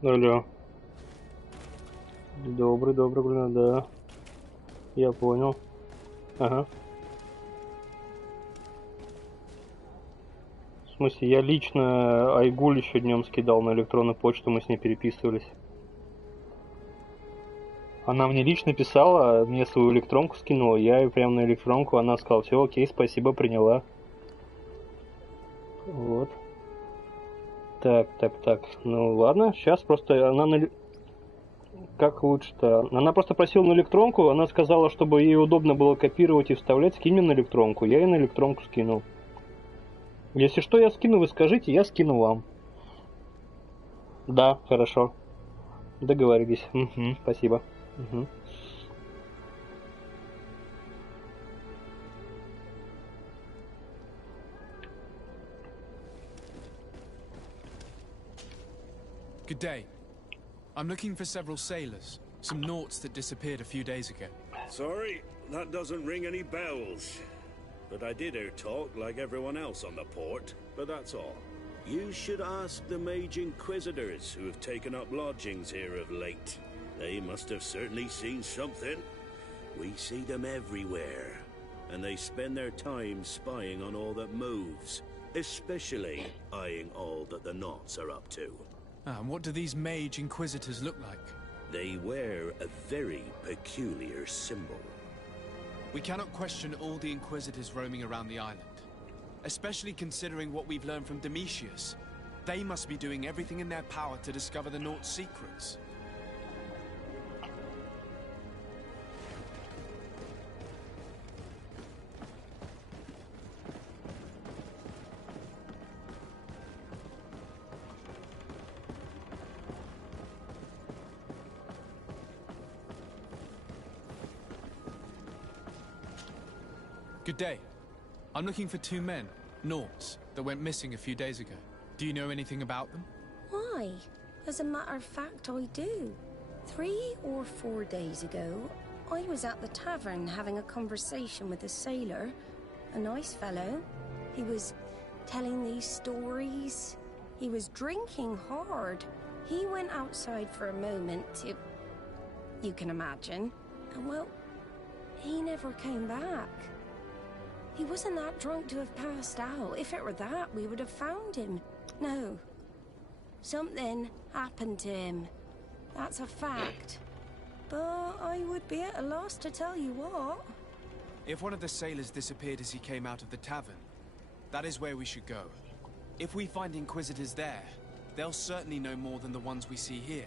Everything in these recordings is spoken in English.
Алло. Добрый, да. Я понял. Ага. В смысле, я лично Айгуль еще днем скидал на электронную почту, мы с ней переписывались. Она мне лично писала, мне свою электронку скинула, я ей прямо на электронку, она сказала, все окей, спасибо, приняла. Вот. Так. Ну ладно, сейчас просто она как лучше-то? Она просто просила на электронку, она сказала, чтобы ей удобно было копировать и вставлять, скинь мне на электронку. Я ей на электронку скинул. Если что, я скину, вы скажите, я скину вам. Да, хорошо. Договорились. Угу, спасибо. Угу. Good day. I'm looking for several sailors, some naughts that disappeared a few days ago. Sorry, that doesn't ring any bells. But I did hear talk like everyone else on the port, but that's all. You should ask the mage inquisitors who have taken up lodgings here of late. They must have certainly seen something. We see them everywhere, and they spend their time spying on all that moves, especially eyeing all that the knots are up to. And what do these mage inquisitors look like? They wear a very peculiar symbol. We cannot question all the inquisitors roaming around the island, especially considering what we've learned from Domitius. They must be doing everything in their power to discover the Naught's secrets. Good day. I'm looking for two men, Naughts, that went missing a few days ago. Do you know anything about them? Why? As a matter of fact, I do. 3 or 4 days ago, I was at the tavern having a conversation with a sailor. A nice fellow. He was telling these stories. He was drinking hard. He went outside for a moment to... you can imagine. And well, he never came back. He wasn't that drunk to have passed out. If it were that, we would have found him. No. Something happened to him. That's a fact. But I would be at a loss to tell you what. If one of the sailors disappeared as he came out of the tavern, that is where we should go. If we find inquisitors there, they'll certainly know more than the ones we see here.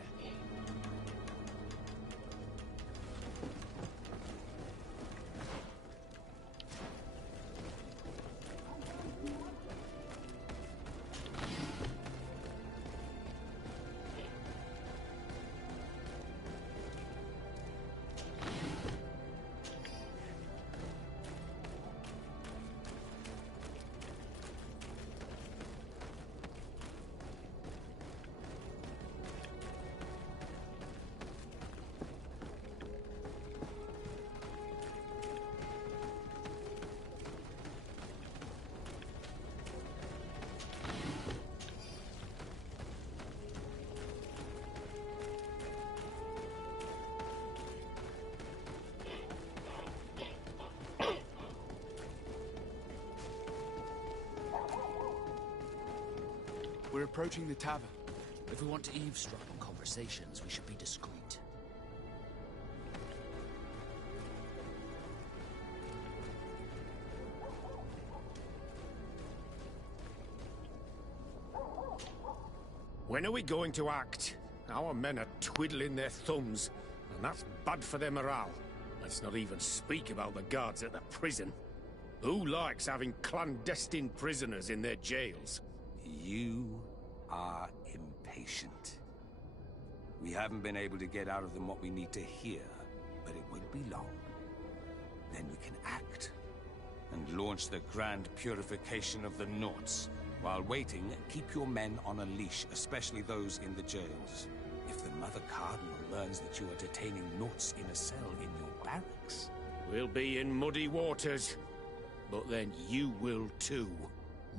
We're approaching the tavern. If we want to eavesdrop on conversations, we should be discreet. When are we going to act? Our men are twiddling their thumbs, and that's bad for their morale. Let's not even speak about the guards at the prison. Who likes having clandestine prisoners in their jails? You are impatient. We haven't been able to get out of them what we need to hear, but it won't be long. Then we can act and launch the grand purification of the Naughts. While waiting, keep your men on a leash, especially those in the jails. If the Mother Cardinal learns that you are detaining Naughts in a cell in your barracks... We'll be in muddy waters, but then you will too.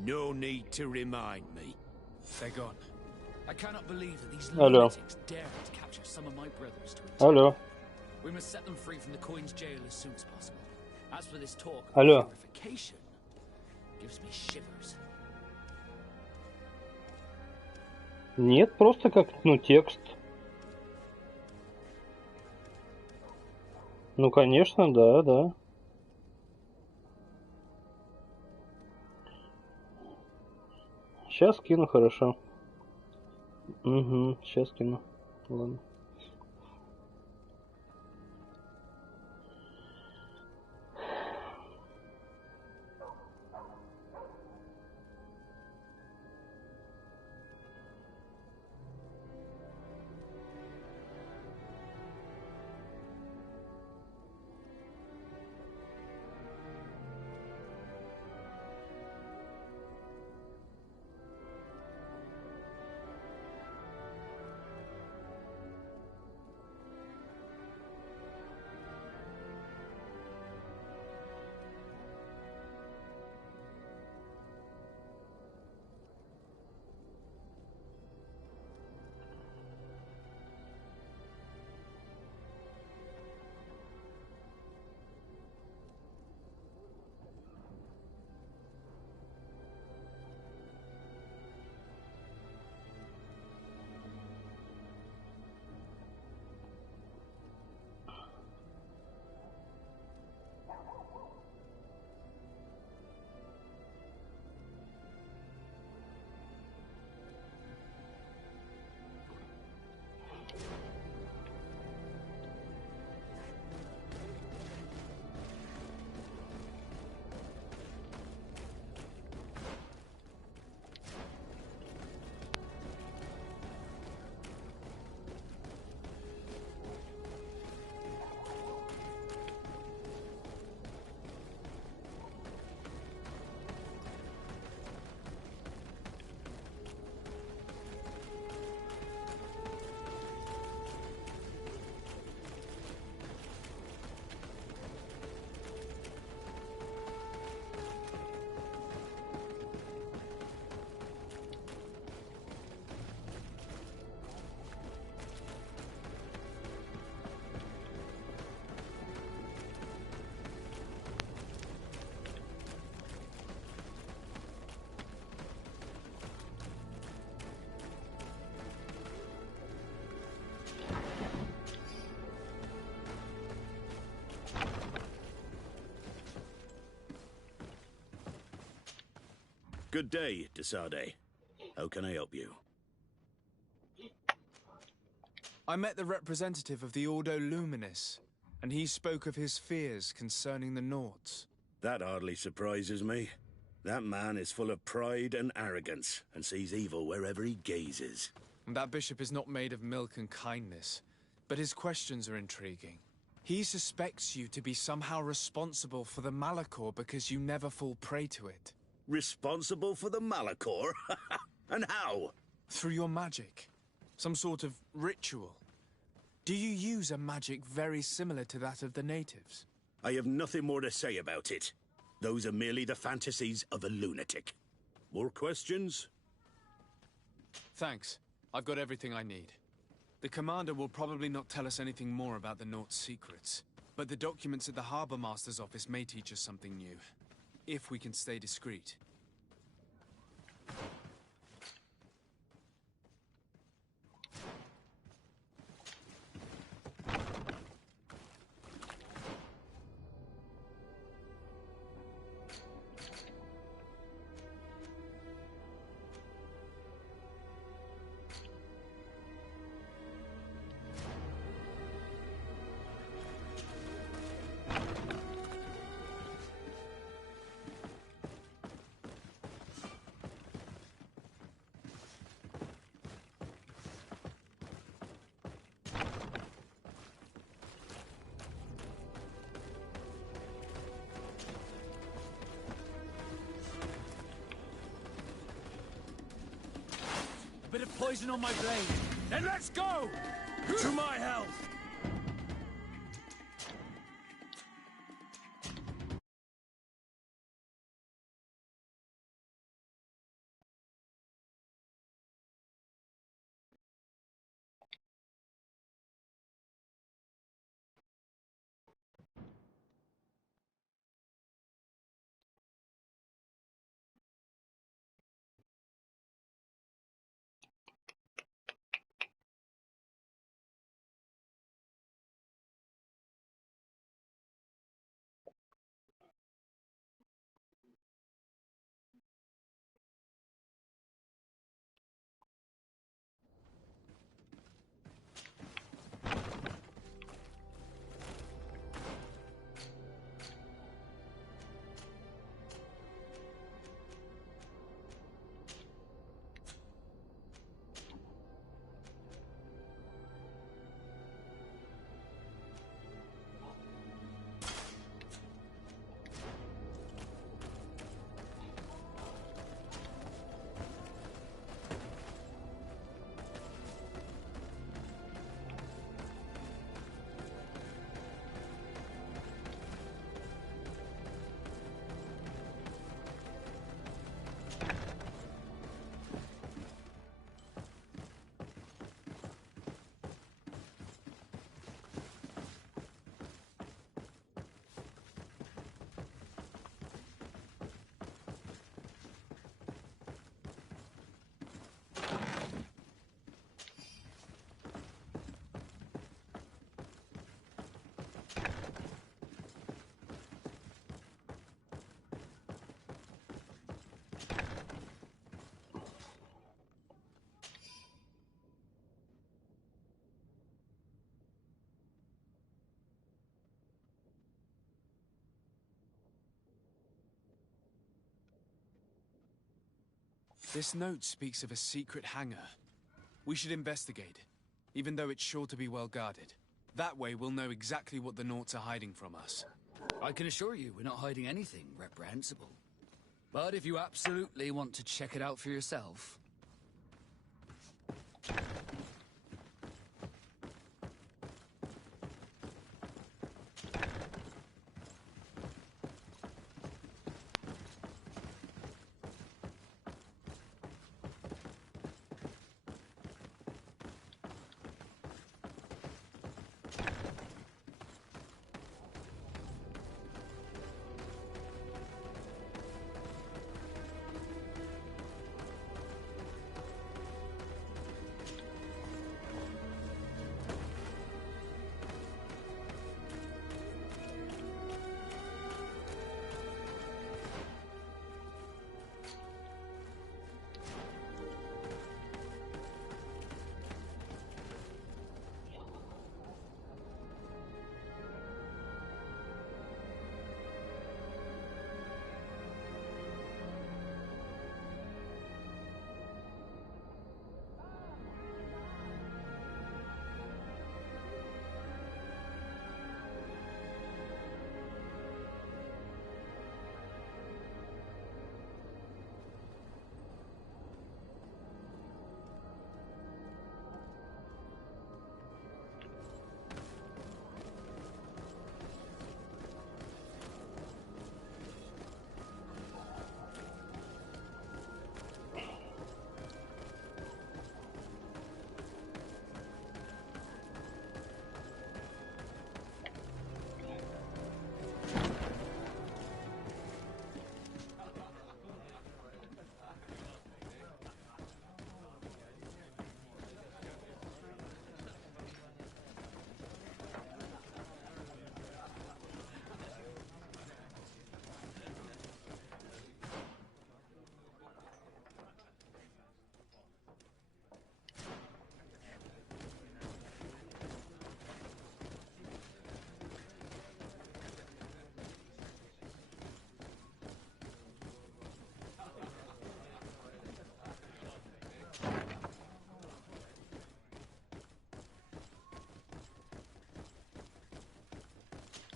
No need to remind me. They're gone. I cannot believe that these Алло. lunatics dared to capture some of my brothers to Алло. We must set them free from the Coin's jail as soon as possible. As for this talk of Алло. purification, gives me shivers. Нет, просто как, ну, текст. Ну, конечно, да, да. Сейчас кину, хорошо. Угу, сейчас кину. Ладно. Good day, Desade. How can I help you? I met the representative of the Ordo Luminis, and he spoke of his fears concerning the Nauts. That hardly surprises me. That man is full of pride and arrogance, and sees evil wherever he gazes. And that bishop is not made of milk and kindness, but his questions are intriguing. He suspects you to be somehow responsible for the Malachor because you never fall prey to it. Responsible for the Malachor? And how? Through your magic. Some sort of ritual. Do you use a magic very similar to that of the natives? I have nothing more to say about it. Those are merely the fantasies of a lunatic. More questions? Thanks. I've got everything I need. The commander will probably not tell us anything more about the Naut's secrets, but the documents at the Harbour Master's office may teach us something new. If we can stay discreet. Bit of poison on my blade. Then let's go! To my health! This note speaks of a secret hangar. We should investigate, even though it's sure to be well guarded. That way we'll know exactly what the Naughts are hiding from us. I can assure you we're not hiding anything reprehensible. But if you absolutely want to check it out for yourself...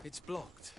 It's blocked.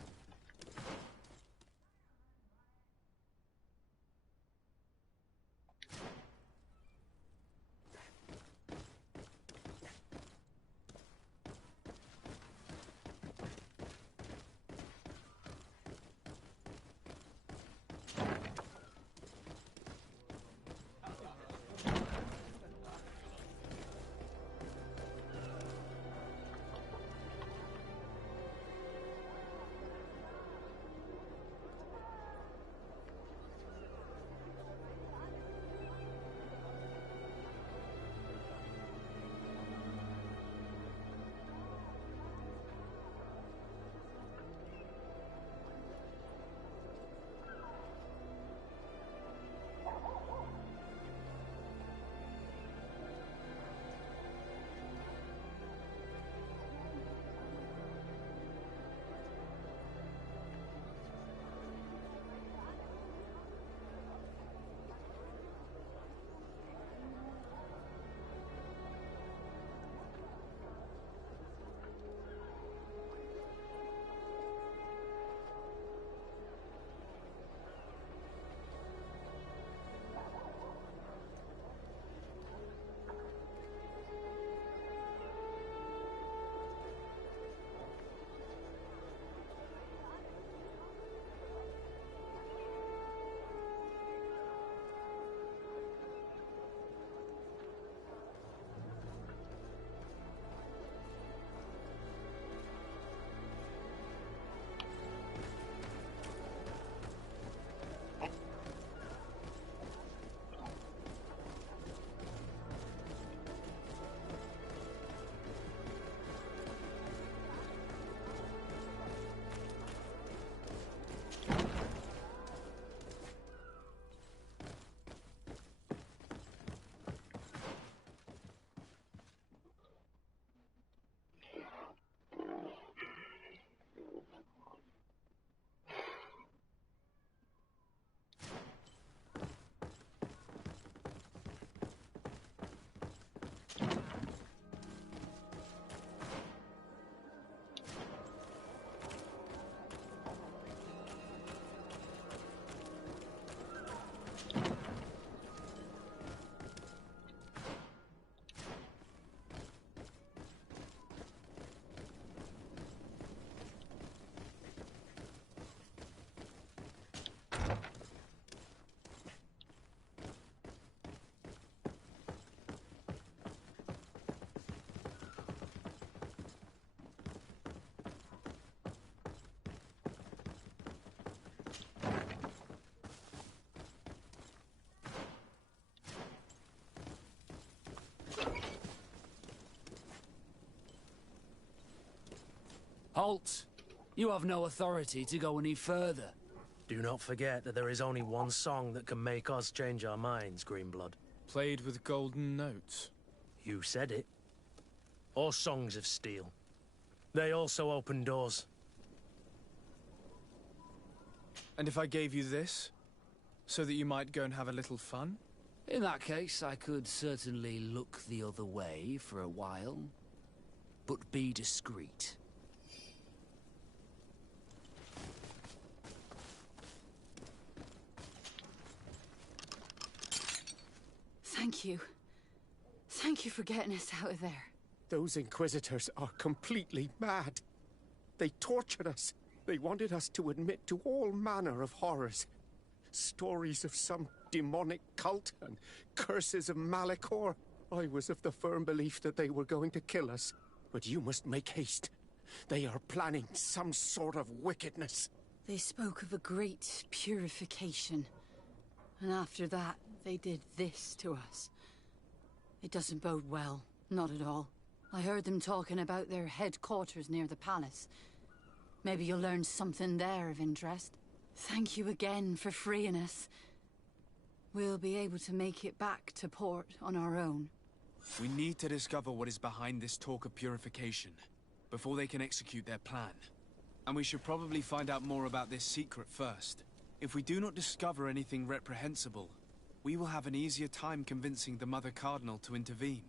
Halt! You have no authority to go any further. Do not forget that there is only one song that can make us change our minds, Greenblood. Played with golden notes. You said it. Or songs of steel. They also open doors. And if I gave you this, so that you might go and have a little fun? In that case, I could certainly look the other way for a while. But be discreet. Thank you. Thank you for getting us out of there. Those Inquisitors are completely mad. They tortured us. They wanted us to admit to all manner of horrors. Stories of some demonic cult and curses of Malachor. I was of the firm belief that they were going to kill us. But you must make haste. They are planning some sort of wickedness. They spoke of a great purification. And after that, they did this to us. It doesn't bode well. Not at all. I heard them talking about their headquarters near the palace. Maybe you'll learn something there of interest. Thank you again for freeing us. We'll be able to make it back to port on our own. We need to discover what is behind this talk of purification, before they can execute their plan. And we should probably find out more about this secret first. If we do not discover anything reprehensible, we will have an easier time convincing the Mother Cardinal to intervene.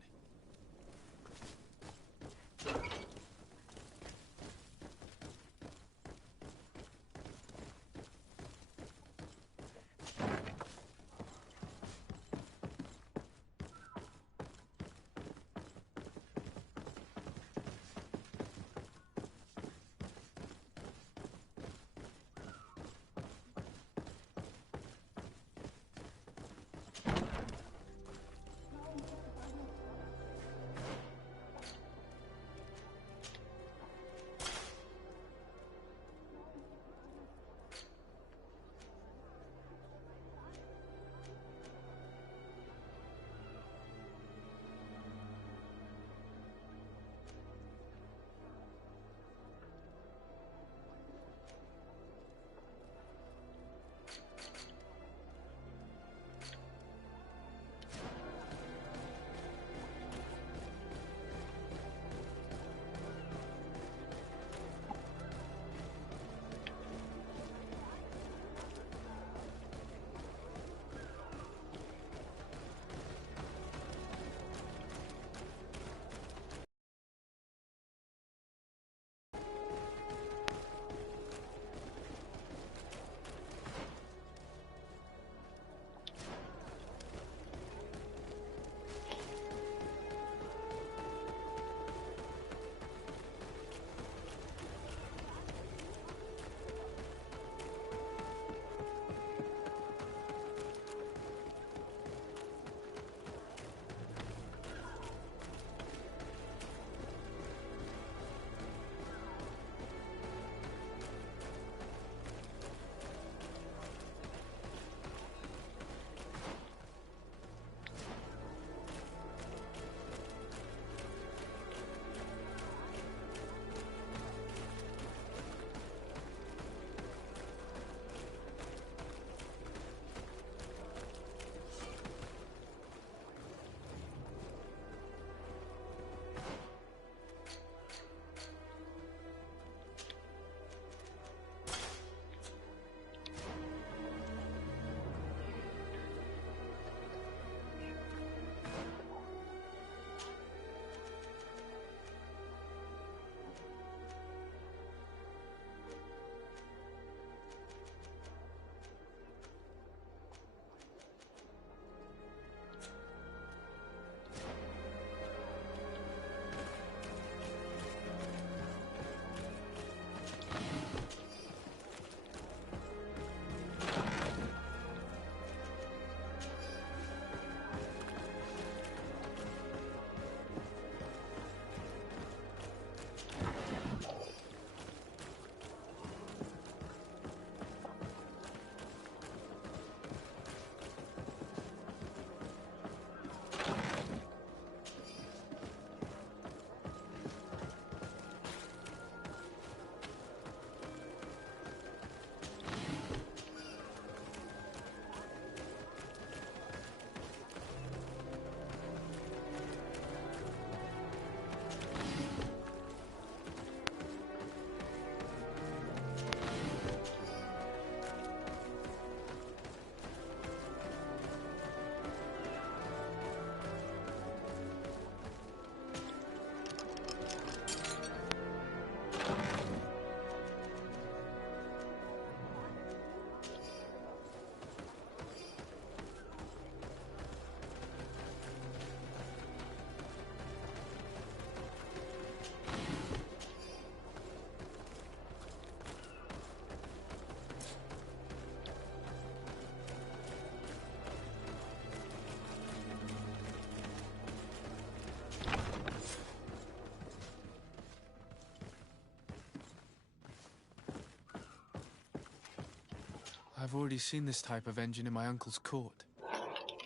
I've already seen this type of engine in my uncle's court.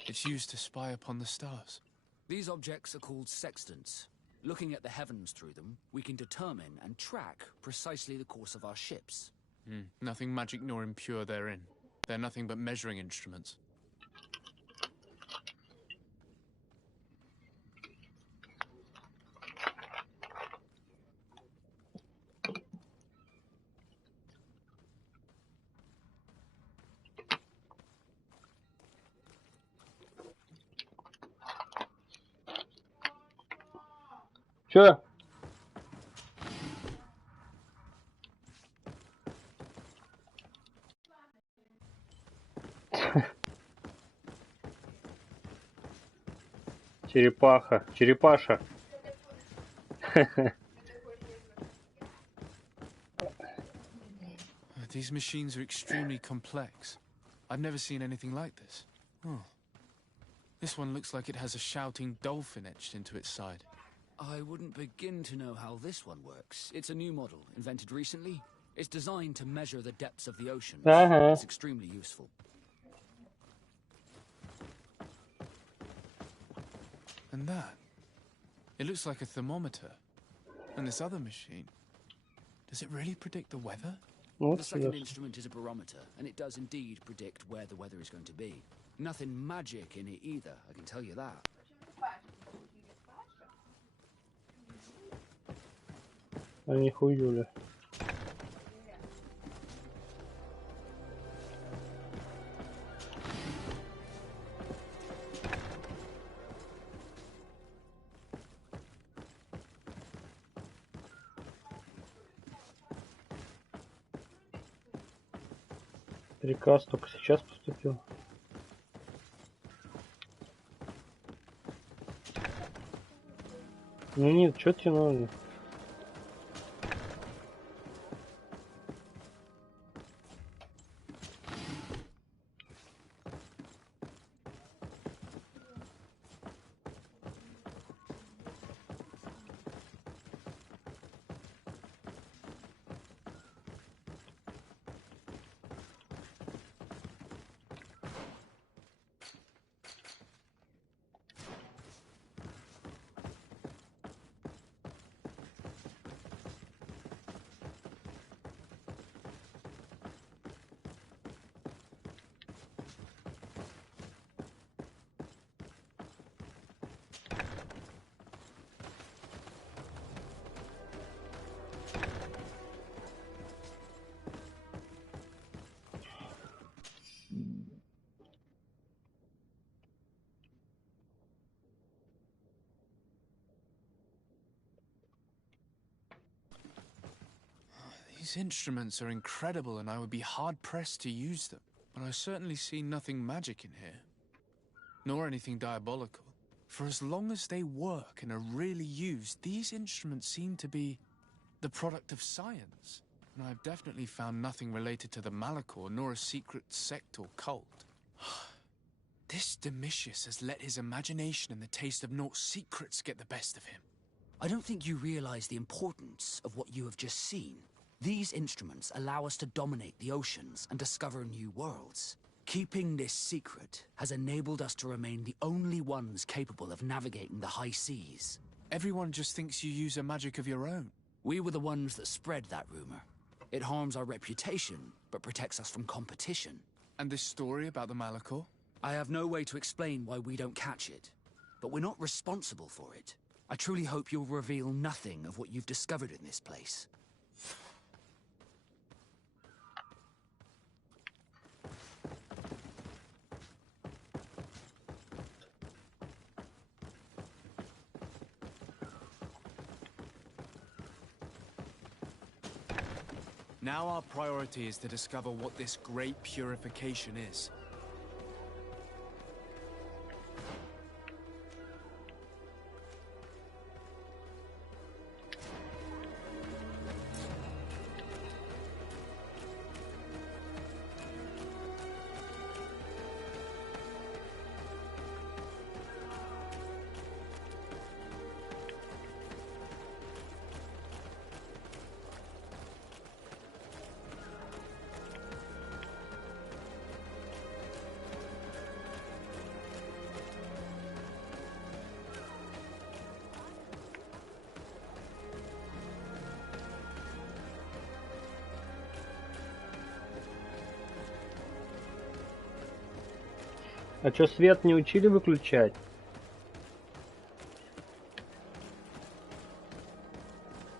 It's used to spy upon the stars. These objects are called sextants. Looking at the heavens through them, we can determine and track precisely the course of our ships. Nothing magic nor impure therein. They're nothing but measuring instruments. Чё? Черепаха, черепаша. These machines are extremely complex. I've never seen anything like this. Oh. This one looks like it has a shouting dolphin etched into its side. I wouldn't begin to know how this one works. It's a new model, invented recently. It's designed to measure the depths of the ocean. It's extremely useful. And that? It looks like a thermometer. And this other machine, does it really predict the weather? The second instrument is a barometer, and it does indeed predict where the weather is going to be. Nothing magic in it either, I can tell you that. А нихуюля. Приказ только сейчас поступил. Ну нет, что тебе надо? These instruments are incredible, and I would be hard-pressed to use them. But I certainly see nothing magic in here. Nor anything diabolical. For as long as they work and are really used, these instruments seem to be the product of science. And I've definitely found nothing related to the Malachor, nor a secret sect or cult. This Domitius has let his imagination and the taste of Naught's secrets get the best of him. I don't think you realize the importance of what you have just seen. These instruments allow us to dominate the oceans and discover new worlds. Keeping this secret has enabled us to remain the only ones capable of navigating the high seas. Everyone just thinks you use a magic of your own. We were the ones that spread that rumor. It harms our reputation, but protects us from competition. And this story about the Malachor? I have no way to explain why we don't catch it, but we're not responsible for it. I truly hope you'll reveal nothing of what you've discovered in this place. Now our priority is to discover what this great purification is. А чё, свет не учили выключать?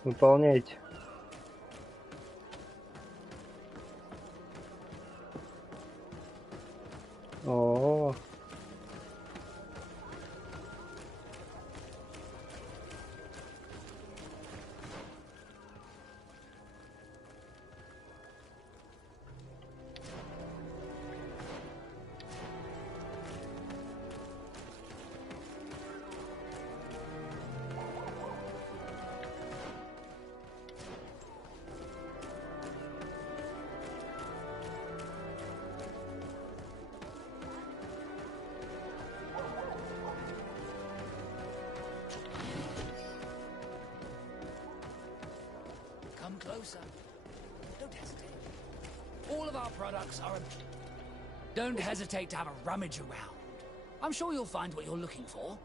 Выполняйте. О. Come closer. Don't hesitate. All of our products are... Don't hesitate to have a rummage around. I'm sure you'll find what you're looking for.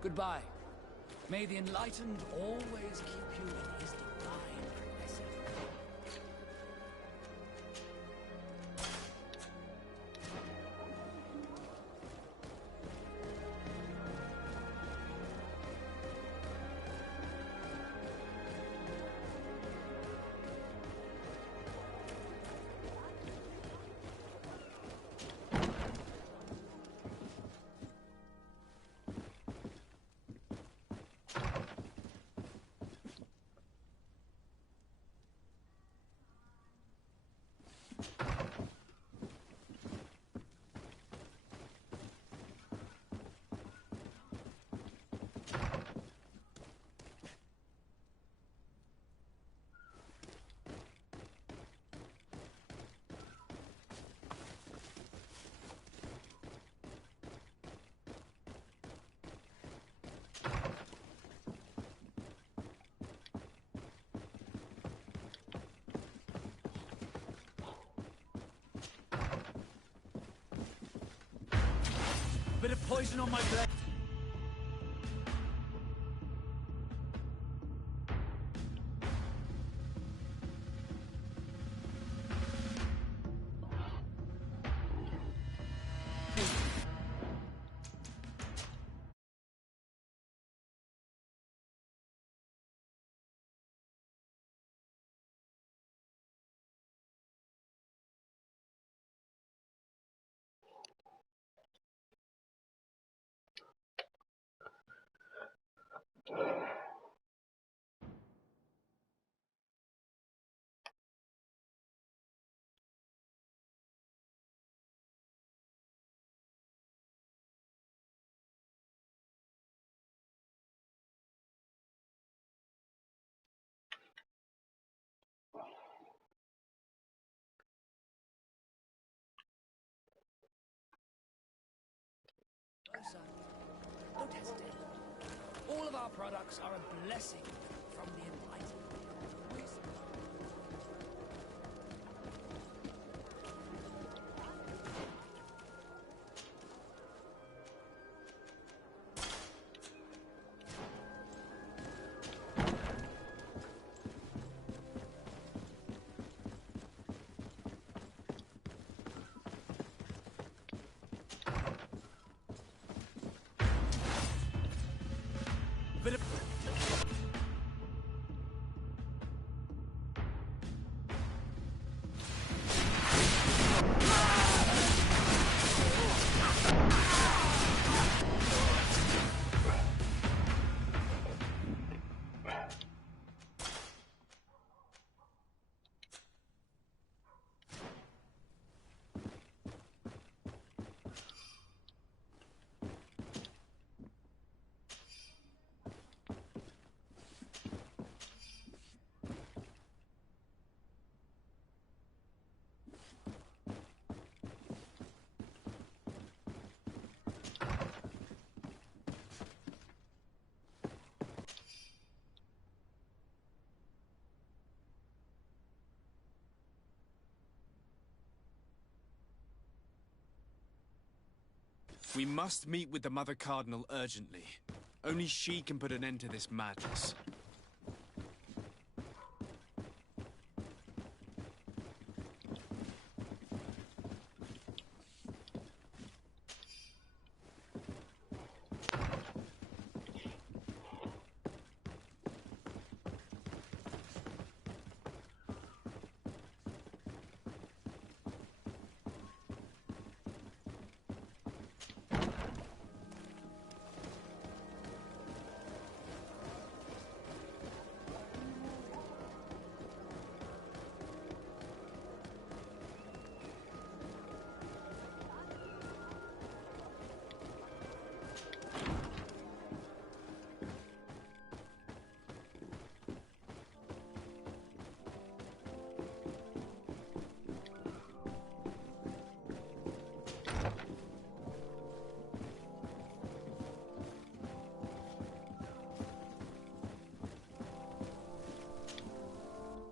Goodbye. May the enlightened always keep you in his divine presence. Bit of poison on my blade. all of our products are a blessing from the enlightened. We must meet with the Mother Cardinal urgently. Only she can put an end to this madness.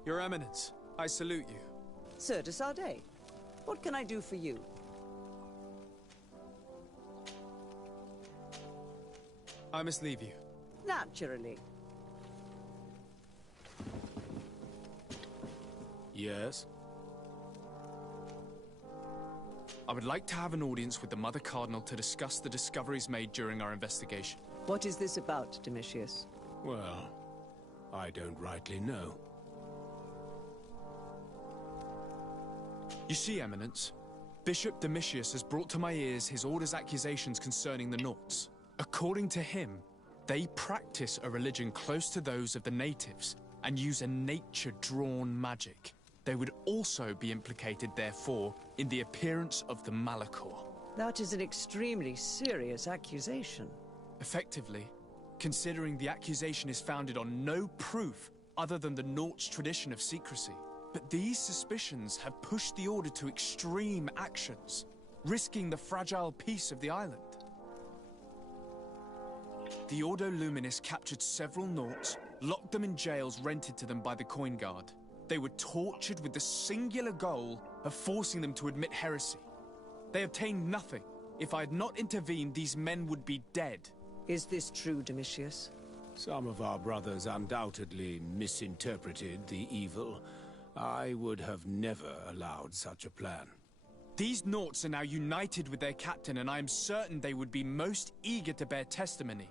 Your Eminence, I salute you. Sir de Sardet, what can I do for you? I must leave you. Naturally. Yes? I would like to have an audience with the Mother Cardinal to discuss the discoveries made during our investigation. What is this about, Domitius? Well, I don't rightly know. You see, Eminence, Bishop Domitius has brought to my ears his order's accusations concerning the Nauts. According to him, they practice a religion close to those of the natives and use a nature-drawn magic. They would also be implicated, therefore, in the appearance of the Malachor. That is an extremely serious accusation. Effectively, considering the accusation is founded on no proof other than the Nauts' tradition of secrecy. But these suspicions have pushed the Order to extreme actions, risking the fragile peace of the island. The Ordo Luminis captured several Nauts, locked them in jails rented to them by the Coin Guard. They were tortured with the singular goal of forcing them to admit heresy. They obtained nothing. If I had not intervened, these men would be dead. Is this true, Domitius? Some of our brothers undoubtedly misinterpreted the evil. I would have never allowed such a plan. These Nauts are now united with their captain, and I am certain they would be most eager to bear testimony.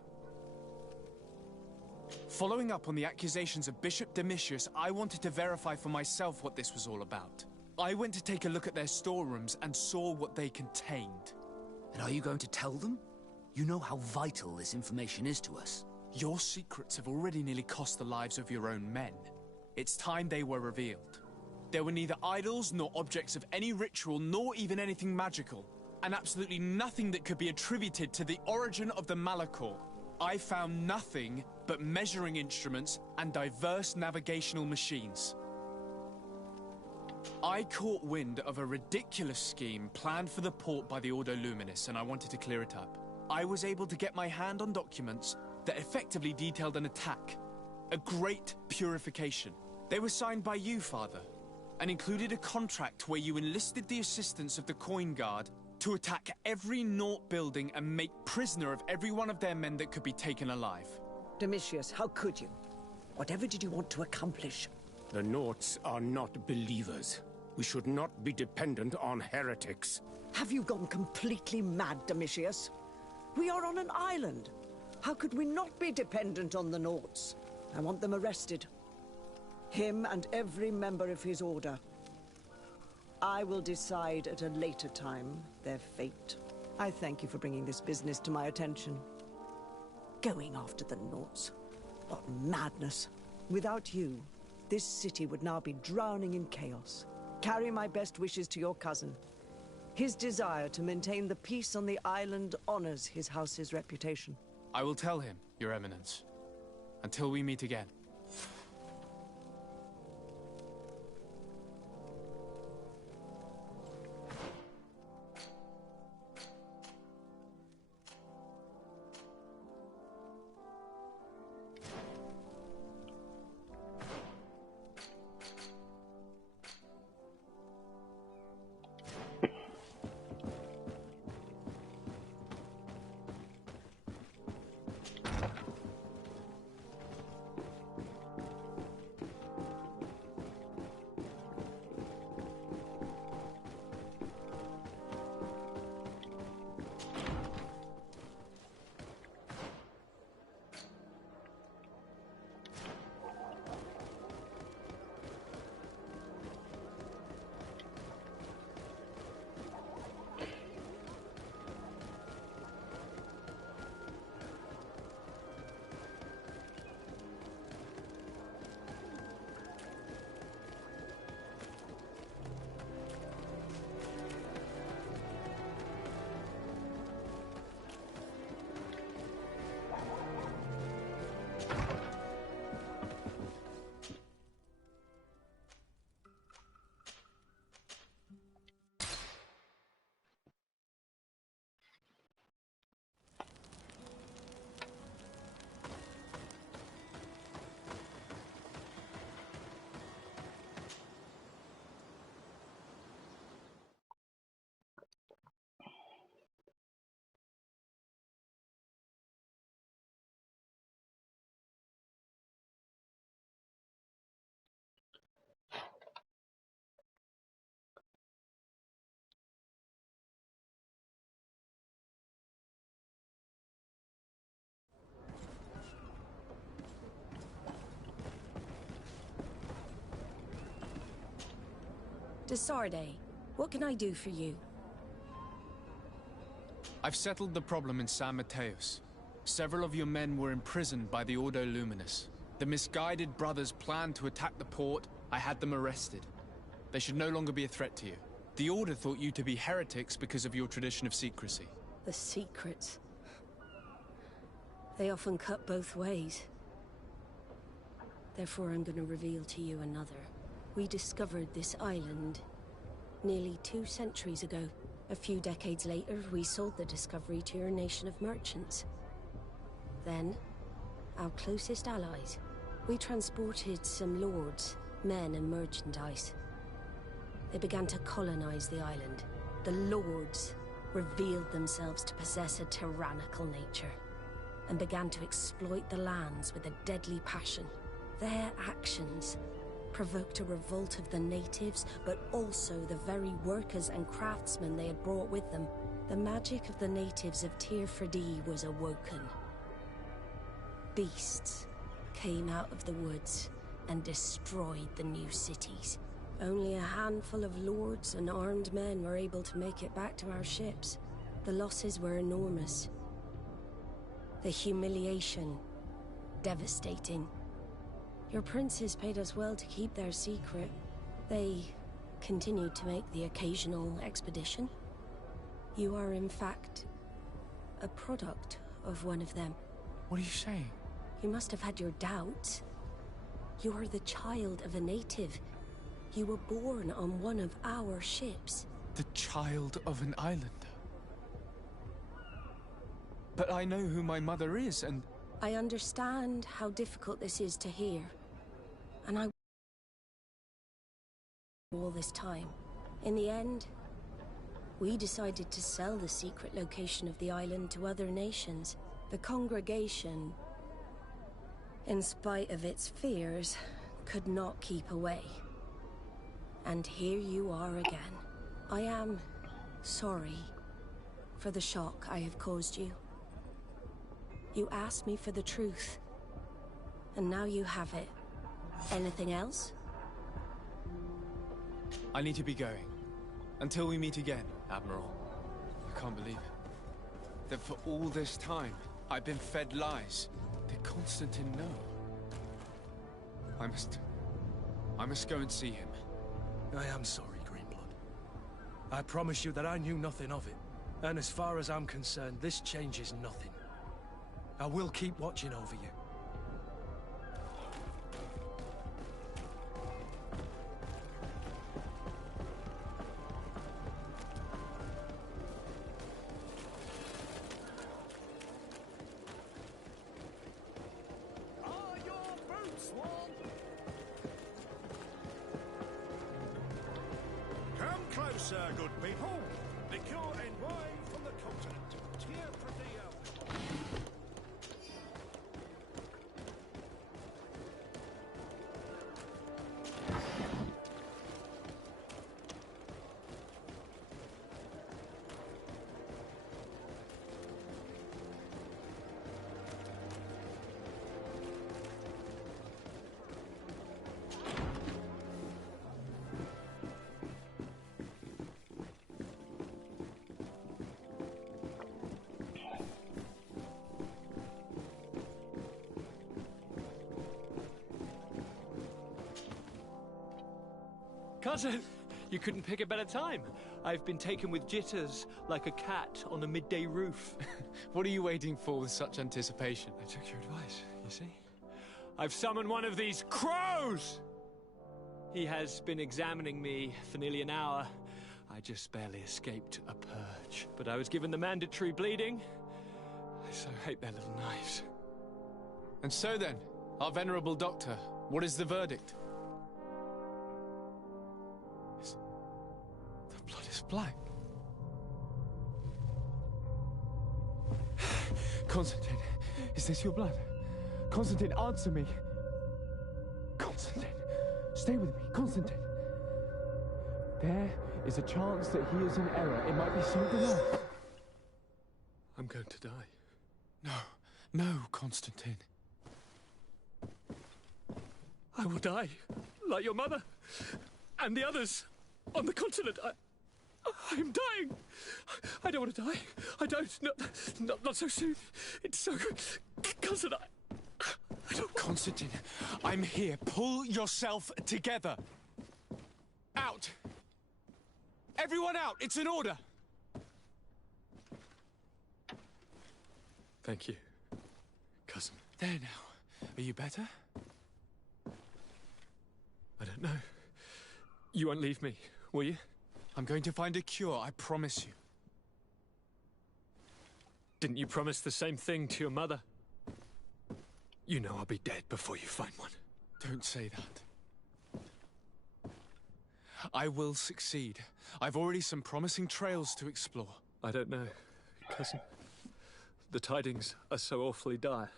Following up on the accusations of Bishop Domitius, I wanted to verify for myself what this was all about. I went to take a look at their storerooms and saw what they contained. And are you going to tell them? You know how vital this information is to us. Your secrets have already nearly cost the lives of your own men. It's time they were revealed. There were neither idols nor objects of any ritual, nor even anything magical, and absolutely nothing that could be attributed to the origin of the Malachor. I found nothing but measuring instruments and diverse navigational machines. I caught wind of a ridiculous scheme planned for the port by the Ordo Luminis, and I wanted to clear it up. I was able to get my hand on documents that effectively detailed an attack. A great purification. They were signed by you, Father, and included a contract where you enlisted the assistance of the Coin Guard to attack every Naught building and make prisoner of every one of their men that could be taken alive. Domitius, how could you? Whatever did you want to accomplish? The Naughts are not believers. We should not be dependent on heretics. Have you gone completely mad, Domitius? We are on an island. How could we not be dependent on the Naughts? I want them arrested. Him and every member of his order. I will decide at a later time their fate. I thank you for bringing this business to my attention. Going after the Naughts. What madness. Without you, this city would now be drowning in chaos. Carry my best wishes to your cousin. His desire to maintain the peace on the island honors his house's reputation. I will tell him, Your Eminence. Until we meet again. Desarde, what can I do for you? I've settled the problem in San Mateus. Several of your men were imprisoned by the Ordo Luminous. The misguided brothers planned to attack the port. I had them arrested. They should no longer be a threat to you. The Order thought you to be heretics because of your tradition of secrecy. The secrets. They often cut both ways. Therefore, I'm going to reveal to you another. We discovered this island nearly 2 centuries ago. A few decades later, we sold the discovery to your nation of merchants. Then, our closest allies, we transported some lords, men and merchandise. They began to colonize the island. The lords revealed themselves to possess a tyrannical nature and began to exploit the lands with a deadly passion. Their actions provoked a revolt of the natives, but also the very workers and craftsmen they had brought with them. The magic of the natives of Tir Ferdee was awoken. Beasts came out of the woods and destroyed the new cities. Only a handful of lords and armed men were able to make it back to our ships. The losses were enormous. The humiliation, devastating. Your princes paid us well to keep their secret. They continued to make the occasional expedition. You are, in fact, a product of one of them. What are you saying? You must have had your doubts. You are the child of a native. You were born on one of our ships. The child of an islander? But I know who my mother is, and I understand how difficult this is to hear, and I all this time. In the end, we decided to sell the secret location of the island to other nations. The congregation, in spite of its fears, could not keep away. And here you are again. I am sorry for the shock I have caused you. You asked me for the truth, and now you have it. Anything else? I need to be going. Until we meet again, Admiral. I can't believe it. That for all this time, I've been fed lies. Did Constantine know? I must go and see him. I am sorry, Greenblood. I promise you that I knew nothing of it. And as far as I'm concerned, this changes nothing. I will keep watching over you. Come closer, good people. Liqueur and wine from the continent. Tier pretty out. Cousin, you couldn't pick a better time. I've been taken with jitters, like a cat on a midday roof. What are you waiting for with such anticipation? I took your advice, you see? I've summoned one of these crows! He has been examining me for nearly an hour. I just barely escaped a purge. But I was given the mandatory bleeding. I so hate their little knives. And so then, our venerable doctor, what is the verdict? The blood is black. Constantine, is this your blood? Constantine, answer me. Constantine, stay with me, Constantine. There is a chance that he is in error. It might be something else. I'm going to die. No, Constantine. I will die, like your mother, and the others on the continent. I am dying. I don't want to die. I don't. Not so soon. It's so good. Constantine, I don't... Constantine, I'm here. Pull yourself together. Out. Everyone out. It's an order. Thank you, cousin. There now. Are you better? I don't know. You won't leave me, will you? I'm going to find a cure, I promise you. Didn't you promise the same thing to your mother? You know I'll be dead before you find one. Don't say that. I will succeed. I've already some promising trails to explore. I don't know, cousin. The tidings are so awfully dire.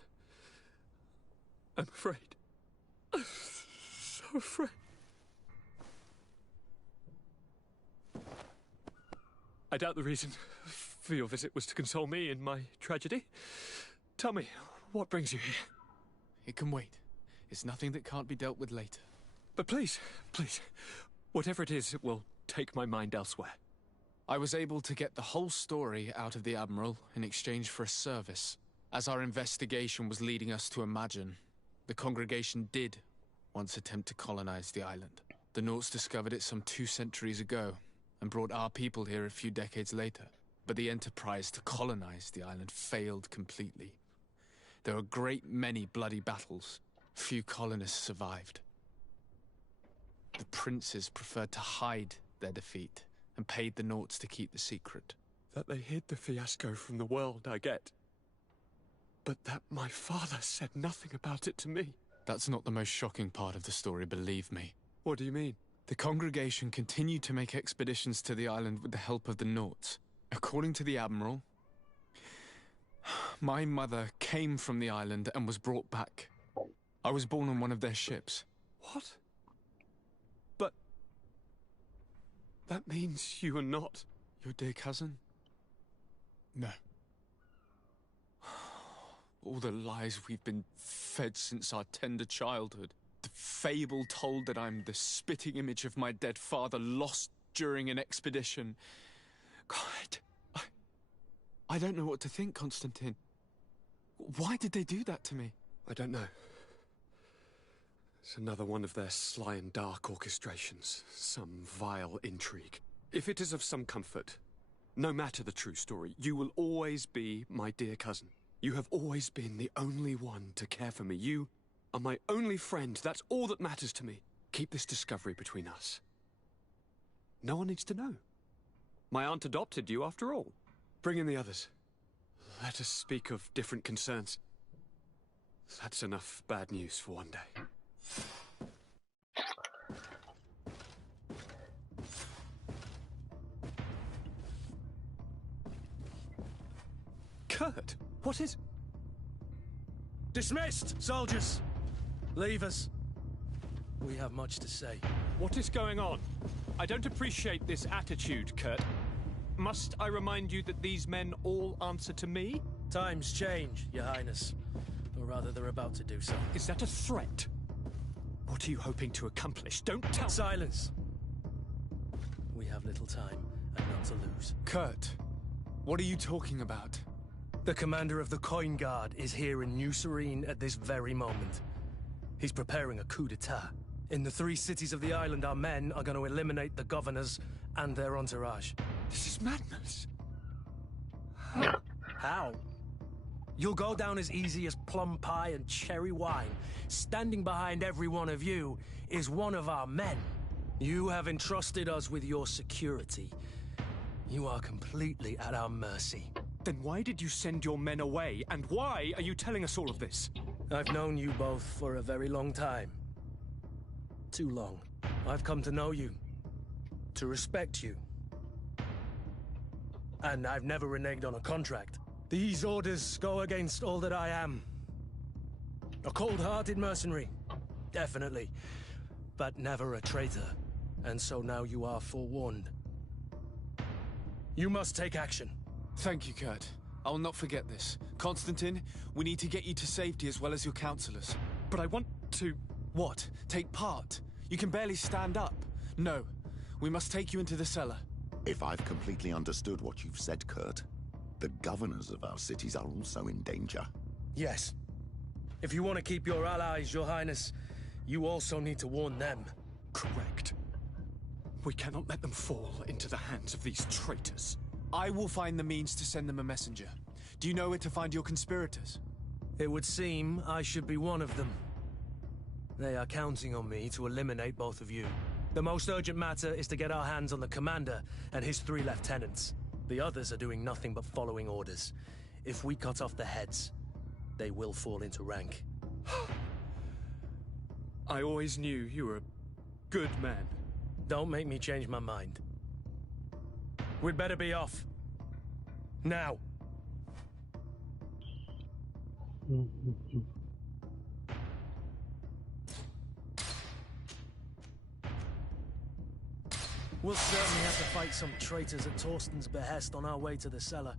I'm afraid. I'm so afraid. I doubt the reason for your visit was to console me in my tragedy. Tell me, what brings you here? It can wait. It's nothing that can't be dealt with later. But please, whatever it is, it will take my mind elsewhere. I was able to get the whole story out of the Admiral in exchange for a service. As our investigation was leading us to imagine, the congregation did once attempt to colonize the island. The Nauts discovered it some 2 centuries ago and brought our people here a few decades later. But the enterprise to colonize the island failed completely. There were a great many bloody battles. Few colonists survived. The princes preferred to hide their defeat and paid the Nauts to keep the secret. That they hid the fiasco from the world, I get. But that my father said nothing about it to me. That's not the most shocking part of the story, believe me. What do you mean? The congregation continued to make expeditions to the island with the help of the Nauts. According to the Admiral, my mother came from the island and was brought back. I was born on one of their ships. What? But... that means you are not... Your dear cousin? No. All the lies we've been fed since our tender childhood. The fable told that I'm the spitting image of my dead father lost during an expedition. God, I don't know what to think, Constantine. Why did they do that to me? I don't know. It's another one of their sly and dark orchestrations. Some vile intrigue. If it is of some comfort, no matter the true story, you will always be my dear cousin. You have always been the only one to care for me. You are my only friend. That's all that matters to me. Keep this discovery between us. No one needs to know. My aunt adopted you after all. Bring in the others. Let us speak of different concerns. That's enough bad news for one day. Kurt, what is... Dismissed, soldiers! Leave us. We have much to say. What is going on? I don't appreciate this attitude, Kurt. Must I remind you that these men all answer to me? Times change, Your Highness. Or rather, they're about to do so. Is that a threat? What are you hoping to accomplish? Don't tell... Silence! We have little time, and none to lose. Kurt, what are you talking about? The commander of the Coin Guard is here in New Serene at this very moment. He's preparing a coup d'etat. In the 3 cities of the island, our men are going to eliminate the governors and their entourage. This is madness. How? You'll go down as easy as plum pie and cherry wine. Standing behind every one of you is one of our men. You have entrusted us with your security. You are completely at our mercy. Then why did you send your men away? And why are you telling us all of this? I've known you both for a very long time. Too long. I've come to know you. To respect you. And I've never reneged on a contract. These orders go against all that I am. A cold-hearted mercenary. Definitely. But never a traitor. And so now you are forewarned. You must take action. Thank you, Kurt. I will not forget this. Constantine, we need to get you to safety as well as your counselors. But I want to... What? Take part? You can barely stand up. No. We must take you into the cellar. If I've completely understood what you've said, Kurt, the governors of our cities are also in danger. Yes. If you want to keep your allies, Your Highness, you also need to warn them. Correct. We cannot let them fall into the hands of these traitors. I will find the means to send them a messenger. Do you know where to find your conspirators? It would seem I should be one of them. They are counting on me to eliminate both of you. The most urgent matter is to get our hands on the commander and his 3 lieutenants. The others are doing nothing but following orders. If we cut off their heads, they will fall into rank. I always knew you were a good man. Don't make me change my mind. We'd better be off. Now. We'll certainly have to fight some traitors at Torsten's behest on our way to the cellar.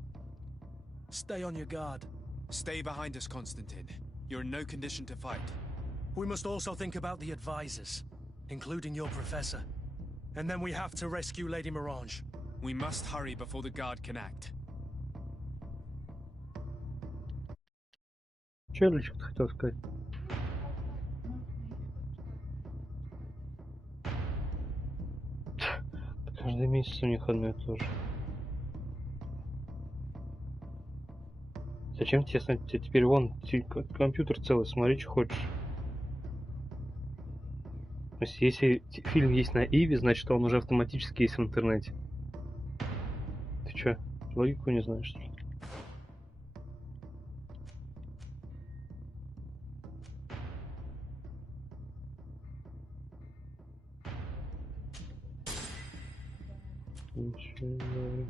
Stay on your guard. Stay behind us, Constantine. You're in no condition to fight. We must also think about the advisors, including your professor. And then we have to rescue Lady Morange. We must hurry before the guard can act. Что я что-то хотел сказать? Каждый месяц у них одно и то же. Зачем тебе теперь вон компьютер целый, смотри, что хочешь. То есть, если фильм есть на Иви, значит он уже автоматически есть в интернете. Ты чё, логику не знаешь, что ли? Ничего.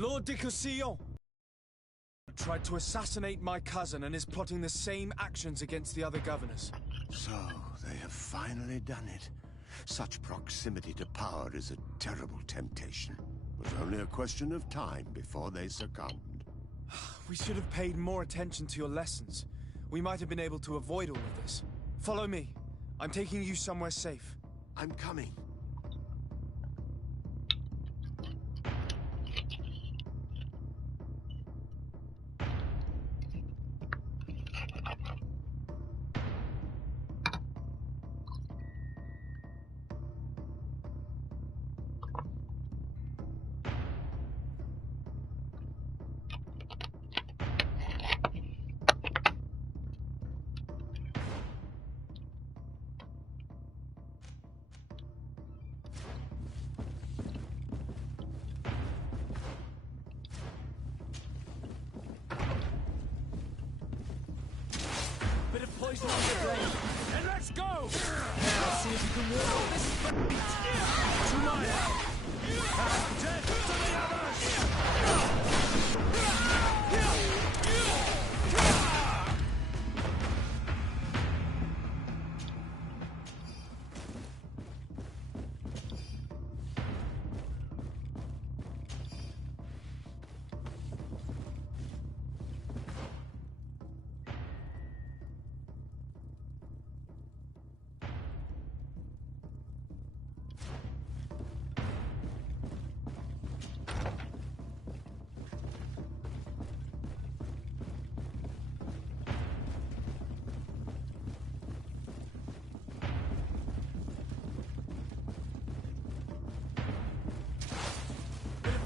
Lord de Cossillon tried to assassinate my cousin and is plotting the same actions against the other governors. So, they have finally done it. Such proximity to power is a terrible temptation. It was only a question of time before they succumbed. We should have paid more attention to your lessons. We might have been able to avoid all of this. Follow me. I'm taking you somewhere safe. I'm coming. Poison on the brain. And let's go! Let's see if you can ward off this fate. To my help! And death to the others!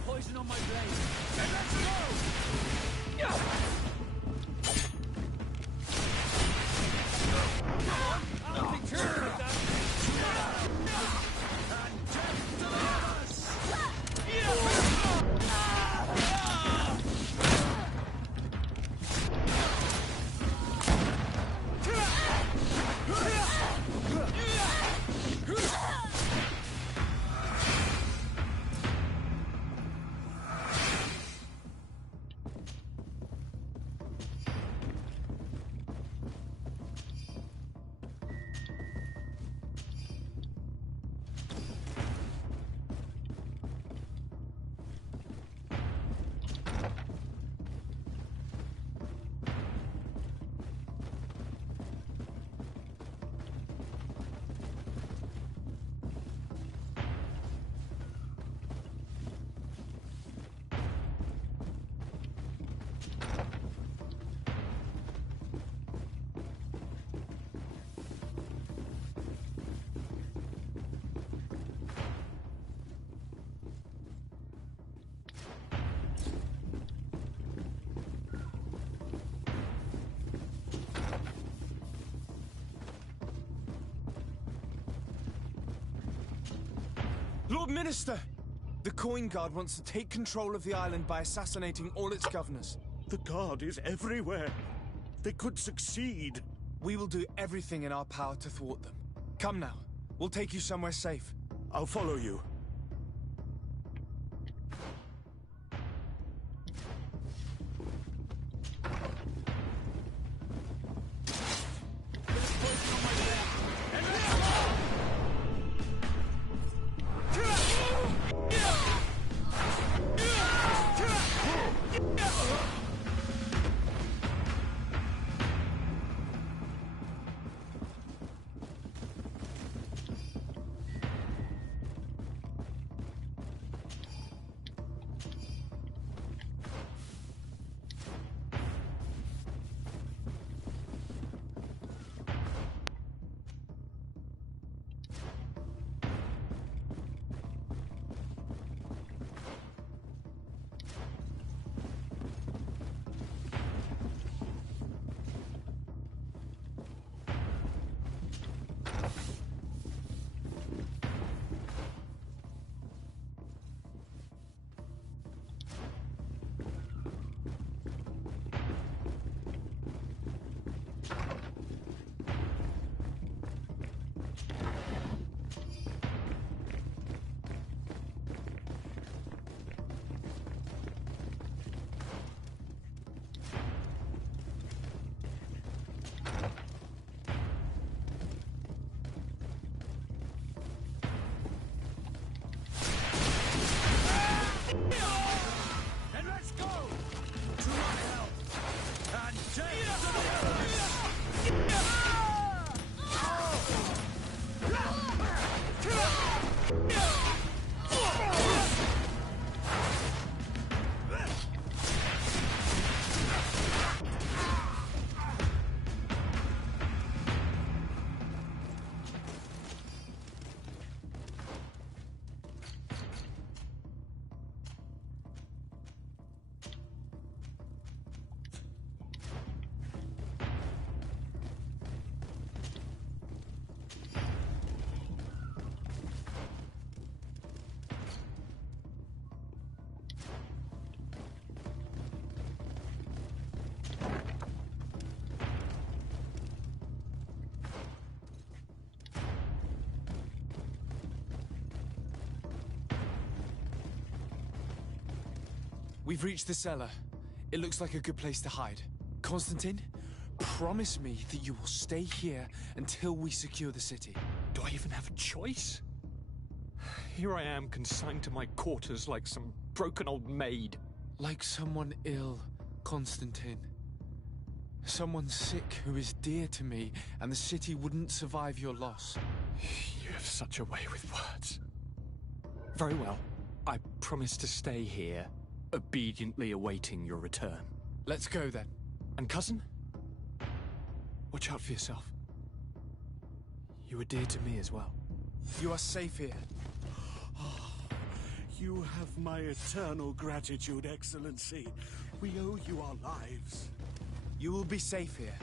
Poison on my blade. And let's go! I'll take care of that. And death to us! Lord Minister! The Coin Guard wants to take control of the island by assassinating all its governors. The Guard is everywhere. They could succeed. We will do everything in our power to thwart them. Come now. We'll take you somewhere safe. I'll follow you. We've reached the cellar. It looks like a good place to hide. Constantine, promise me that you will stay here until we secure the city. Do I even have a choice? Here I am, consigned to my quarters like some broken old maid. Like someone ill, Constantine. Someone sick who is dear to me, and the city wouldn't survive your loss. You have such a way with words. Very well. I promise to stay here, obediently awaiting your return. Let's go then. And cousin? Watch out for yourself. You are dear to me as well. You are safe here. You have my eternal gratitude, Excellency. We owe you our lives. You will be safe here.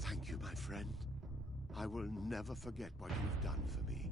Thank you, my friend. I will never forget what you've done for me.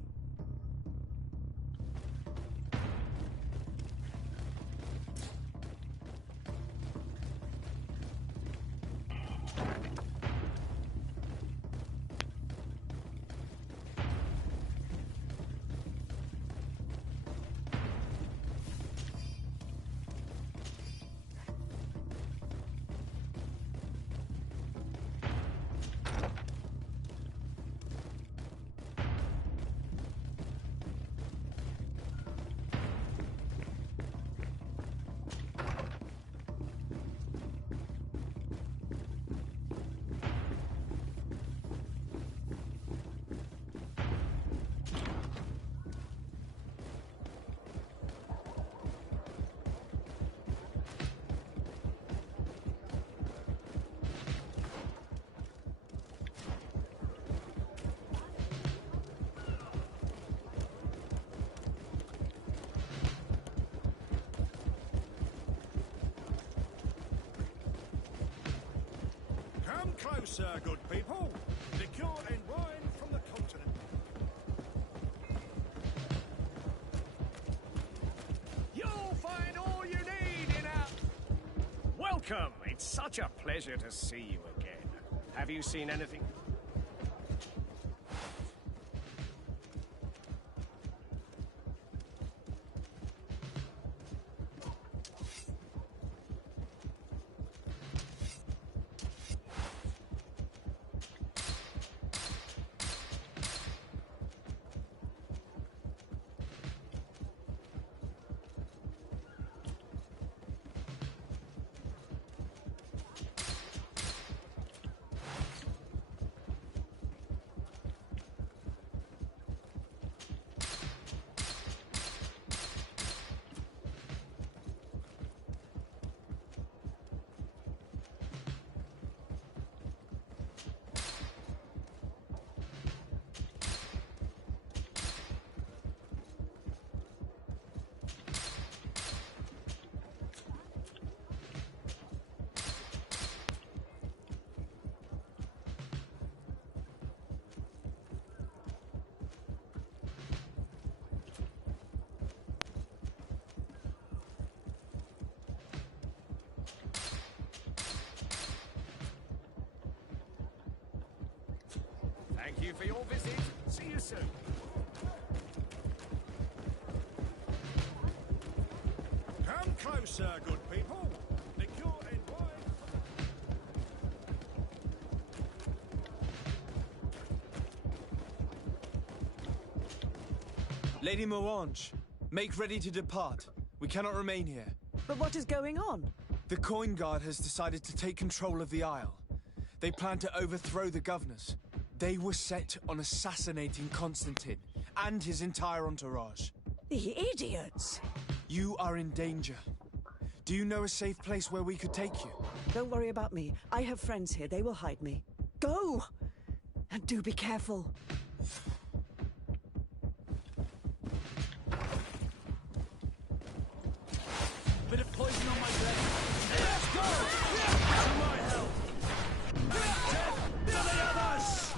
Come closer, good people. Liqueur and wine from the continent. You'll find all you need in our... Welcome! It's such a pleasure to see you again. Have you seen anything? Thank you for your visit. See you soon. Come closer, good people. Liqueur and wine. Lady Morange, make ready to depart. We cannot remain here. But what is going on? The Coin Guard has decided to take control of the Isle. They plan to overthrow the governors. They were set on assassinating Constantine and his entire entourage. The idiots! You are in danger. Do you know a safe place where we could take you? Don't worry about me. I have friends here. They will hide me. Go! And do be careful. Bit of poison on my blade. Let's go! To my help! Death to the others!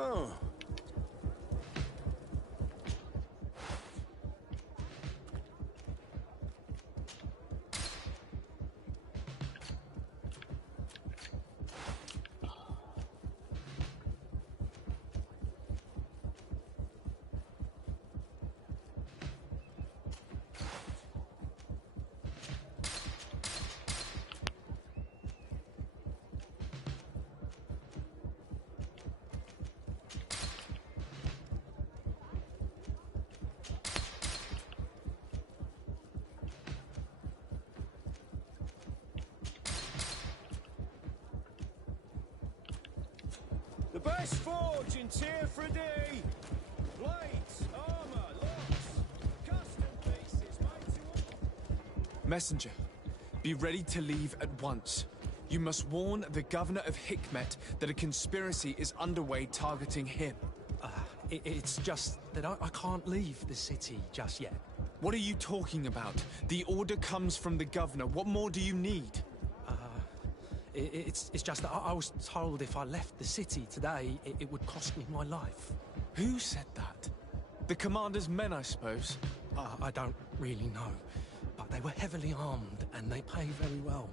Oh. The best forge in Tier 3D. Blades, armor, locks, custom pieces made to order. Messenger, be ready to leave at once. You must warn the governor of Hikmet that a conspiracy is underway targeting him. It's just that I can't leave the city just yet. What are you talking about? The order comes from the governor. What more do you need? It's just that I was told if I left the city today, it would cost me my life. Who said that? The commander's men, I suppose? I don't really know, but they were heavily armed and they pay very well.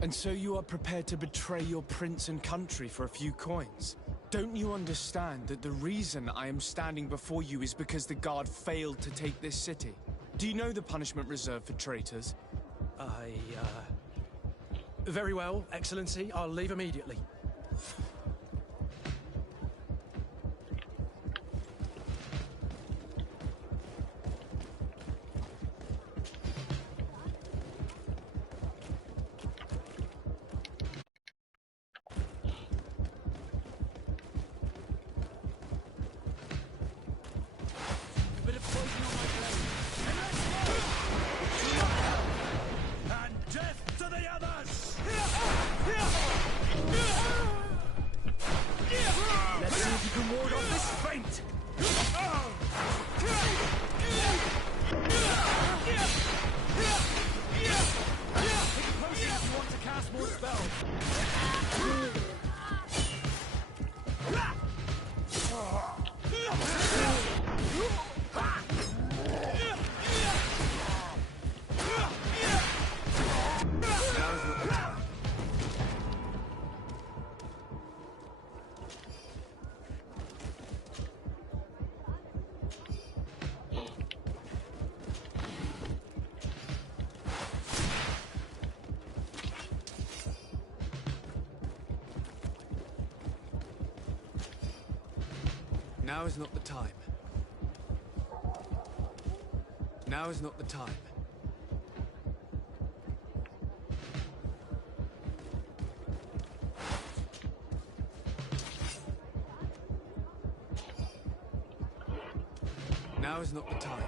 And so you are prepared to betray your prince and country for a few coins? Don't you understand that the reason I am standing before you is because the guard failed to take this city? Do you know the punishment reserved for traitors? Very well, Excellency. I'll leave immediately. Now is not the time. Now is not the time. Now is not the time.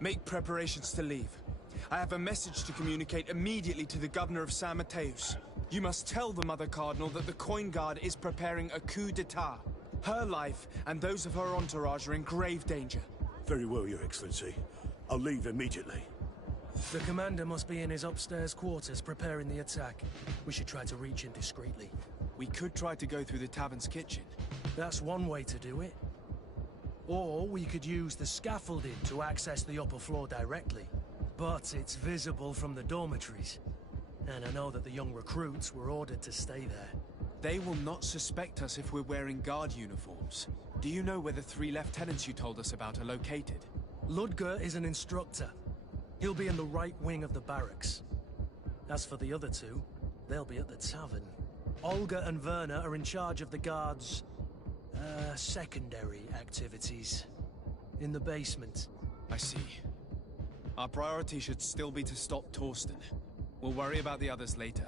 Make preparations to leave. I have a message to communicate immediately to the governor of San Mateus. You must tell the Mother Cardinal that the Coin Guard is preparing a coup d'etat. Her life and those of her entourage are in grave danger. Very well, Your Excellency. I'll leave immediately. The commander must be in his upstairs quarters preparing the attack. We should try to reach him discreetly. We could try to go through the tavern's kitchen. That's one way to do it. Or we could use the scaffolding to access the upper floor directly. But it's visible from the dormitories. And I know that the young recruits were ordered to stay there. They will not suspect us if we're wearing guard uniforms. Do you know where the 3 lieutenants you told us about are located? Ludger is an instructor. He'll be in the right wing of the barracks. As for the other 2, they'll be at the tavern. Olga and Werner are in charge of the guards' secondary activities. In the basement. I see. Our priority should still be to stop Torsten. We'll worry about the others later.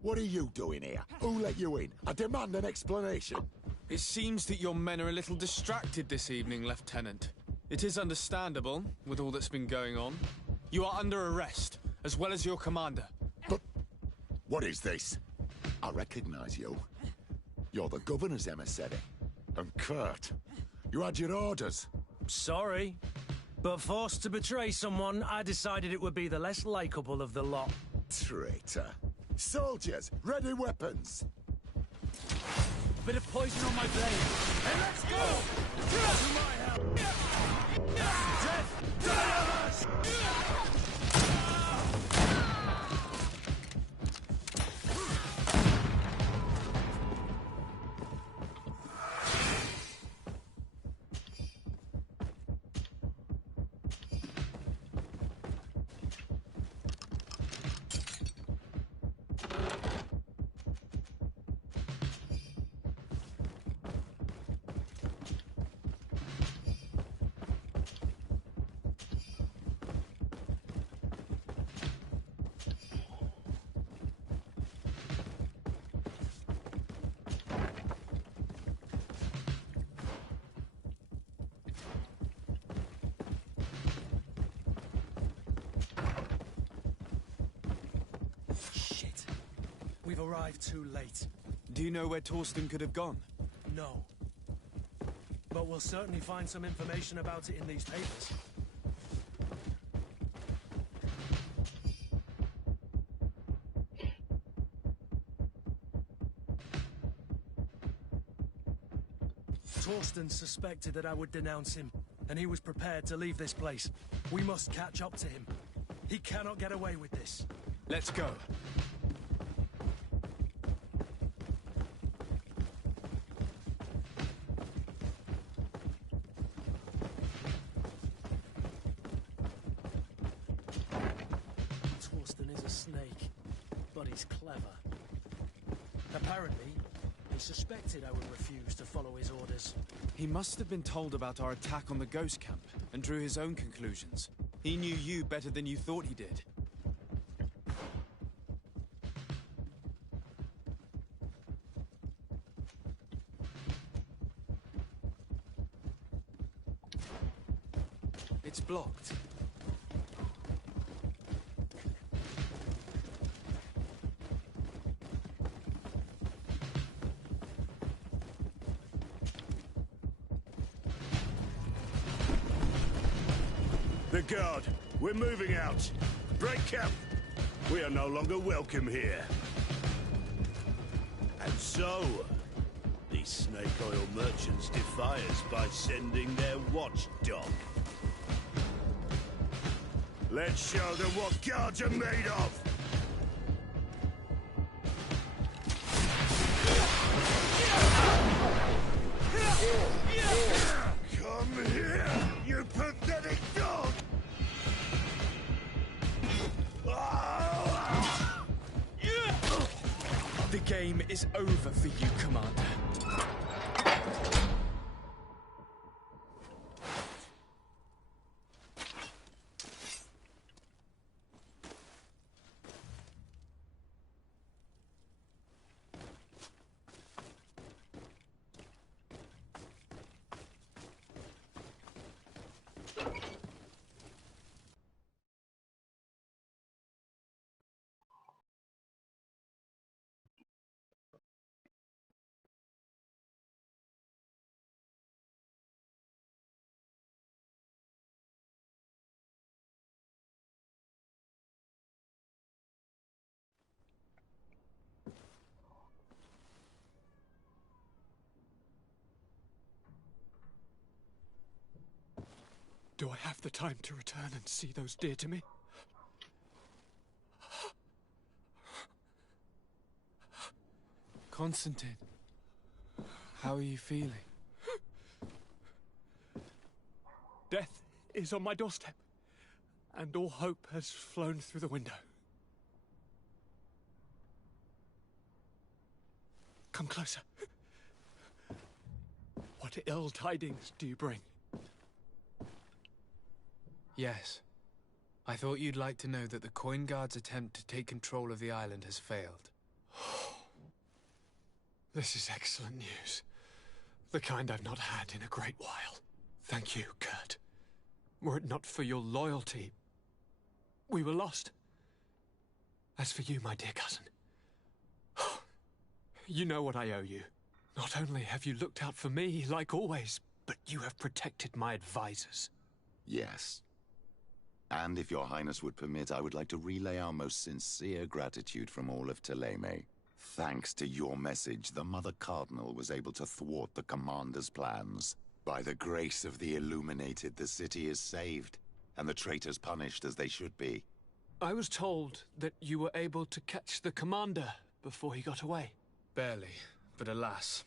What are you doing here? Who let you in? I demand an explanation. It seems that your men are a little distracted this evening, Lieutenant. It is understandable, with all that's been going on. You are under arrest, as well as your commander. But what is this? I recognize you. You're the governor's emissary. And Kurt, you had your orders. Sorry, but forced to betray someone, I decided it would be the less likable of the lot. Traitor. Soldiers, ready weapons. Bit of poison on my blade. Hey, let's go! To my help! Death! Die of us! We've arrived too late. Do you know where Torsten could have gone? No. But we'll certainly find some information about it in these papers. Torsten suspected that I would denounce him, and he was prepared to leave this place. We must catch up to him. He cannot get away with this. Let's go. Torsten is a snake, but he's clever. Apparently, he suspected I would refuse to follow his orders. He must have been told about our attack on the ghost camp and drew his own conclusions. He knew you better than you thought he did. It's blocked. The guard, we're moving out. Break camp. We are no longer welcome here. And so, these snake oil merchants defy us by sending their watchdog. Let's show them what guards are made of! Come here, you pathetic dog! The game is over for you, Commander. Do I have the time to return and see those dear to me? Constantine, how are you feeling? Death is on my doorstep, and all hope has flown through the window. Come closer. What ill tidings do you bring? Yes. I thought you'd like to know that the Coin Guard's attempt to take control of the island has failed. This is excellent news. The kind I've not had in a great while. Thank you, Kurt. Were it not for your loyalty, we were lost. As for you, my dear cousin, you know what I owe you. Not only have you looked out for me, like always, but you have protected my advisors. Yes. And if your highness would permit, I would like to relay our most sincere gratitude from all of Prямые. Thanks to your message, the Mother Cardinal was able to thwart the commander's plans. By the grace of the Illuminated, the city is saved, and the traitors punished as they should be. I was told that you were able to catch the commander before he got away. Barely, but alas,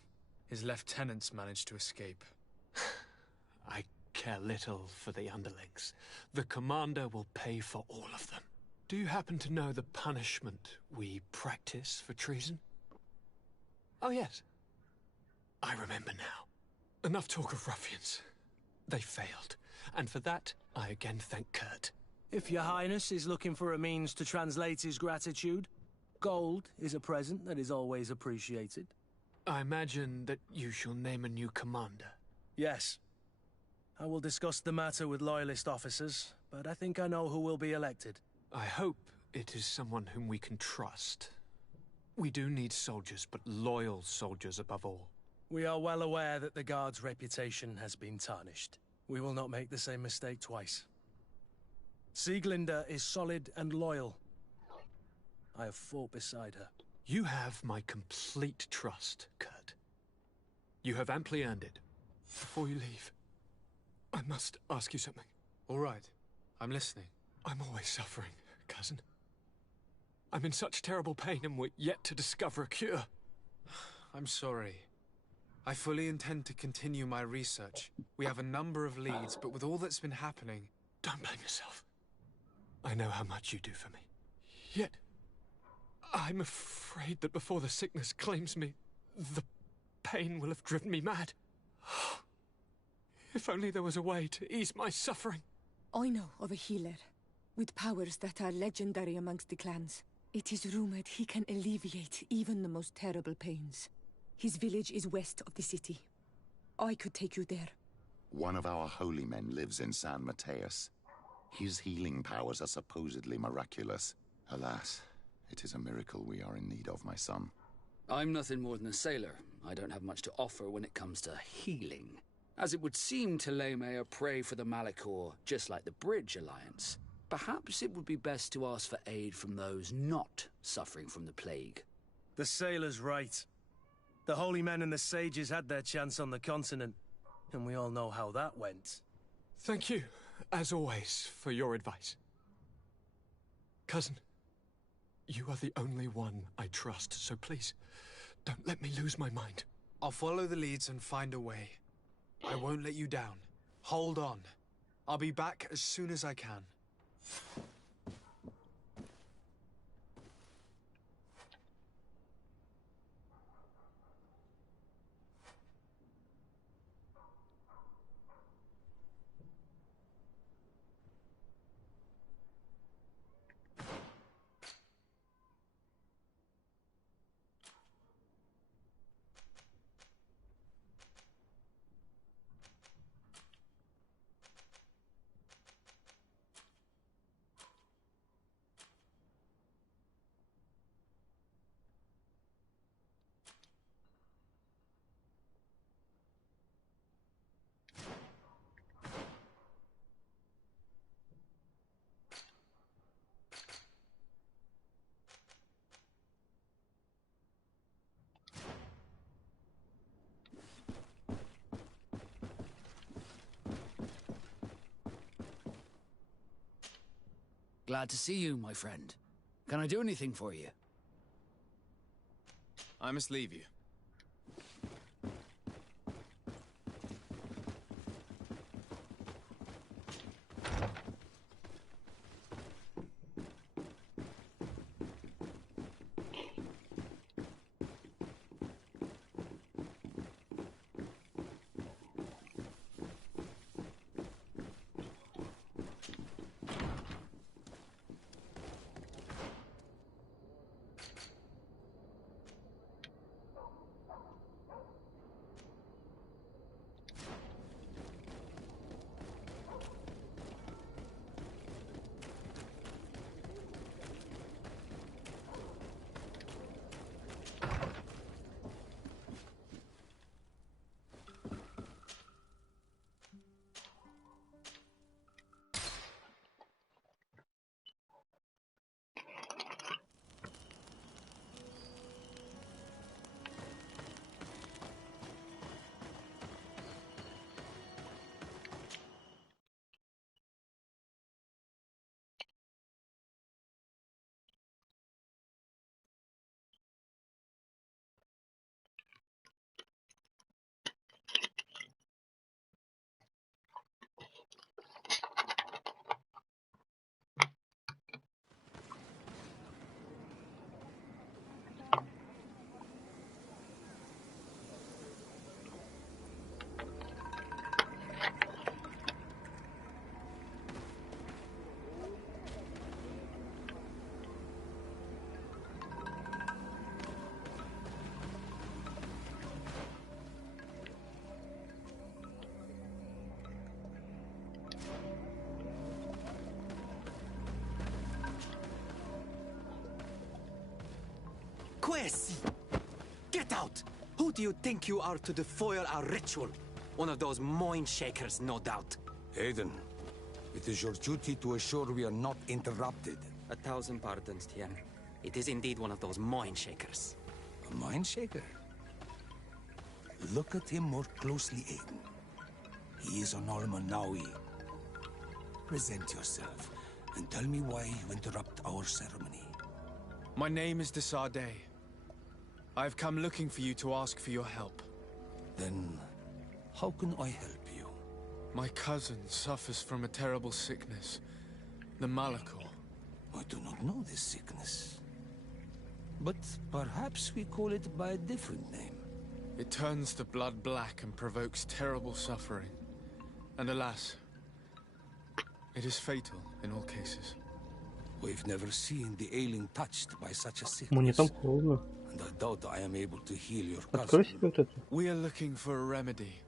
his lieutenants managed to escape. I care little for the underlings. The commander will pay for all of them. Do you happen to know the punishment we practice for treason? Oh yes, I remember now. Enough talk of ruffians. They failed, and for that I again thank Kurt. If your highness is looking for a means to translate his gratitude, gold is a present that is always appreciated. I imagine that you shall name a new commander. Yes. I will discuss the matter with loyalist officers, but I think I know who will be elected. I hope it is someone whom we can trust. We do need soldiers, but loyal soldiers above all. We are well aware that the Guard's reputation has been tarnished. We will not make the same mistake twice. Sieglinde is solid and loyal. I have fought beside her. You have my complete trust, Kurt. You have amply earned it. Before you leave, I must ask you something. All right. I'm listening. I'm always suffering, cousin. I'm in such terrible pain and we're yet to discover a cure. I'm sorry. I fully intend to continue my research. We have a number of leads, but with all that's been happening... Don't blame yourself. I know how much you do for me. Yet, I'm afraid that before the sickness claims me, the pain will have driven me mad. If only there was a way to ease my suffering. I know of a healer, with powers that are legendary amongst the clans. It is rumored he can alleviate even the most terrible pains. His village is west of the city. I could take you there. One of our holy men lives in San Mateus. His healing powers are supposedly miraculous. Alas, it is a miracle we are in need of, my son. I'm nothing more than a sailor. I don't have much to offer when it comes to healing. As it would seem Thélème are prey for the Malachor, just like the Bridge Alliance, perhaps it would be best to ask for aid from those not suffering from the plague. The sailor's right. The holy men and the sages had their chance on the continent, and we all know how that went. Thank you, as always, for your advice. Cousin, you are the only one I trust, so please, don't let me lose my mind. I'll follow the leads and find a way. I won't let you down. Hold on. I'll be back as soon as I can. Glad to see you, my friend. Can I do anything for you? I must leave you. Quesi! Get out! Who do you think you are to foil our ritual? One of those mind shakers, no doubt. Aiden, it is your duty to assure we are not interrupted. 1,000 pardons, Tien. It is indeed one of those mind shakers. A mind shaker? Look at him more closely, Aiden. He is an Almanawi. Present yourself and tell me why you interrupt our ceremony. My name is Desardet. I've come looking for you to ask for your help. Then, how can I help you? My cousin suffers from a terrible sickness. The Malachor. I do not know this sickness. But perhaps we call it by a different name. It turns the blood black and provokes terrible suffering. And alas, it is fatal in all cases. We've never seen the ailing touched by such a Мне sickness. там холодно. And I doubt I am able to heal your Открой cousin. себе вот это. We are looking for a remedy,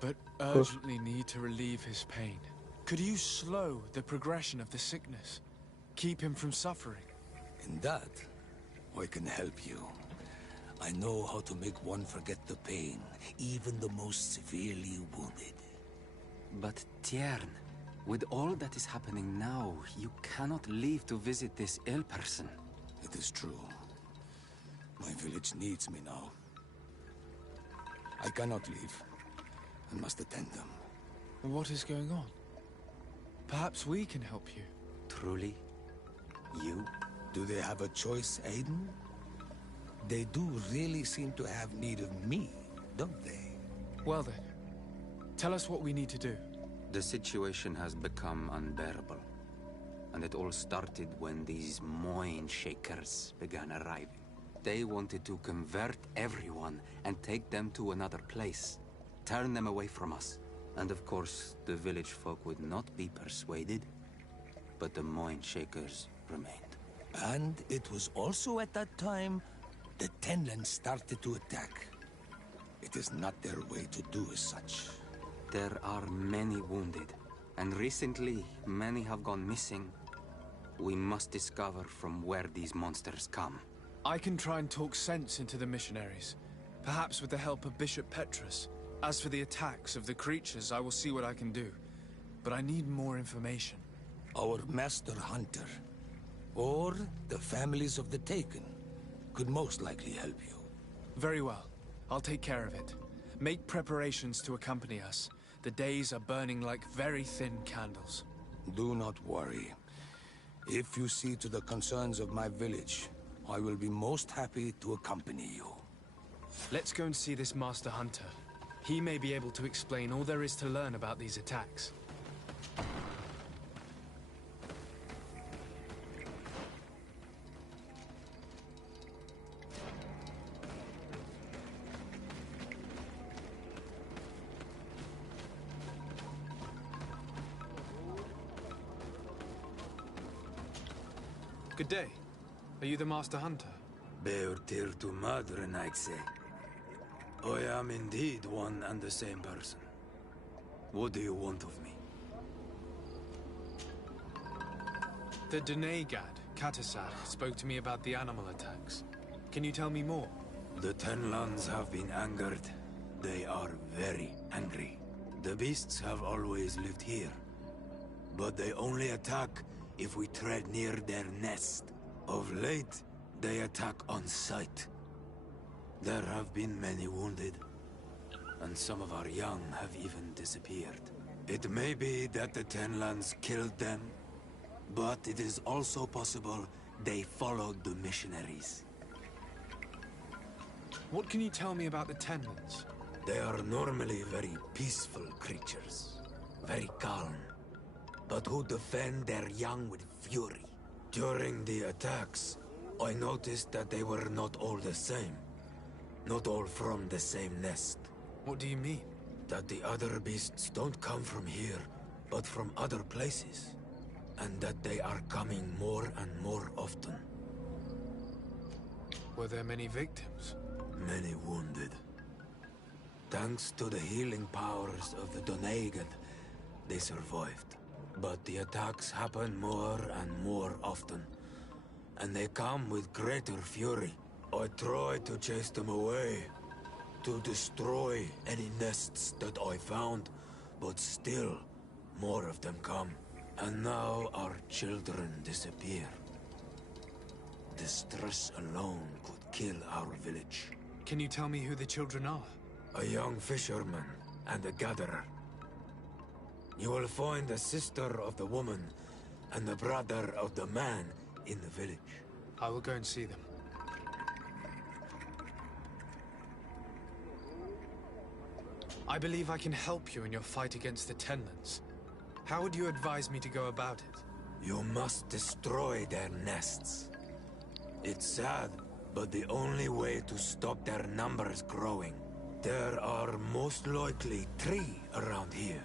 but urgently need to relieve his pain. Could you slow the progression of the sickness? Keep him from suffering? In that, I can help you. I know how to make one forget the pain, even the most severely wounded. But Tiern, with all that is happening now, you cannot leave to visit this ill person. It is true. My village needs me now. I cannot leave. I must attend them. What is going on? Perhaps we can help you. Truly? You? Do they have a choice, Aiden? They do really seem to have need of me, don't they? Well then, tell us what we need to do. The situation has become unbearable. And it all started when these Moin Shakers began arriving. They wanted to convert everyone and take them to another place. Turn them away from us. And of course, the village folk would not be persuaded. But the Moin Shakers remained. And it was also at that time the Tenlands started to attack. It is not their way to do as such. There are many wounded, and recently many have gone missing. We must discover from where these monsters come. I can try and talk sense into the missionaries, perhaps with the help of Bishop Petrus. As for the attacks of the creatures, I will see what I can do. But I need more information. Our master hunter, or the families of the Taken, could most likely help you. Very well. I'll take care of it. Make preparations to accompany us. The days are burning like very thin candles. Do not worry. If you see to the concerns of my village, I will be most happy to accompany you. Let's go and see this Master Hunter. He may be able to explain all there is to learn about these attacks. Good day. Are you the Master Hunter? Beortir to Madren, I'd say. I am indeed one and the same person. What do you want of me? The Denegad, Katasak, spoke to me about the animal attacks. Can you tell me more? The Tenlands have been angered. They are very angry. The beasts have always lived here. But they only attack if we tread near their nest. Of late, they attack on sight. There have been many wounded, and some of our young have even disappeared. It may be that the Tenlands killed them, but it is also possible they followed the missionaries. What can you tell me about the Tenlands? They are normally very peaceful creatures, very calm, but who defend their young with fury. During the attacks, I noticed that they were not all the same. Not all from the same nest. What do you mean? That the other beasts don't come from here, but from other places. And that they are coming more and more often. Were there many victims? Many wounded. Thanks to the healing powers of the Denegad, they survived. But the attacks happen more and more often. And they come with greater fury. I try to chase them away, to destroy any nests that I found, but still, more of them come. And now our children disappear. Distress alone could kill our village. Can you tell me who the children are? A young fisherman and a gatherer. You will find the sister of the woman and the brother of the man in the village. I will go and see them. I believe I can help you in your fight against the Tenlands. How would you advise me to go about it? You must destroy their nests. It's sad, but the only way to stop their numbers growing. There are most likely 3 around here.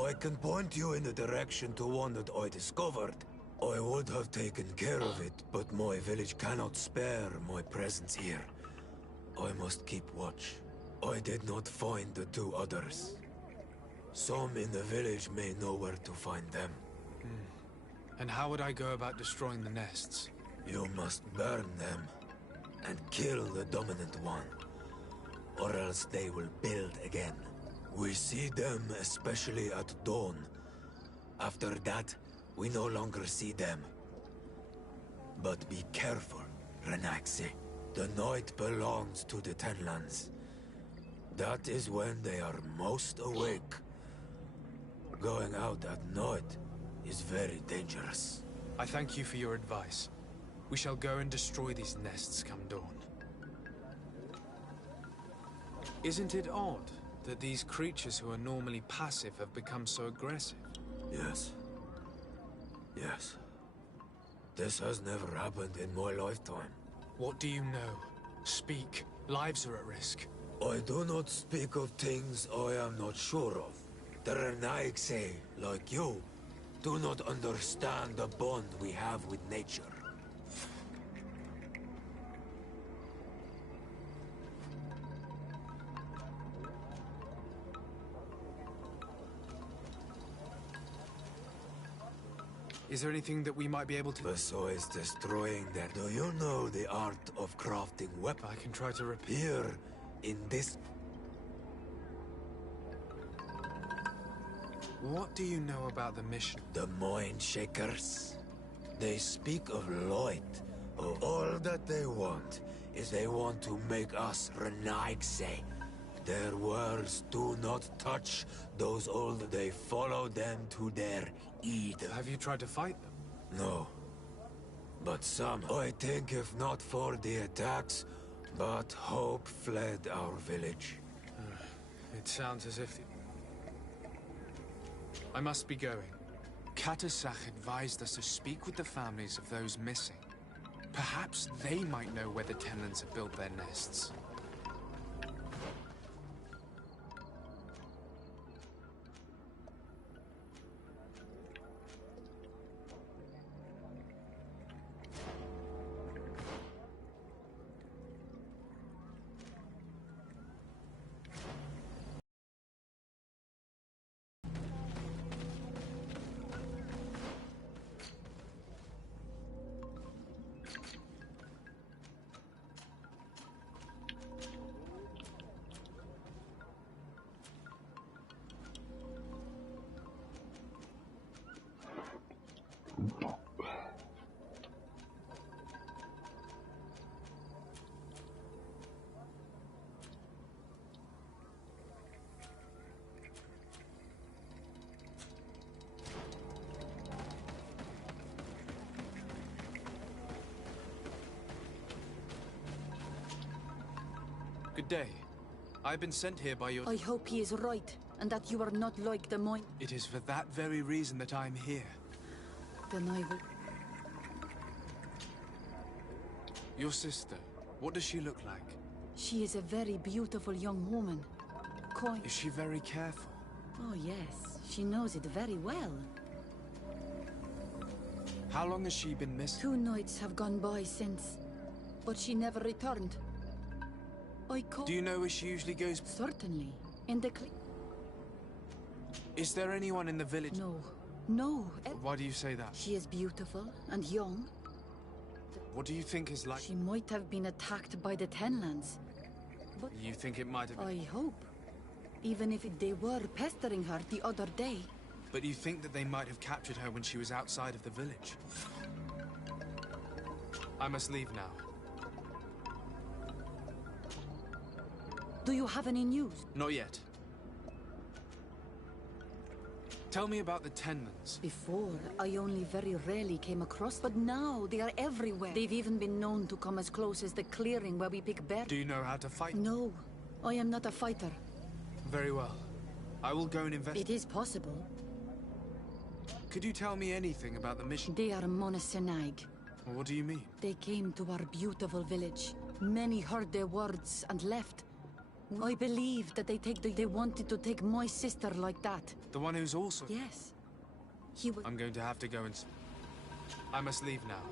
I can point you in the direction to one that I discovered. I would have taken care of it, but my village cannot spare my presence here. I must keep watch. I did not find the 2 others. Some in the village may know where to find them. And how would I go about destroying the nests? You must burn them, and kill the dominant one, or else they will build again. We see them especially at dawn. After that, we no longer see them. But be careful, Renaxi. The night belongs to the Tenlands. That is when they are most awake. Going out at night is very dangerous. I thank you for your advice. We shall go and destroy these nests come dawn. Isn't it odd that these creatures who are normally passive have become so aggressive? Yes. Yes. This has never happened in my lifetime. What do you know? Speak. Lives are at risk. I do not speak of things I am not sure of. The Renaigse, like you, do not understand the bond we have with nature. Is there anything that we might be able to... Besides destroying them, do you know the art of crafting weapons? I can try to repeat. Here, in this... What do you know about the mission? The Mind Shakers. They speak of light. All that they want is they want to make us Renaigse. Their words do not touch those old. They follow them to their either. Have you tried to fight them? No. But some, I think if not for the attacks, but hope fled our village. It sounds as if... I must be going. Katasach advised us to speak with the families of those missing. Perhaps they might know where the tenants have built their nests. Good day. I've been sent here by your... I hope he is right, and that you are not like the Moin. It is for that very reason that I'm here. Then I will... Your sister, what does she look like? She is a very beautiful young woman. Coy. Is she very careful? Oh yes, she knows it very well. How long has she been missing? 2 nights have gone by since, but she never returned. Do you know where she usually goes? Certainly. In the Is there anyone in the village? No. No. Why do you say that? She is beautiful and young. What do you think is like... She might have been attacked by the Tenlands. But You think it might have been... I hope. Even if they were pestering her the other day. But you think that they might have captured her when she was outside of the village? I must leave now. Do you have any news? Not yet. Tell me about the Tenlands. Before, I only very rarely came across, but now they are everywhere. They've even been known to come as close as the clearing where we pick berries. Do you know how to fight? No, I am not a fighter. Very well. I will go and investigate. It is possible. Could you tell me anything about the mission? They are Monasenag. What do you mean? They came to our beautiful village. Many heard their words and left. I believe that they wanted to take my sister like that. The one who's also... Yes. He was... I'm going to have to go and... I must leave now.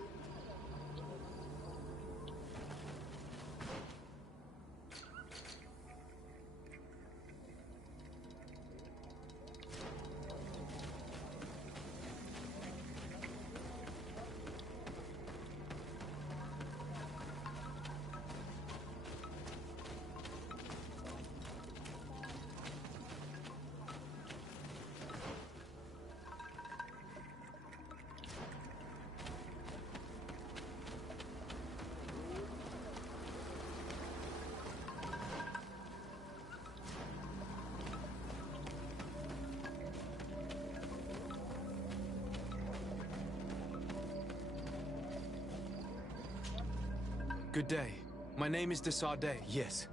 Good day. My name is Desardet. Yes,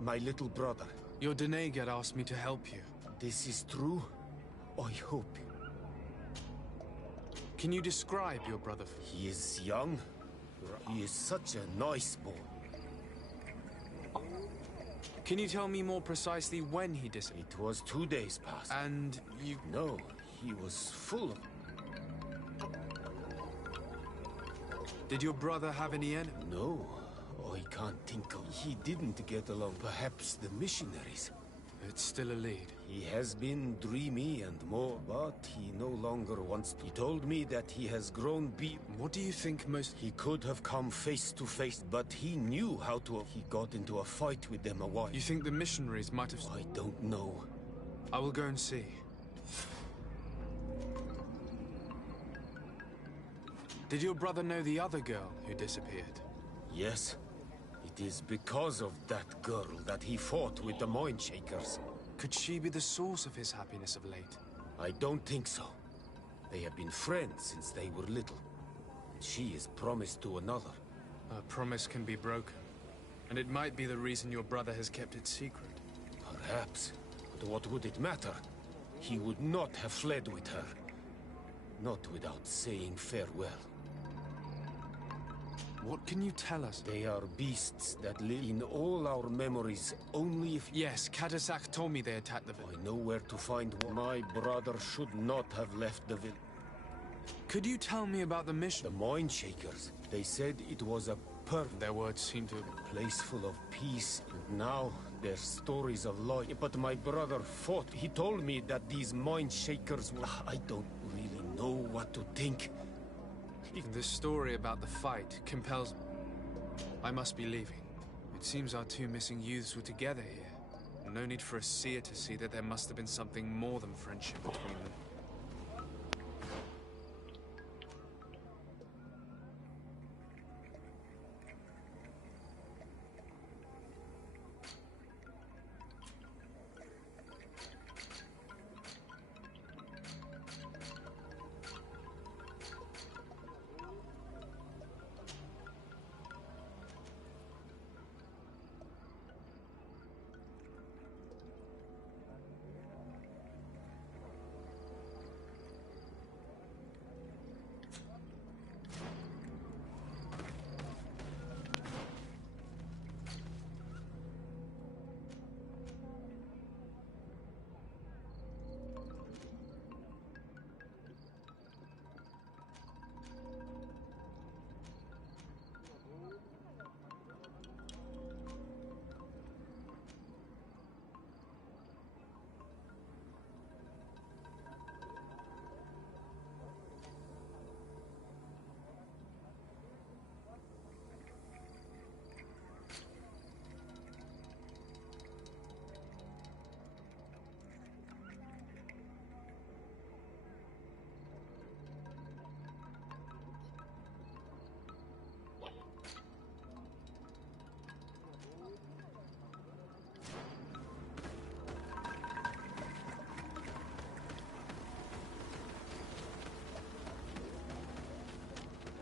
my little brother. Your Denegat asked me to help you. This is true? I hope. Can you describe your brother? He is young. He is such a nice boy. Can you tell me more precisely when he disappeared? It was 2 days past. And you... No, he was full of... Did your brother have any enemies? No, I can't think of... He didn't get along. Perhaps the missionaries. It's still a lead. He has been dreamy and more, but he no longer wants... He told me that he has grown What do you think most... He could have come face to face, but he knew how to... He got into a fight with them a while. You think the missionaries might have... I don't know. I will go and see. Did your brother know the other girl who disappeared? Yes. It is because of that girl that he fought with the Mind Shakers. Could she be the source of his happiness of late? I don't think so. They have been friends since they were little. And she is promised to another. A promise can be broken. And it might be the reason your brother has kept it secret. Perhaps. But what would it matter? He would not have fled with her. Not without saying farewell. What can you tell us? They are beasts that live in all our memories only if... Yes, Katasak told me they attacked the village. I know where to find one. My brother should not have left the village. Could you tell me about the mission? The Mind Shakers. They said it was a Their words seem to... A place full of peace, and now there's stories of life. But my brother fought. He told me that these Mind Shakers were... I don't really know what to think. This story about the fight compels... I must be leaving. It seems our two missing youths were together here. No need for a seer to see that there must have been something more than friendship between them.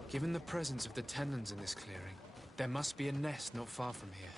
Given the presence of the tenons in this clearing, there must be a nest not far from here.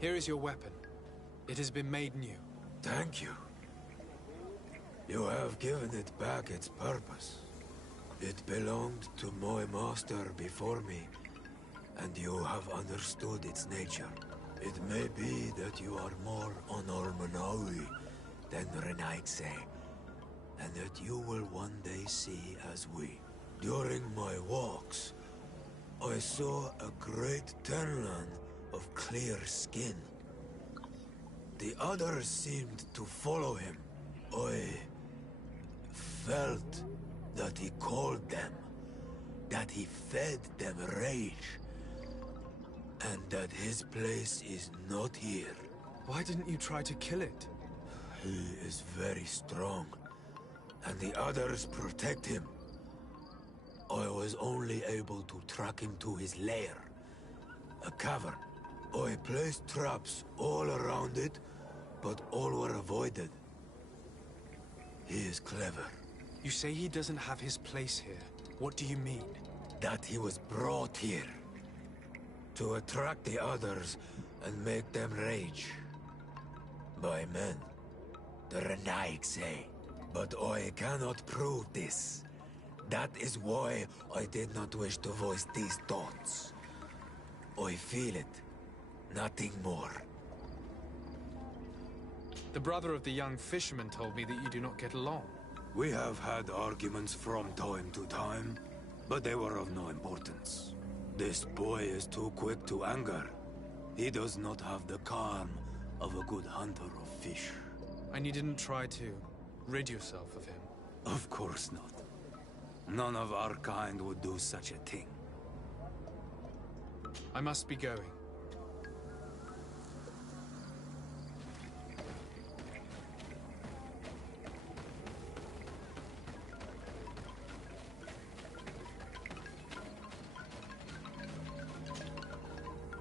Here is your weapon. It has been made new. Thank you. You have given it back its purpose. It belonged to my master before me, and you have understood its nature. It may be that you are more on Almanawi than Renaigse, and that you will one day see as we. During my walks, I saw a great Tenlan of clear skin. The others seemed to follow him. I felt that he called them, that he fed them rage, and that his place is not here. Why didn't you try to kill it? He is very strong, and the others protect him. I was only able to track him to his lair, a cavern. I placed traps all around it, but all were avoided. He is clever. You say he doesn't have his place here. What do you mean? That he was brought here to attract the others and make them rage. By men, the Renaig say. But I cannot prove this. That is why I did not wish to voice these thoughts. I feel it, nothing more. The brother of the young fisherman told me that you do not get along. We have had arguments from time to time, but they were of no importance. This boy is too quick to anger. He does not have the calm of a good hunter of fish. And you didn't try to rid yourself of him? Of course not. None of our kind would do such a thing. I must be going.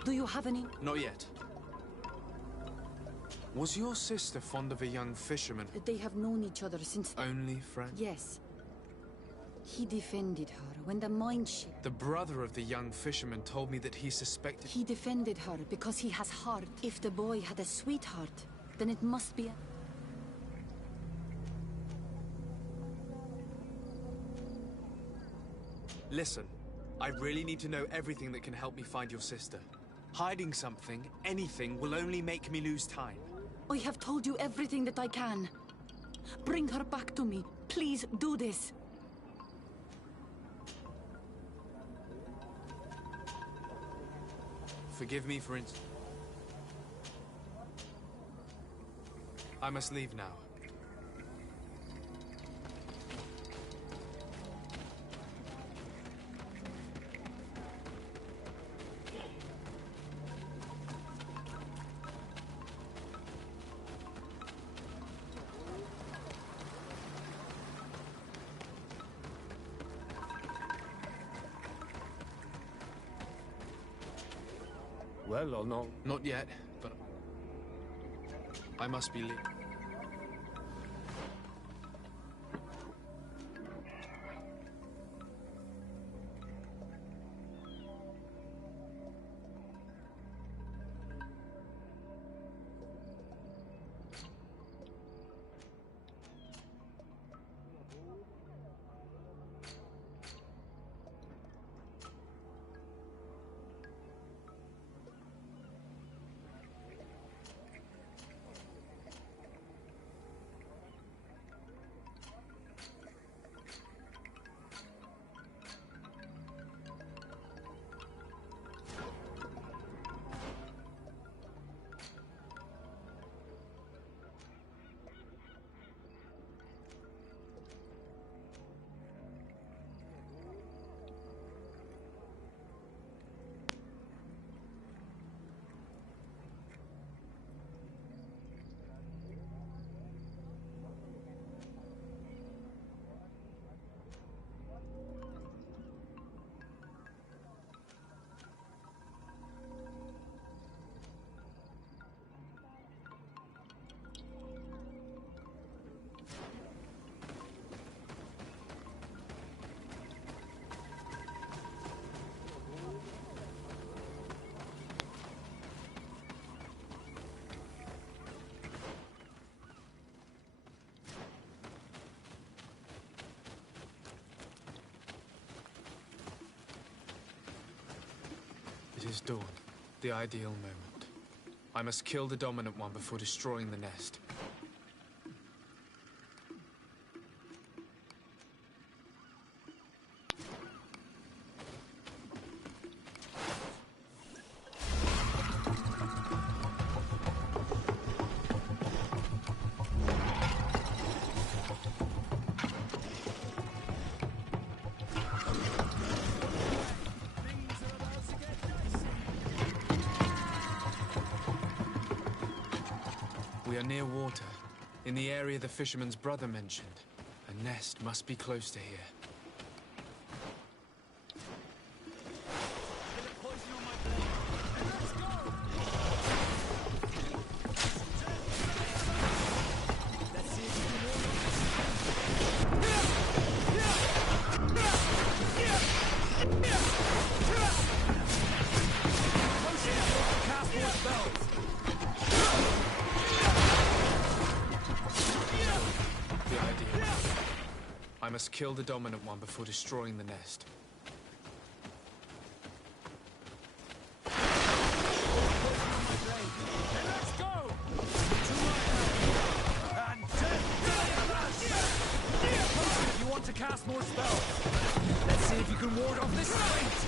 Do you have any? Not yet. Was your sister fond of a young fisherman? They have known each other since... Only friends? Yes. He defended her when the mind ship... The brother of the young fisherman told me that he suspected... He defended her because he has heart. If the boy had a sweetheart, then it must be a... Listen, I really need to know everything that can help me find your sister. Hiding something, anything, will only make me lose time. I have told you everything that I can. Bring her back to me. Please do this. Forgive me for I must leave now. Well or no? Not yet, but I must be leaving. It is dawn, the ideal moment. I must kill the dominant one before destroying the nest. We are near water, in the area the fisherman's brother mentioned. A nest must be close to here. I must kill the dominant one before destroying the nest. Let's go! If you want to cast more spells, let's see if you can ward off this fight!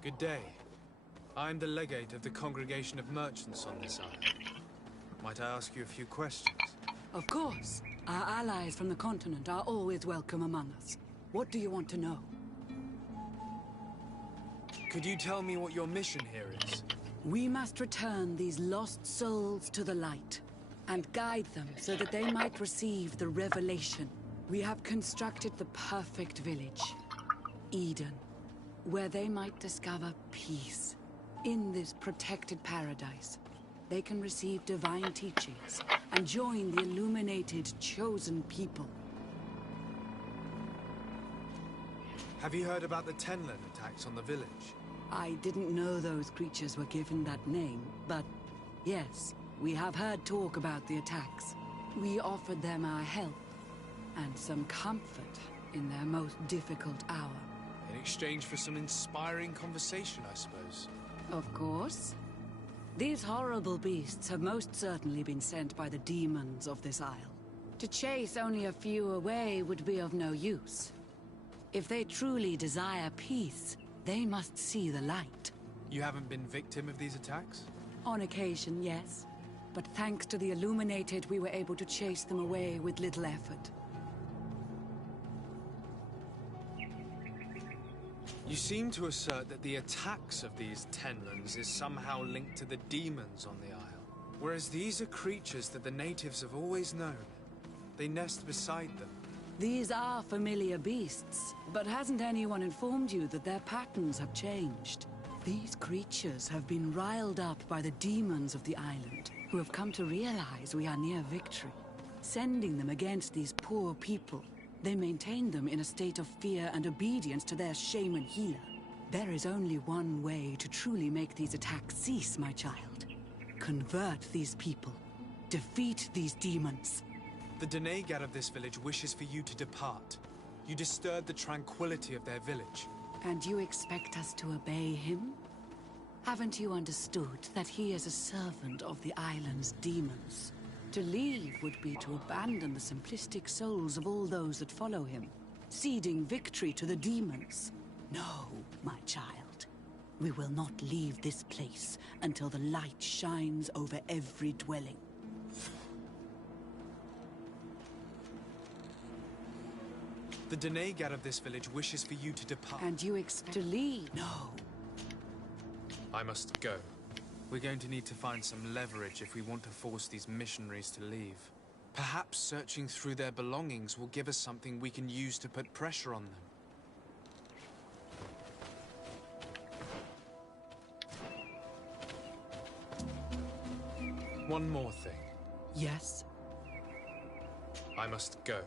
Good day. I'm the legate of the congregation of merchants on this island. Might I ask you a few questions? Of course. Our allies from the continent are always welcome among us. What do you want to know? Could you tell me what your mission here is? We must return these lost souls to the light and guide them so that they might receive the revelation. We have constructed the perfect village, Eden, where they might discover peace. In this protected paradise, they can receive divine teachings and join the illuminated, chosen people. Have you heard about the Tenland attacks on the village? I didn't know those creatures were given that name, but yes, we have heard talk about the attacks. We offered them our help and some comfort in their most difficult hour. In exchange for some inspiring conversation, I suppose. Of course. These horrible beasts have most certainly been sent by the demons of this isle. To chase only a few away would be of no use. If they truly desire peace, they must see the light. You haven't been victim of these attacks? On occasion, yes. But thanks to the Illuminated, we were able to chase them away with little effort. You seem to assert that the attacks of these Tenlands is somehow linked to the demons on the isle. Whereas these are creatures that the natives have always known. They nest beside them. These are familiar beasts, but hasn't anyone informed you that their patterns have changed? These creatures have been riled up by the demons of the island, who have come to realize we are near victory. Sending them against these poor people, they maintain them in a state of fear and obedience to their shaman healer. There is only one way to truly make these attacks cease, my child. Convert these people. Defeat these demons. The Denegat of this village wishes for you to depart. You disturb the tranquility of their village. And you expect us to obey him? Haven't you understood that he is a servant of the island's demons? To leave would be to abandon the simplistic souls of all those that follow him, ceding victory to the demons. No, my child. We will not leave this place until the light shines over every dwelling. The Denegat of this village wishes for you to depart. And you expect to leave? No. I must go. We're going to need to find some leverage if we want to force these missionaries to leave. Perhaps searching through their belongings will give us something we can use to put pressure on them. One more thing. Yes? I must go.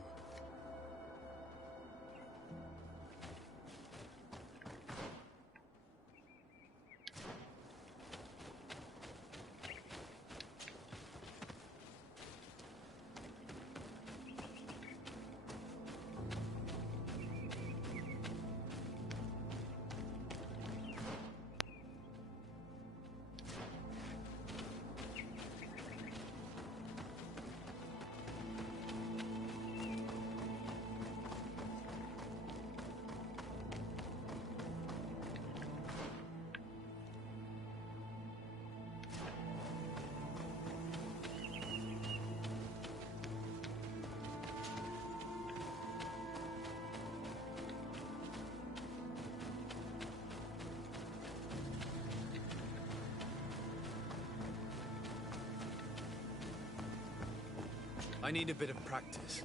I need a bit of practice.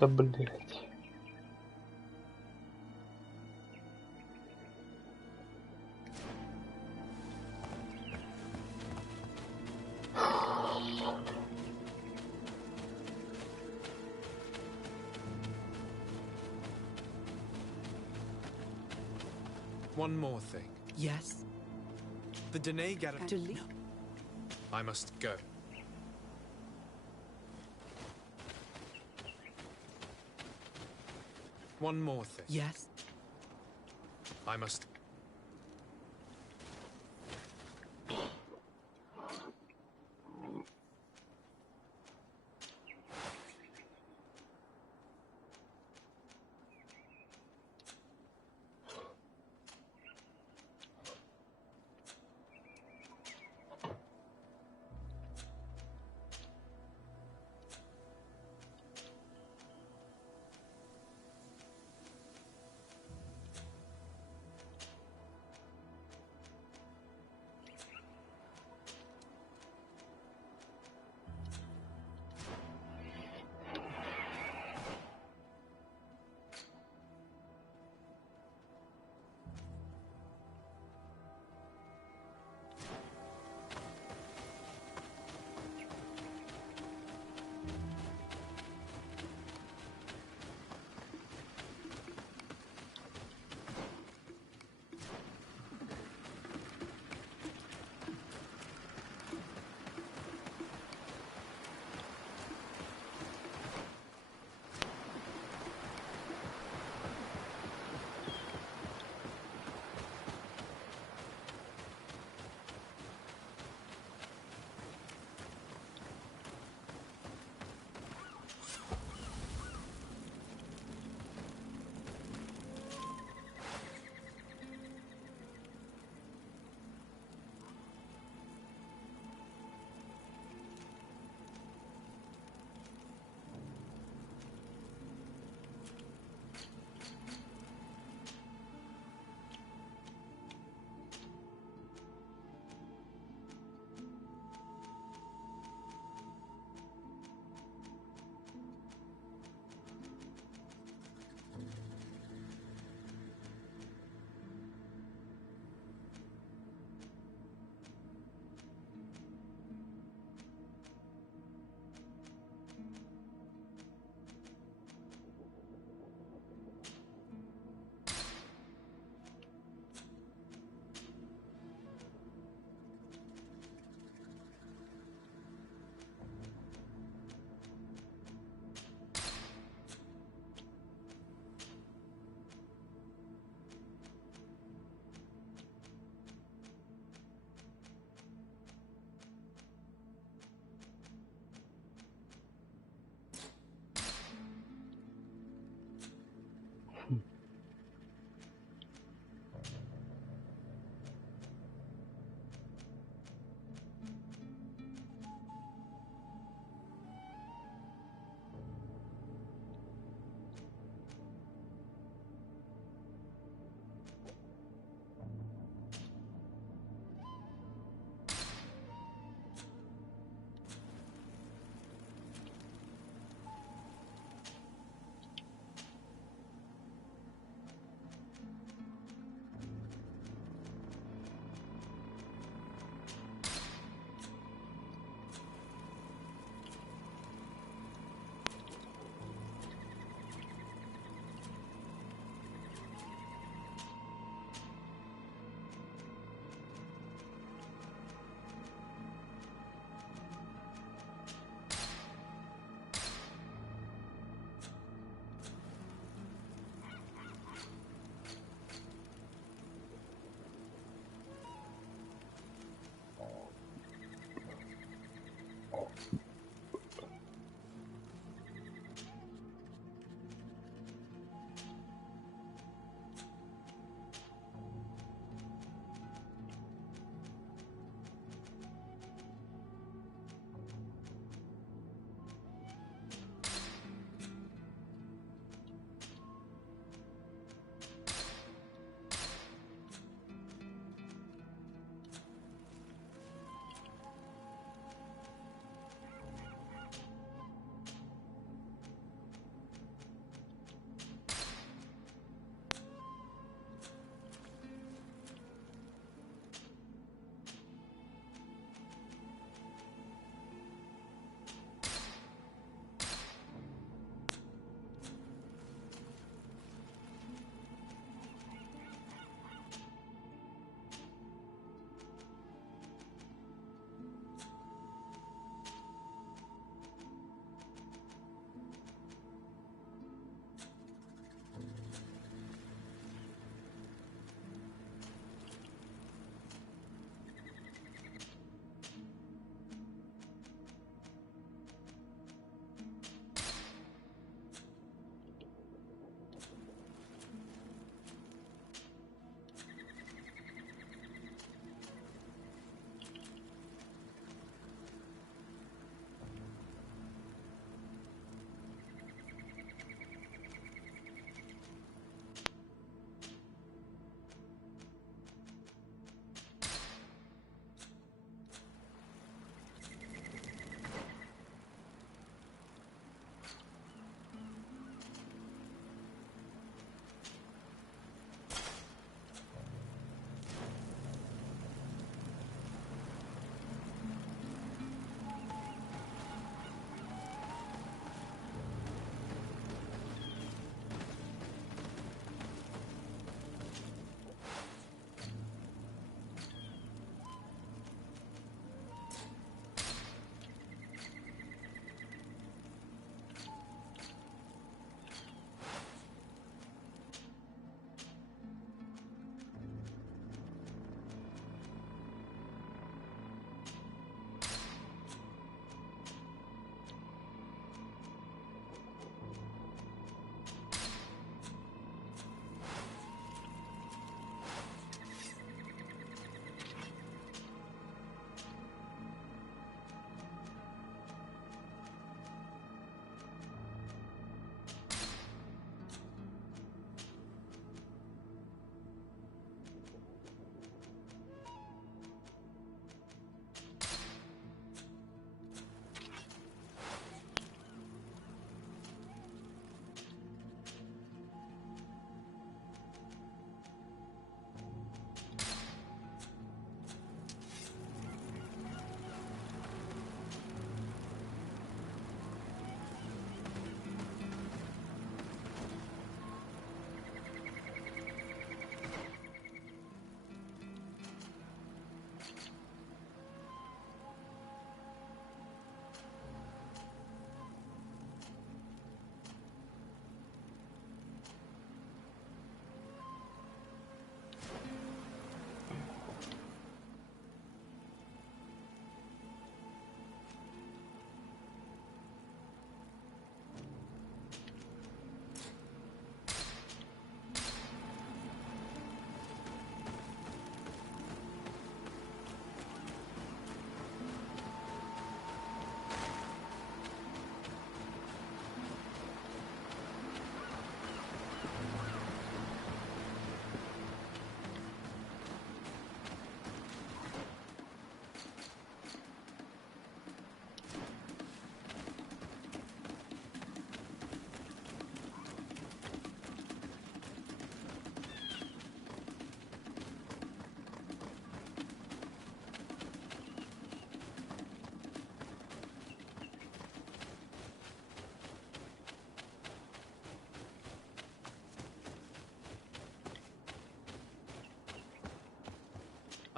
Да блять. One more thing. Yes? The Denegat To leave? I must go. One more thing. Yes? I must...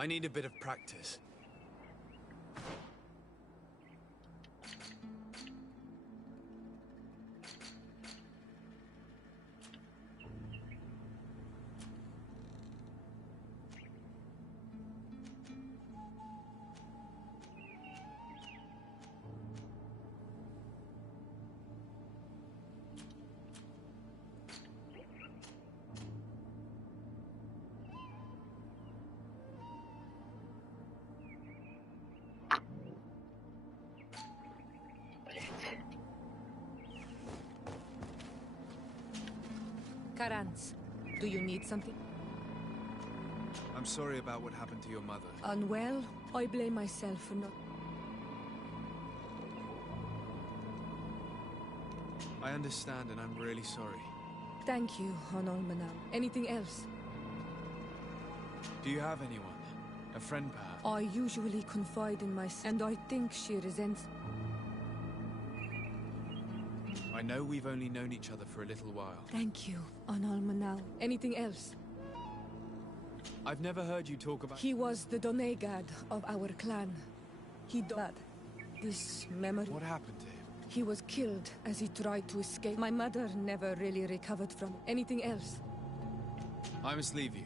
I need a bit of practice. Karans, do you need something? I'm sorry about what happened to your mother. Unwell? I blame myself for not... I understand and I'm really sorry. Thank you, Honol Manal. Anything else? Do you have anyone? A friend perhaps? I usually confide in myself, and I think she resents... I know we've only known each other for a little while. Thank you, Honol Manal. Anything else? I've never heard you talk about... He was the Donegad of our clan. He died. This memory... What happened to him? He was killed as he tried to escape. My mother never really recovered from it. Anything else? I must leave you.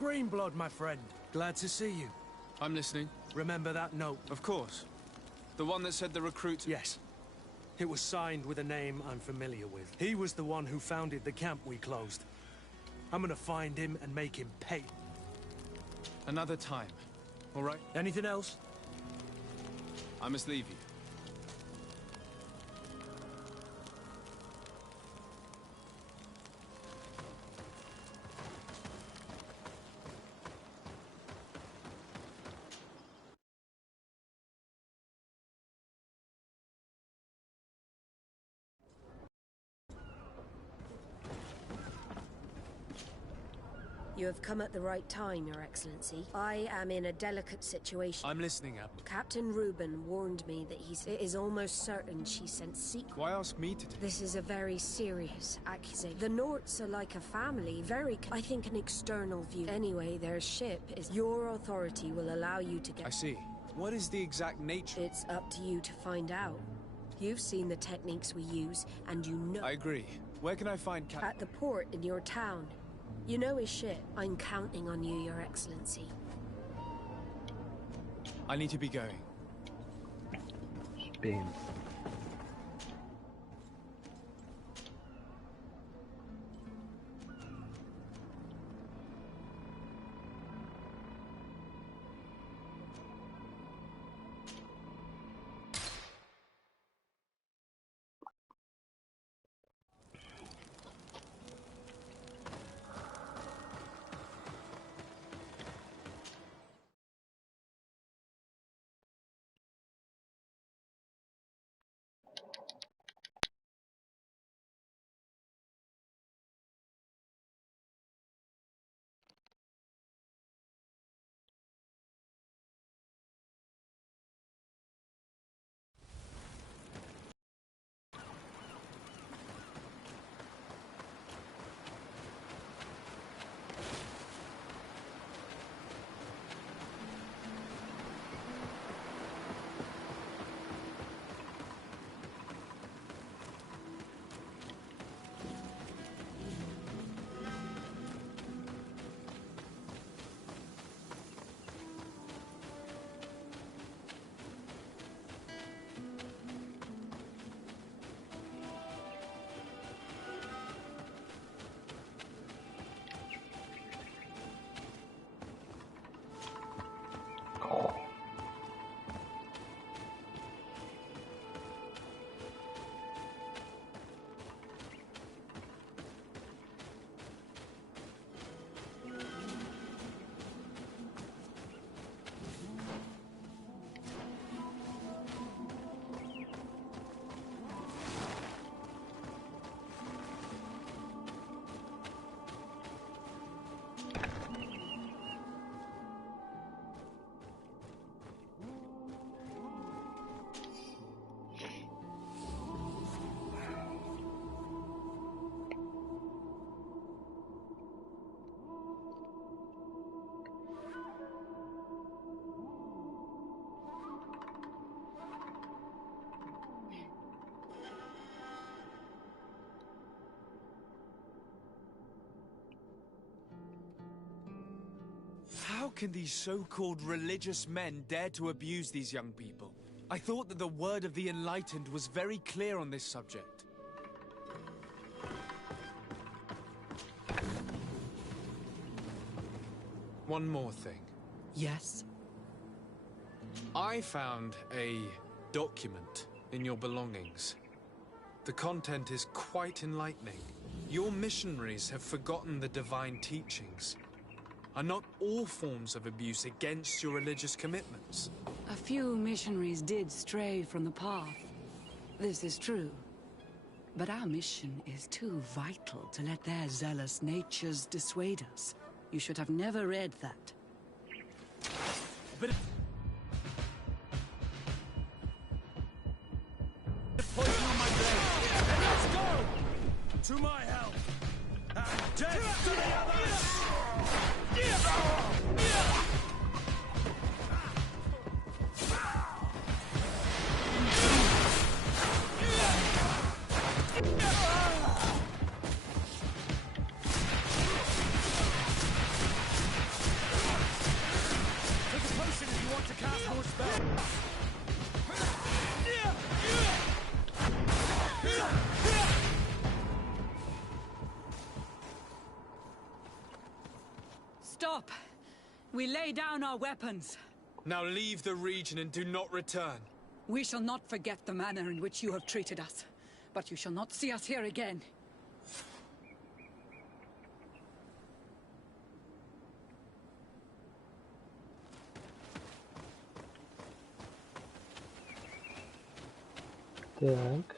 Greenblood, my friend. Glad to see you. I'm listening. Remember that note? Of course. The one that said the recruit... Yes. It was signed with a name I'm familiar with. He was the one who founded the camp we closed. I'm gonna find him and make him pay. Another time. All right? Anything else? I must leave you. You have come at the right time, Your Excellency. I am in a delicate situation. I'm listening, Admiral. Captain Reuben warned me that it is almost certain she sent secret. Why ask me to do this? Is a very serious accusation. The Norts are like a family, I think an external view. Anyway, their ship is... Your authority will allow you to get... I see. What is the exact nature? It's up to you to find out. You've seen the techniques we use, and you know... I agree. Where can I find Captain? At the port in your town. You know his ship. I'm counting on you, Your Excellency. I need to be going. Spin. How can these so-called religious men dare to abuse these young people? I thought that the word of the enlightened was very clear on this subject. One more thing. Yes? I found a document in your belongings. The content is quite enlightening. Your missionaries have forgotten the divine teachings. Are not all forms of abuse against your religious commitments? A few missionaries did stray from the path. This is true. But our mission is too vital to let their zealous natures dissuade us. You should have never read that. But poison on my blade. And let's go! To my help! And death to the others! Take a potion if you want to cast more spells. Stop! We lay down our weapons. Now leave the region and do not return. We shall not forget the manner in which you have treated us, but you shall not see us here again. Так.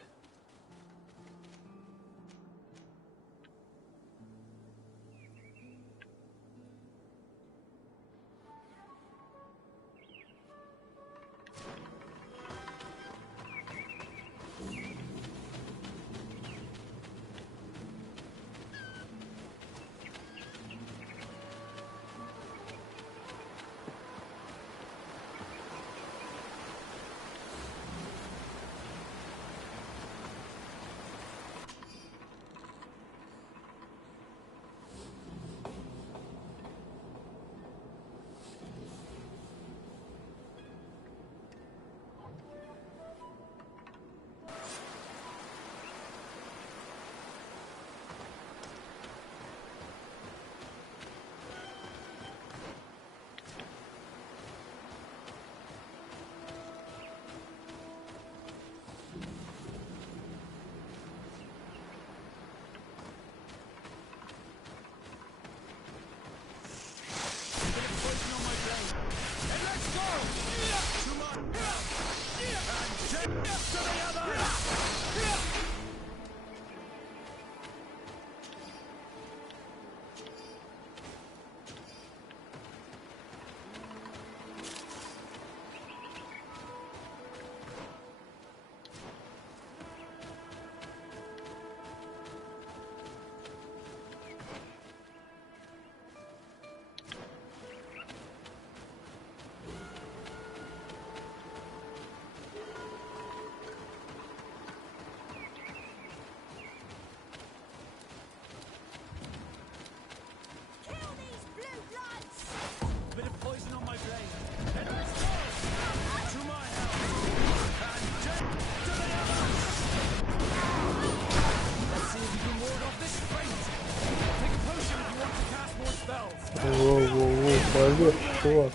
Воу-воу-воу, пойдёт, чувак.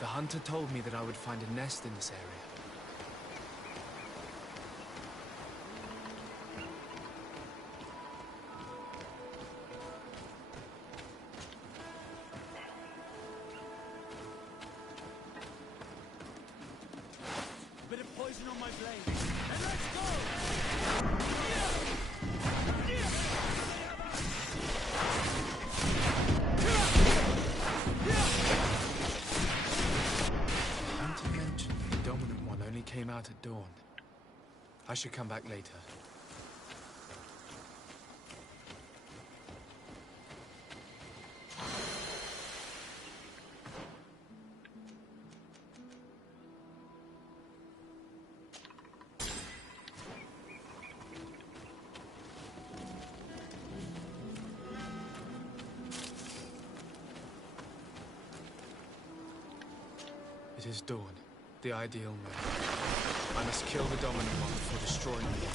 The hunter told me that I would find a nest in this area. Bit of poison on my blade. And let's go! Hunter mentioned the dominant one only came out at dawn. I should come back later. It is dawn, the ideal moment. I must kill the dominant one before destroying the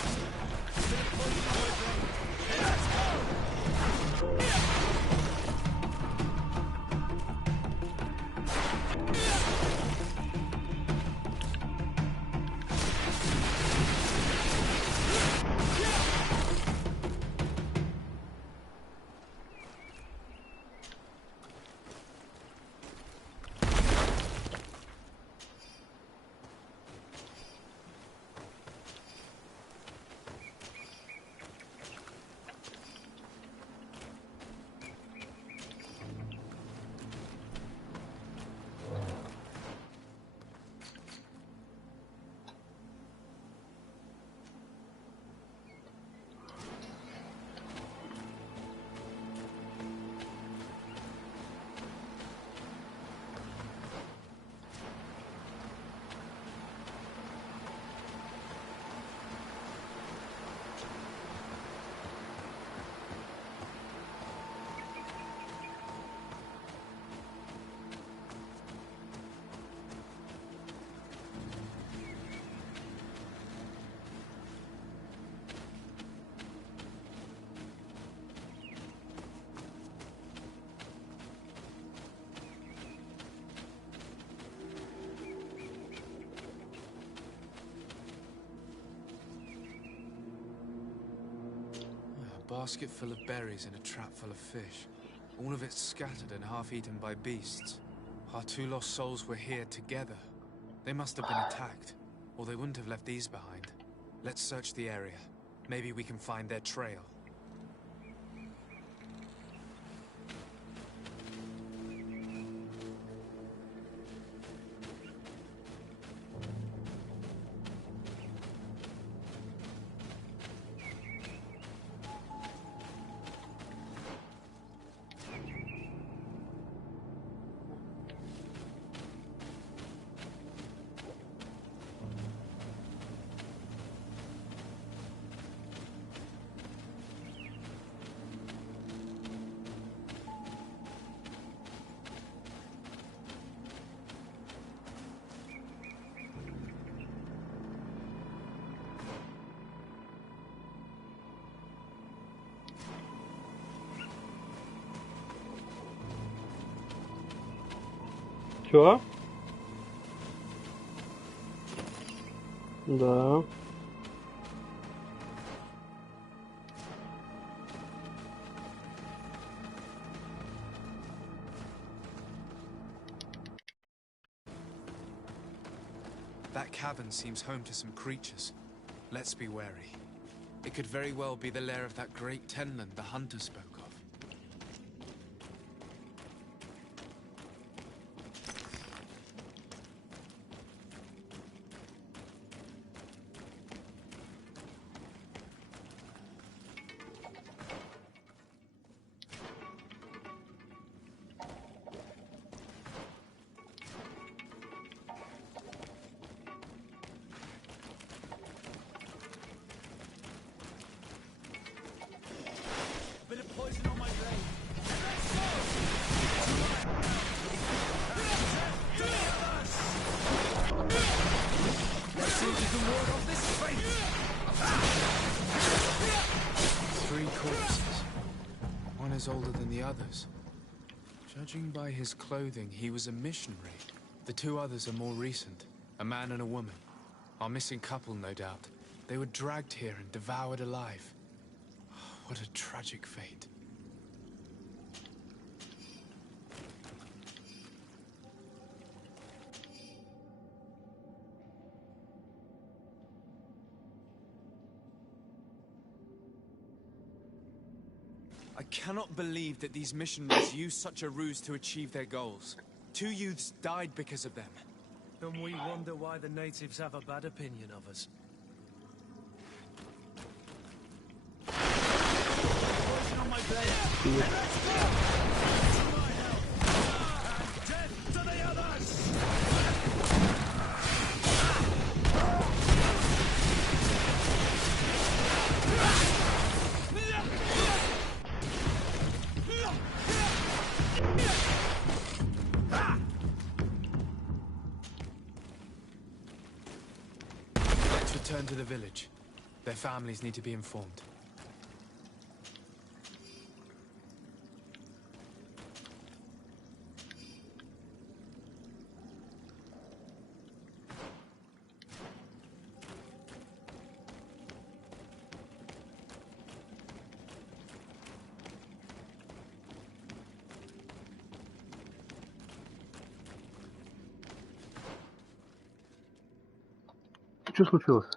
basket full of berries and a trap full of fish. All of it scattered and half-eaten by beasts. Our two lost souls were here together. They must have been attacked, or they wouldn't have left these behind. Let's search the area. Maybe we can find their trail. Чё? Да. That cavern seems home to some creatures. Let's be wary. It could very well be the lair of that great tenland the hunter spoke of. Older than the others. Judging by his clothing, he was a missionary. The two others are more recent. A man and a woman. Our missing couple, no doubt. They were dragged here and devoured alive. What a tragic fate. I cannot believe that these missionaries used such a ruse to achieve their goals. 2 youths died because of them. And we wonder why the natives have a bad opinion of us. Poison on my blade. Let's go! To my help! And death to the others! Let's return to the village. Their families need to be informed. Что случилось?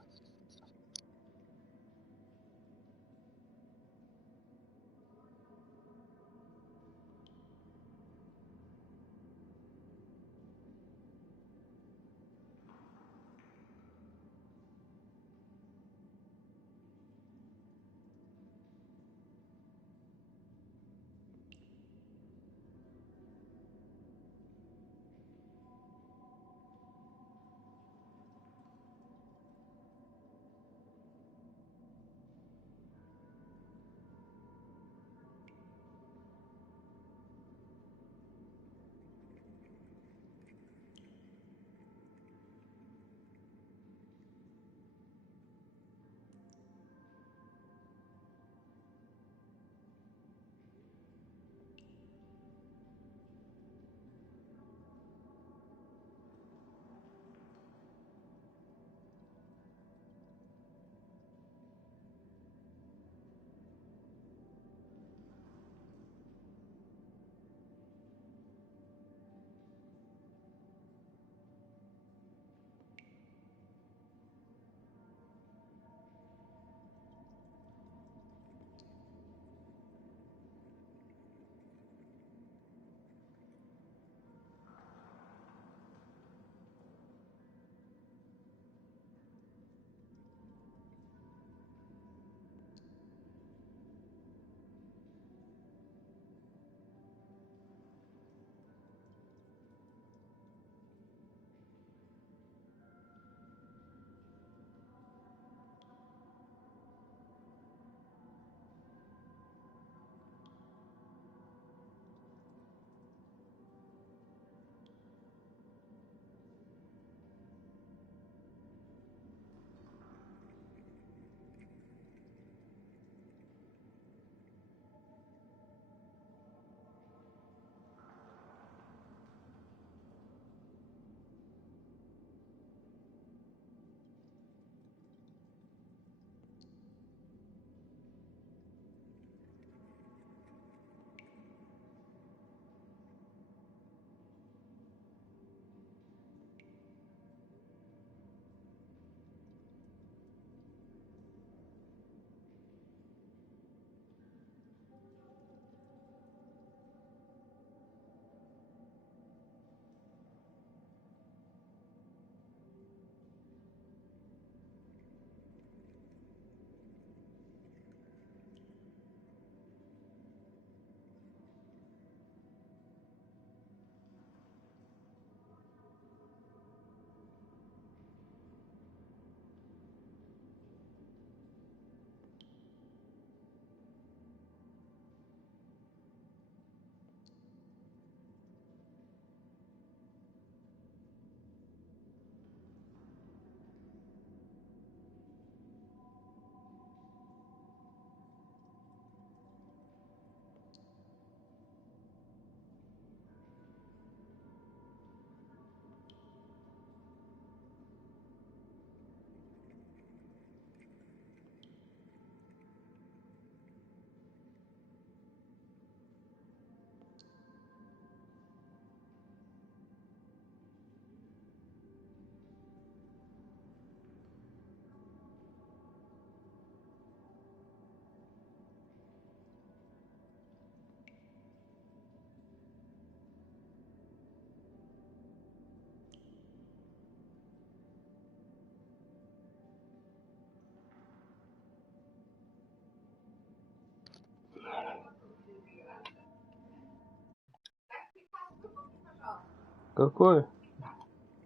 Какой?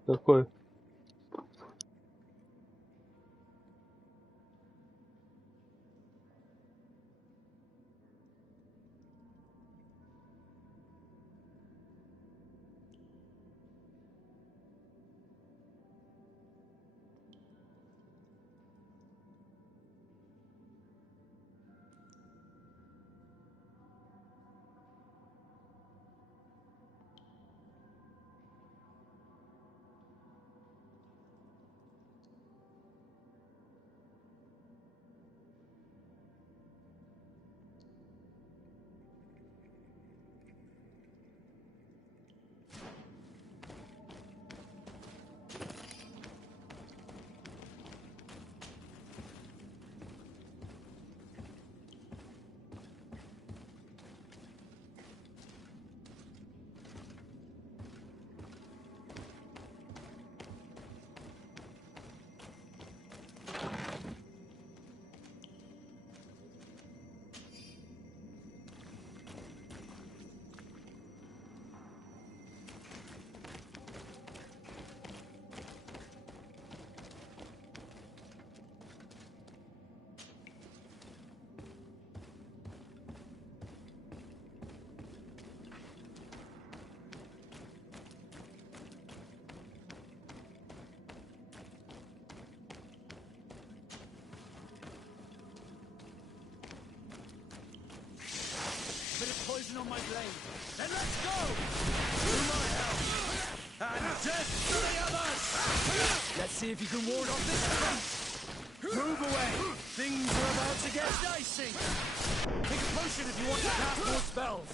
Какой? On my blade. Then let's go! To my help! And death to the others! Let's see if you can ward off this fight! Move away! Things are about to get dicey! Take a potion if you want to cast more spells!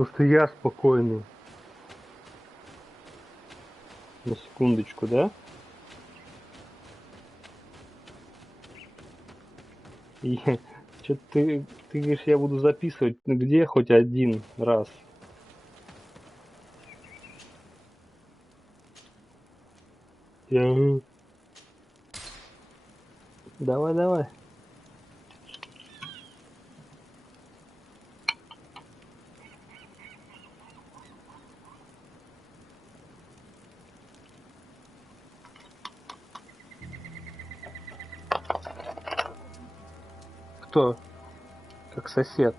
Потому что я спокойный. На секундочку, да? Что-то ты говоришь, я буду записывать, ну где хоть один раз? Давай, давай. Кто? Как сосед.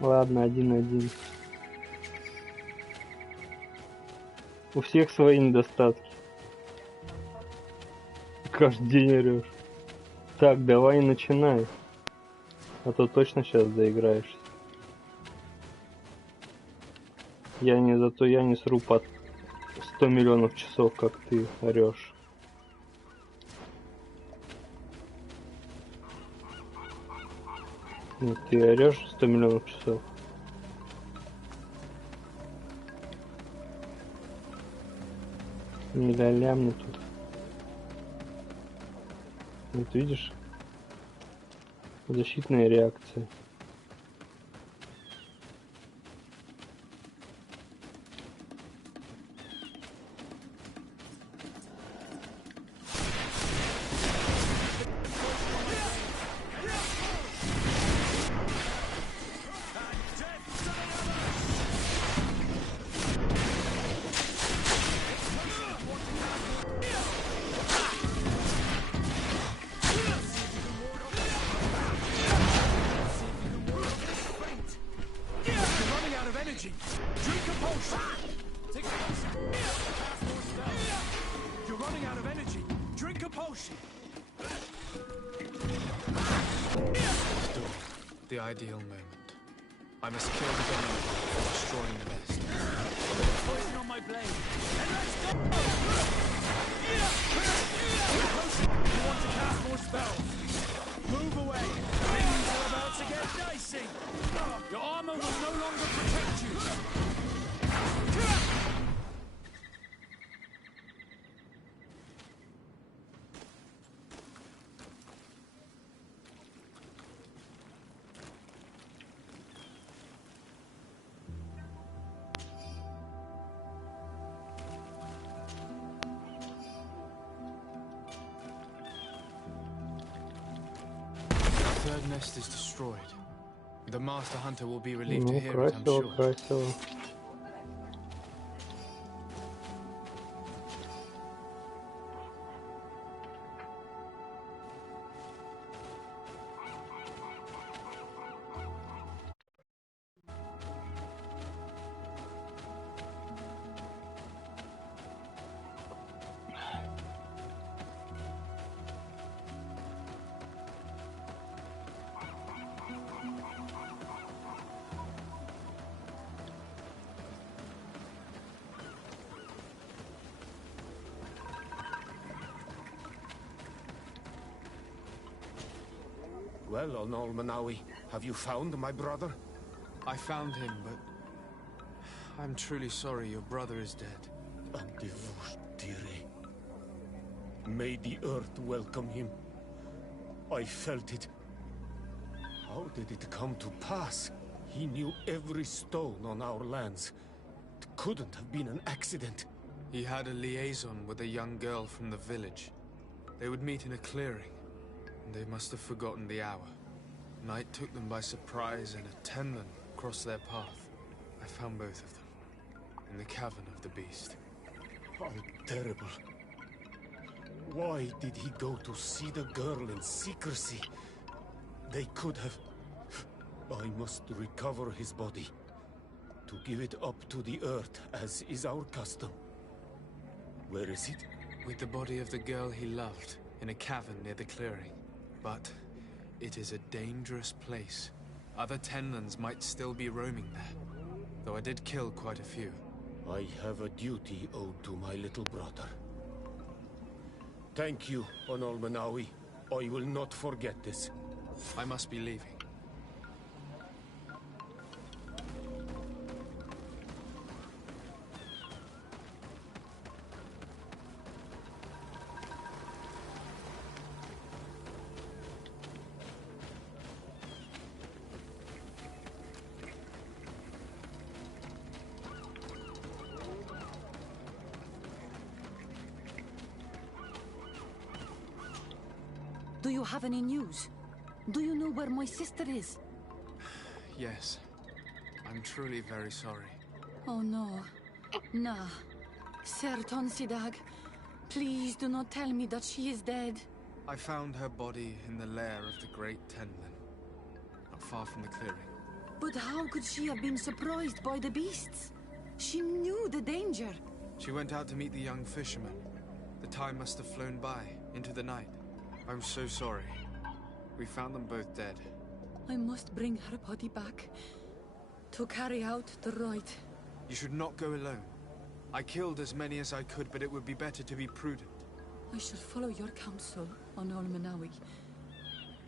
Ладно, 1-1. У всех свои недостатки. Каждый день орешь. Так, давай начинай. А то точно сейчас доиграешься. Зато я не сру под 100 миллионов часов, как ты орешь. Ты орешь 100 миллионов часов. Не ля-ля мне тут. Вот видишь? Защитная реакция. The ideal moment. I must kill the dominant before destroying the best. Poison on my blade. And let's go! You want to cast more spells? Move away. Things are about to get dicey. Your armor will no longer protect you. The third nest is destroyed. The Master Hunter will be relieved to Ну, hear it, I'm красиво, sure. красиво. Well, Onol Manawi, have you found my brother? I found him, but I'm truly sorry your brother is dead. May the earth welcome him. I felt it. How did it come to pass? He knew every stone on our lands. It couldn't have been an accident. He had a liaison with a young girl from the village. They would meet in a clearing, and they must have forgotten the hour. Night took them by surprise, and a tenman crossed their path. I found both of them, in the cavern of the beast. How terrible. Why did he go to see the girl in secrecy? They could have... I must recover his body, to give it up to the earth, as is our custom. Where is it? With the body of the girl he loved, in a cavern near the clearing. But it is a dangerous place. Other tenmans might still be roaming there, though I did kill quite a few. I have a duty owed to my little brother. Thank you, Onol Manawi. I will not forget this. I must be leaving. Do you have any news? Do you know where my sister is? Yes. I'm truly very sorry. Oh no. Nah. Sir Tonsidag, please do not tell me that she is dead. I found her body in the lair of the great tenman, not far from the clearing. But how could she have been surprised by the beasts? She knew the danger. She went out to meet the young fisherman. The time must have flown by, into the night. I'm so sorry. We found them both dead. I must bring her body back to carry out the rite. You should not go alone. I killed as many as I could, but it would be better to be prudent. I should follow your counsel, Onol Manawi.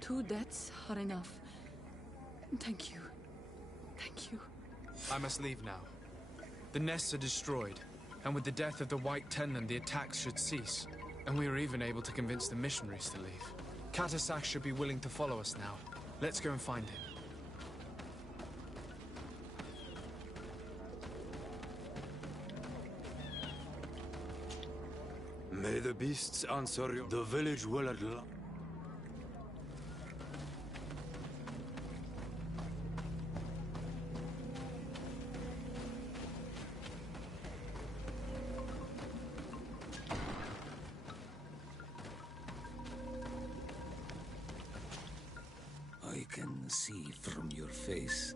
2 deaths are enough. Thank you. Thank you. I must leave now. The nests are destroyed. And with the death of the White Tenland, the attacks should cease. And we were even able to convince the missionaries to leave. Catasach should be willing to follow us now. Let's go and find him. May the beasts answer you. The village will at last. I can see from your face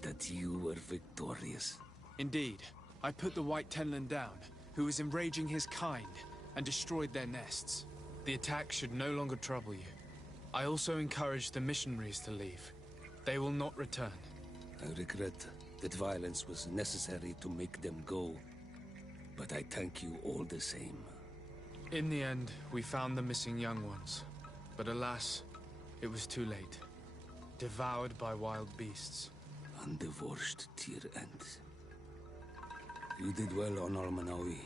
that you were victorious. Indeed. I put the White Tenland down, who was enraging his kind, and destroyed their nests. The attack should no longer trouble you. I also encouraged the missionaries to leave. They will not return. I regret that violence was necessary to make them go, but I thank you all the same. In the end, we found the missing young ones. But alas, it was too late. Devoured by wild beasts. Undivorced to your end. You did well on Almanawi.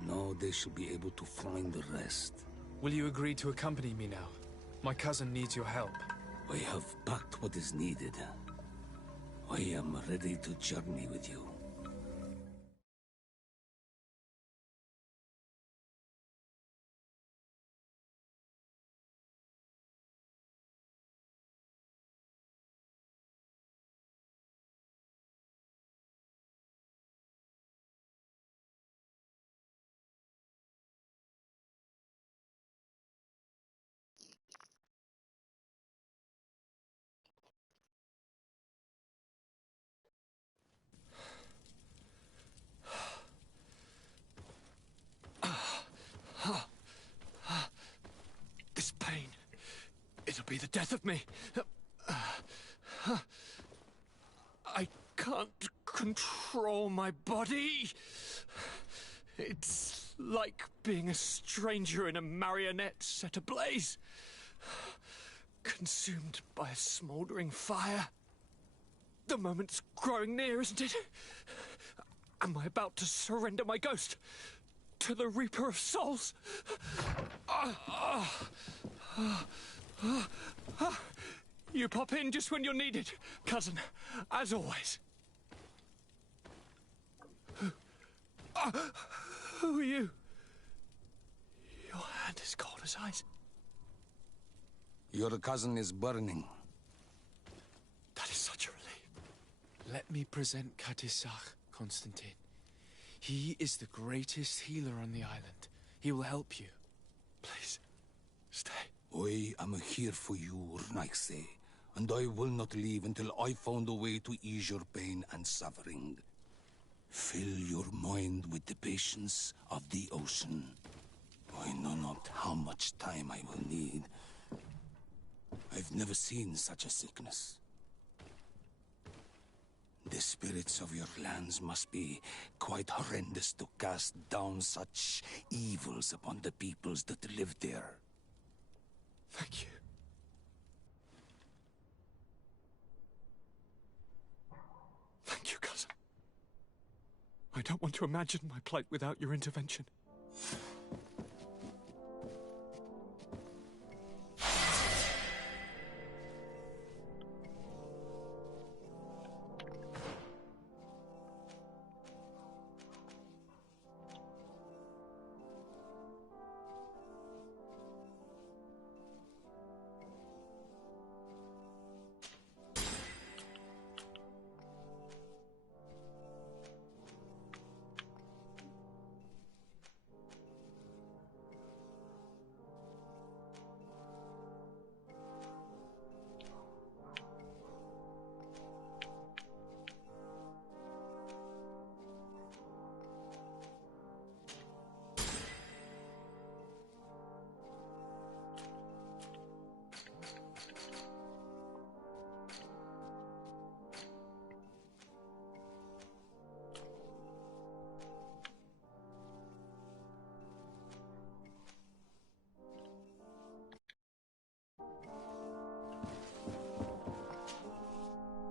Now they should be able to find the rest. Will you agree to accompany me now? My cousin needs your help. I have packed what is needed. I am ready to journey with you. This pain, it'll be the death of me. I can't control my body. It's like being a stranger in a marionette set ablaze. Consumed by a smouldering fire. The moment's growing near, isn't it? Am I about to surrender my ghost to the Reaper of Souls? You pop in just when you're needed, cousin, as always. Who are you? Your hand is cold as ice. Your cousin is burning. That is such a relief. Let me present Catasach, Constantine. He is the greatest healer on the island. He will help you. Please, stay. I am here for you, Rnaise, and I will not leave until I found a way to ease your pain and suffering. Fill your mind with the patience of the ocean. I know not how much time I will need. I've never seen such a sickness. The spirits of your lands must be quite horrendous to cast down such evils upon the peoples that live there. Thank you. Thank you, cousin. I don't want to imagine my plight without your intervention.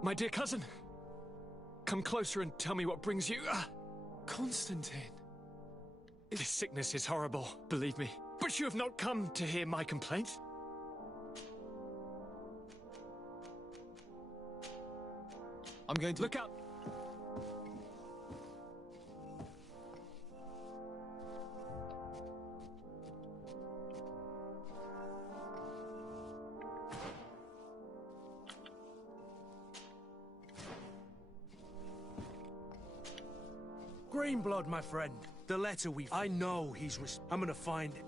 My dear cousin, come closer and tell me what brings you... Constantine. This sickness is horrible, believe me. But you have not come to hear my complaint? I'm going to... Look out! Greenblood, my friend. The letter we... I know he's... I'm gonna find it.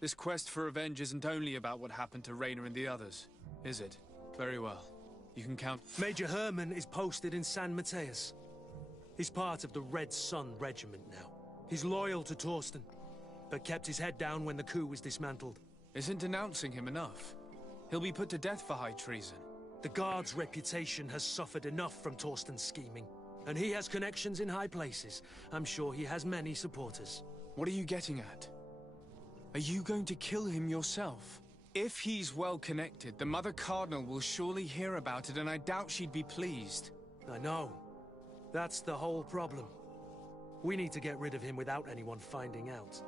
This quest for revenge isn't only about what happened to Raynor and the others, is it? Very well. You can count... Major Herman is posted in San Mateus. He's part of the Red Sun Regiment now. He's loyal to Torsten, but kept his head down when the coup was dismantled. Isn't denouncing him enough? He'll be put to death for high treason. The Guard's reputation has suffered enough from Torsten's scheming. And he has connections in high places. I'm sure he has many supporters. What are you getting at? Are you going to kill him yourself? If he's well connected, the Mother Cardinal will surely hear about it, and I doubt she'd be pleased. I know. That's the whole problem. We need to get rid of him without anyone finding out.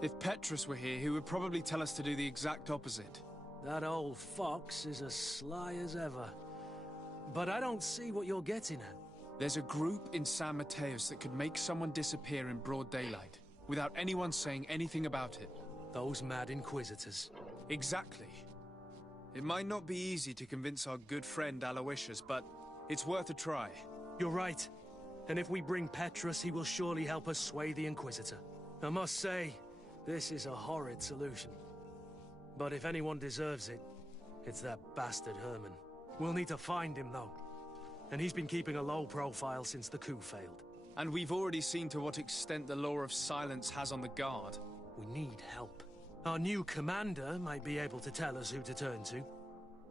If Petrus were here, he would probably tell us to do the exact opposite. That old fox is as sly as ever. But I don't see what you're getting at. There's a group in San Mateus that could make someone disappear in broad daylight, without anyone saying anything about it. Those mad inquisitors. Exactly. It might not be easy to convince our good friend Aloysius, but it's worth a try. You're right. And if we bring Petrus, he will surely help us sway the Inquisitor. I must say, this is a horrid solution. But if anyone deserves it, it's that bastard Herman. We'll need to find him, though. And he's been keeping a low profile since the coup failed. And we've already seen to what extent the law of silence has on the Guard. We need help. Our new commander might be able to tell us who to turn to.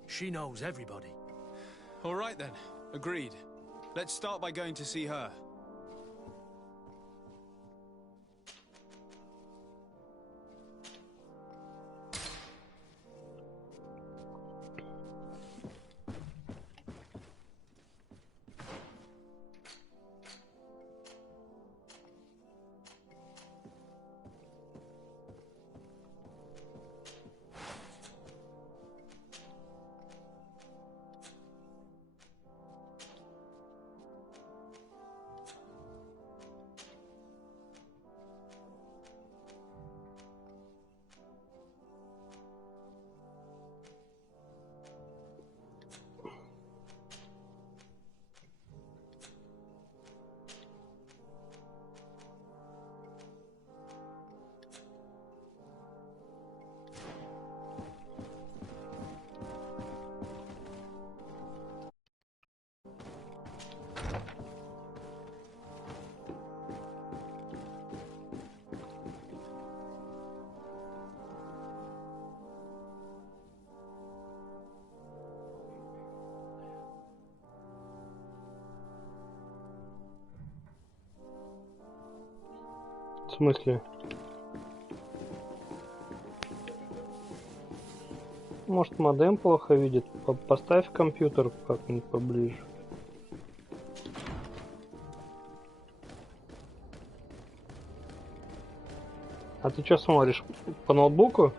She knows everybody. All right then. Agreed. Let's start by going to see her. В смысле? Может, модем плохо видит? Поставь компьютер как-нибудь поближе. А ты что смотришь? По ноутбуку?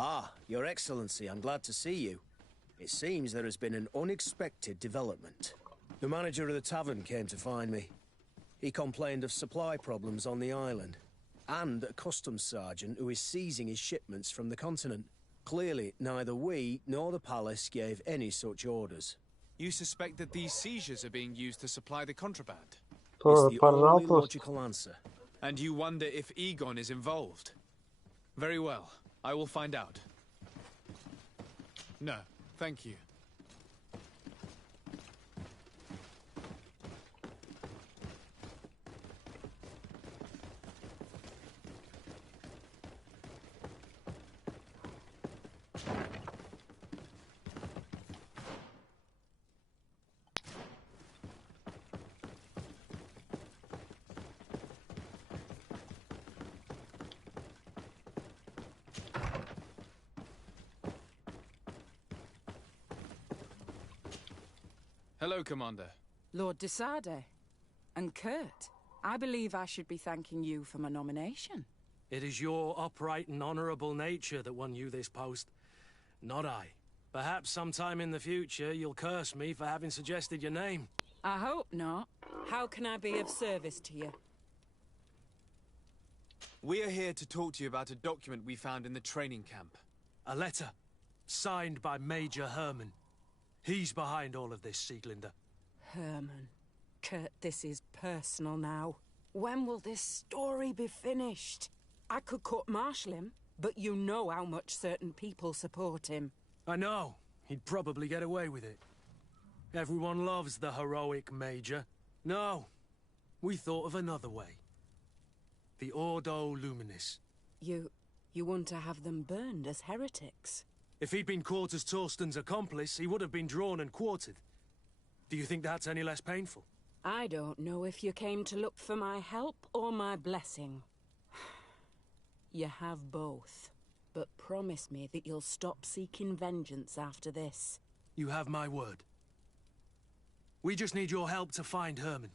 Ah, Your Excellency, I'm glad to see you. It seems there has been an unexpected development. The manager of the tavern came to find me. He complained of supply problems on the island, and a customs sergeant who is seizing his shipments from the continent. Clearly, neither we nor the palace gave any such orders. You suspect that these seizures are being used to supply the contraband? It's the only logical answer. And you wonder if Egon is involved? Very well. I will find out. No, thank you. Hello, Commander. Lord de Sade. And Kurt, I believe I should be thanking you for my nomination. It is your upright and honourable nature that won you this post, not I. Perhaps sometime in the future you'll curse me for having suggested your name. I hope not. How can I be of service to you? We are here to talk to you about a document we found in the training camp. A letter, signed by Major Herman. He's behind all of this, Sieglinder. Herman. Kurt, this is personal now. When will this story be finished? I could court-martial him, but you know how much certain people support him. I know. He'd probably get away with it. Everyone loves the heroic Major. No, we thought of another way. The Ordo Luminis. You want to have them burned as heretics? If he'd been caught as Torsten's accomplice, he would have been drawn and quartered. Do you think that's any less painful? I don't know if you came to look for my help or my blessing. You have both. But promise me that you'll stop seeking vengeance after this. You have my word. We just need your help to find Herman.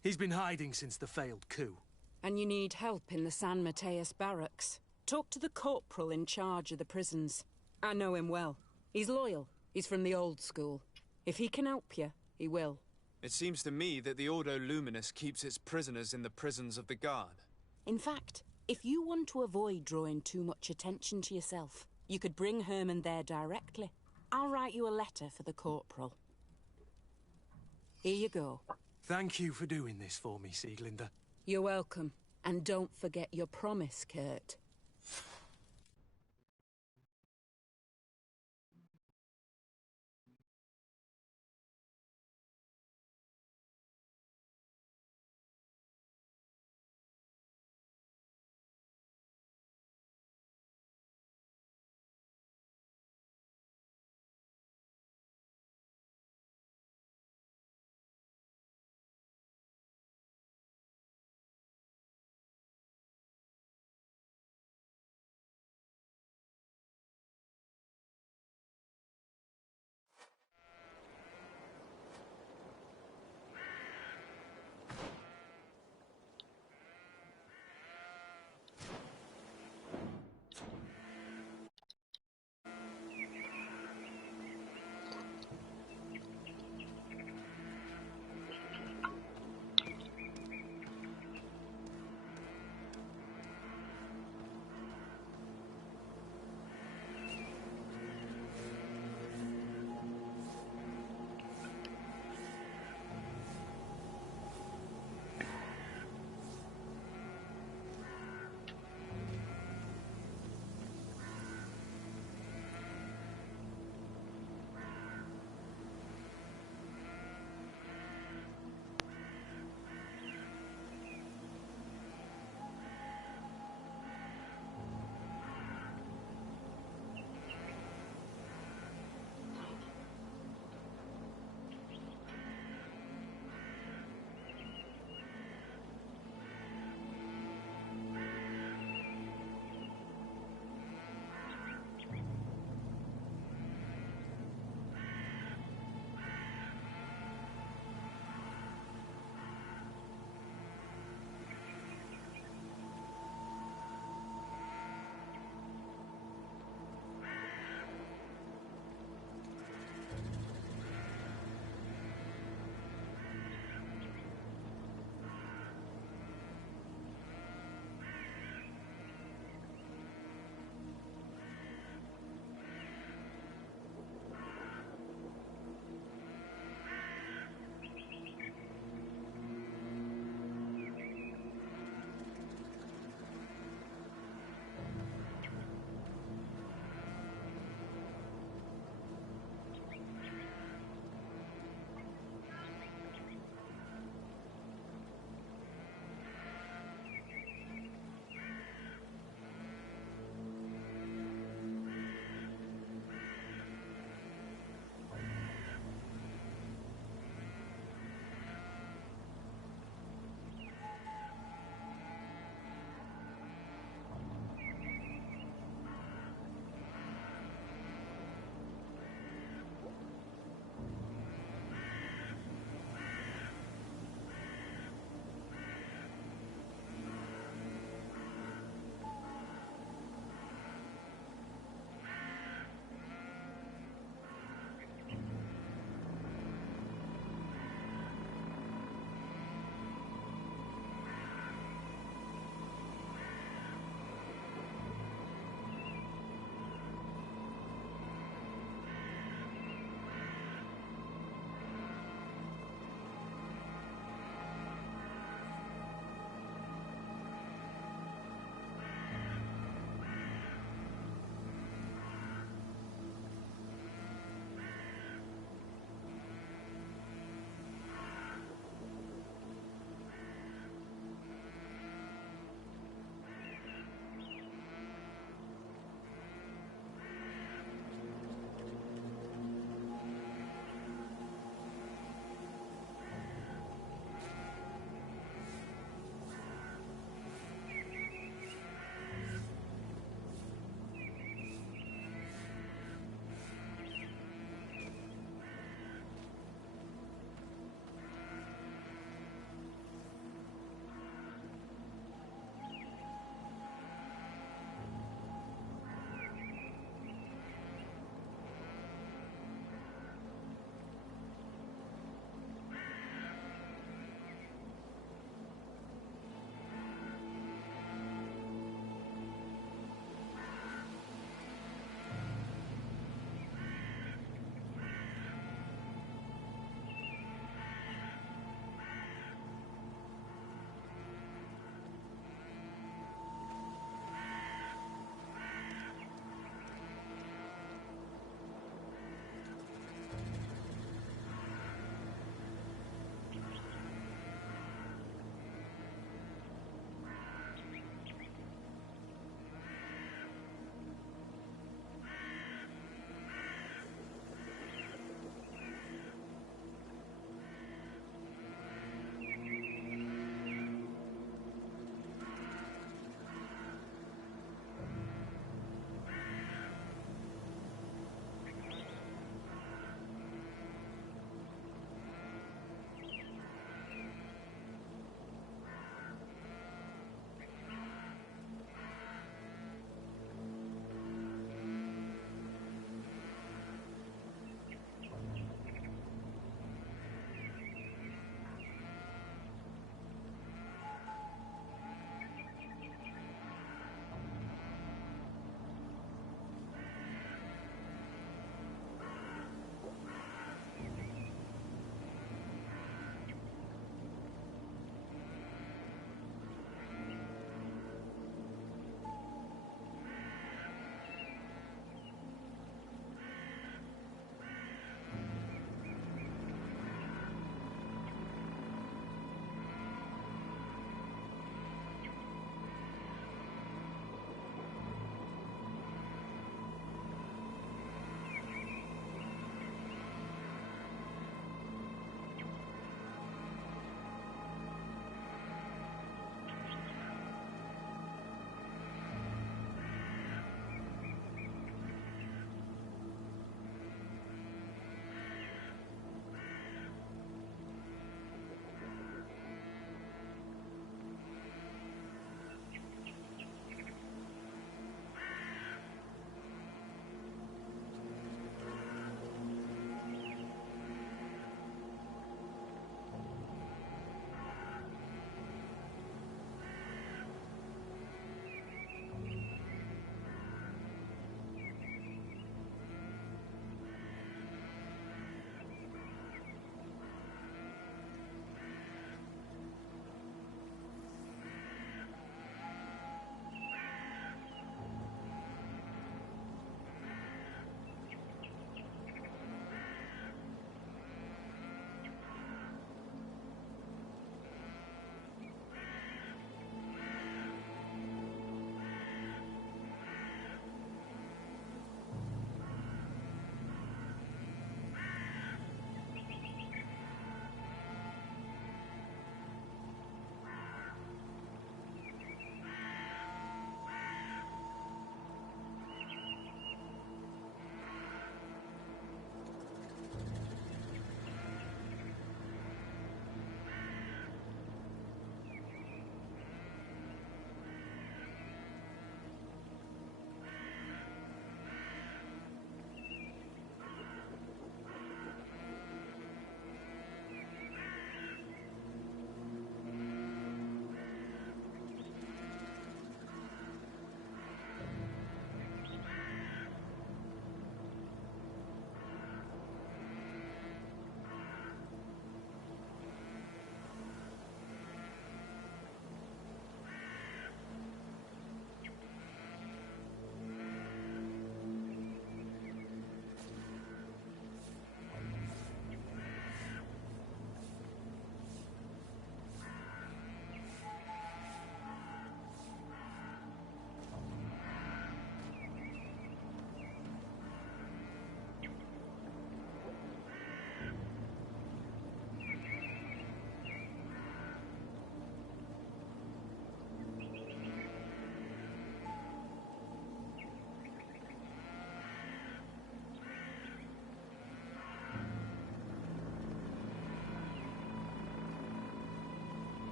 He's been hiding since the failed coup. And you need help in the San Mateus barracks. Talk to the corporal in charge of the prisons. I know him well. He's loyal. He's from the old school. If he can help you, he will. It seems to me that the Ordo Luminis keeps its prisoners in the prisons of the guard. In fact, if you want to avoid drawing too much attention to yourself, you could bring Herman there directly. I'll write you a letter for the corporal. Here you go. Thank you for doing this for me, Sieglinder. You're welcome. And don't forget your promise, Kurt.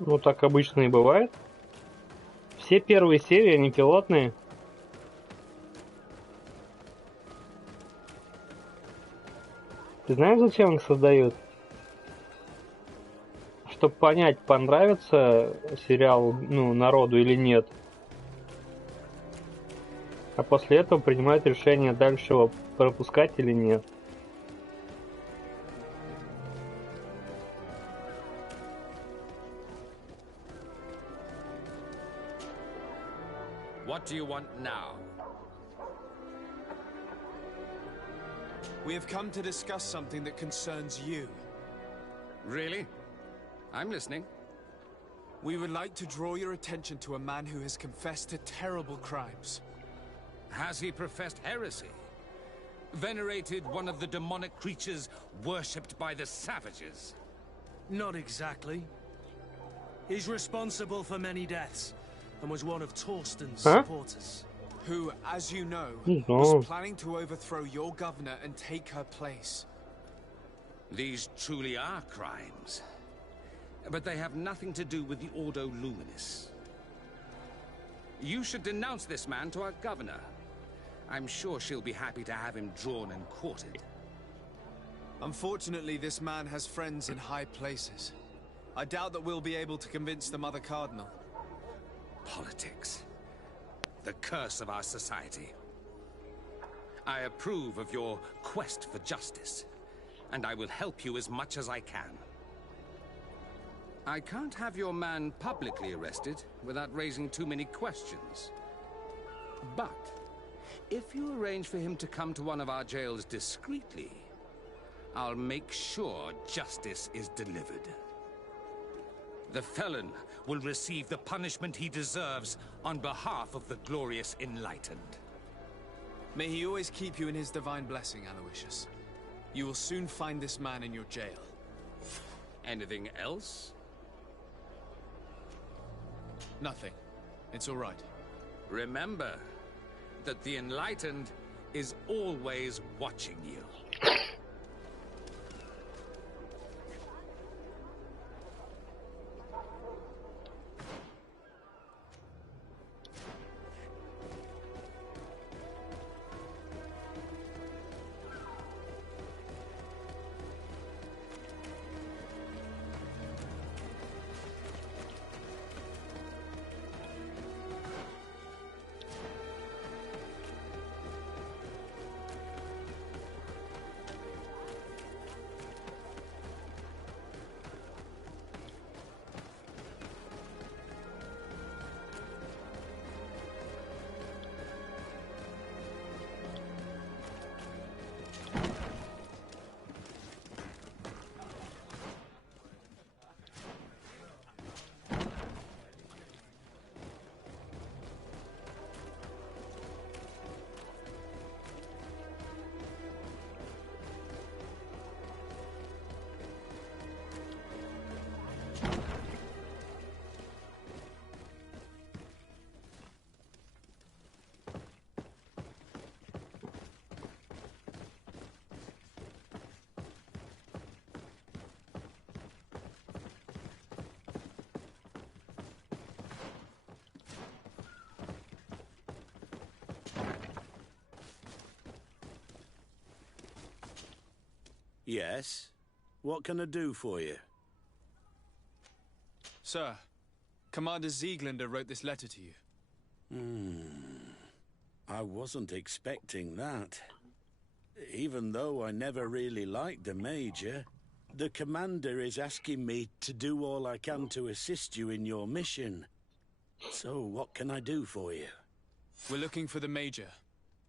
Ну, так обычно и бывает. Все первые серии, они пилотные. Ты знаешь, зачем их создают? Чтобы понять, понравится сериал, ну, народу или нет. А после этого принимают решение, дальше его пропускать или нет. What do you want now? We have come to discuss something that concerns you. Really? I'm listening. We would like to draw your attention to a man who has confessed to terrible crimes. Has he professed heresy? Venerated one of the demonic creatures worshipped by the savages? Not exactly. He's responsible for many deaths, and was one of Torsten's supporters. Who, as you know, No. was planning to overthrow your governor and take her place. These truly are crimes. But they have nothing to do with the Ordo Luminis. You should denounce this man to our governor. I'm sure she'll be happy to have him drawn and quartered. Unfortunately, this man has friends in high places. I doubt that we'll be able to convince the Mother Cardinal. Politics. The curse of our society. I approve of your quest for justice, and I will help you as much as I can. I can't have your man publicly arrested without raising too many questions. But if you arrange for him to come to one of our jails discreetly, I'll make sure justice is delivered. The felon will receive the punishment he deserves on behalf of the glorious enlightened. May he always keep you in his divine blessing, Aloysius. You will soon find this man in your jail. Anything else? Nothing. It's all right. Remember that the enlightened is always watching you. Yes? What can I do for you? Sir, Commander Zieglander wrote this letter to you. I wasn't expecting that. Even though I never really liked the Major, the Commander is asking me to do all I can to assist you in your mission. So, what can I do for you? We're looking for the Major.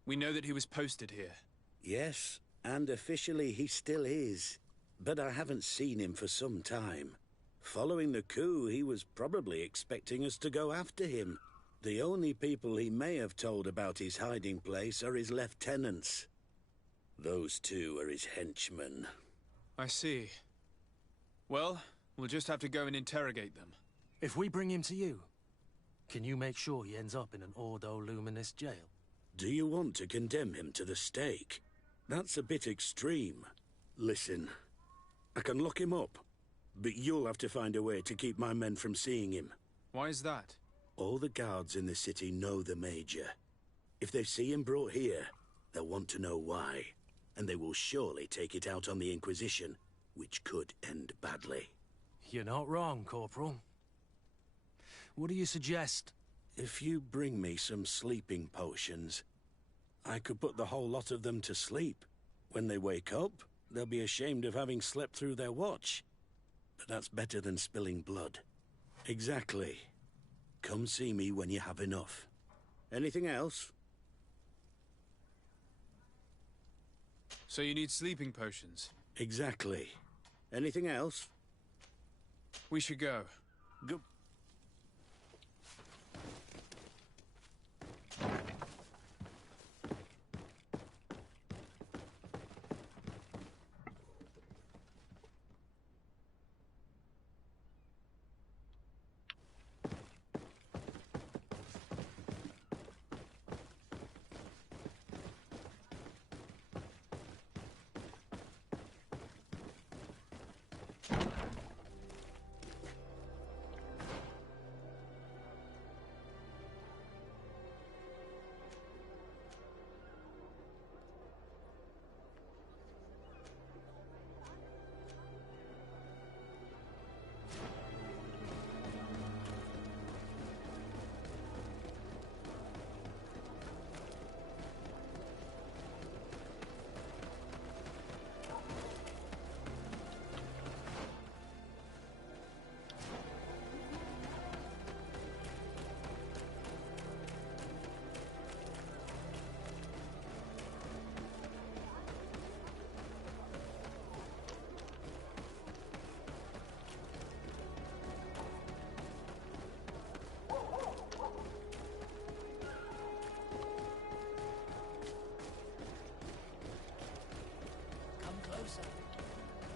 We know that he was posted here. Yes, and officially he still is. But I haven't seen him for some time. Following the coup, he was probably expecting us to go after him. The only people he may have told about his hiding place are his lieutenants. Those two are his henchmen. I see. Well, we'll just have to go and interrogate them. If we bring him to you, can you make sure he ends up in an Ordo Luminis jail? Do you want to condemn him to the stake? That's a bit extreme. Listen, I can lock him up, but you'll have to find a way to keep my men from seeing him. Why is that? All the guards in the city know the Major. If they see him brought here, they'll want to know why. And they will surely take it out on the Inquisition, which could end badly. You're not wrong, Corporal. What do you suggest? If you bring me some sleeping potions, I could put the whole lot of them to sleep. When they wake up, they'll be ashamed of having slept through their watch. But that's better than spilling blood. Exactly. Come see me when you have enough. Anything else? So you need sleeping potions? Exactly. Anything else? We should go. Go.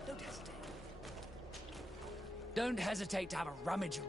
Don't hesitate. Don't hesitate to have a rummage.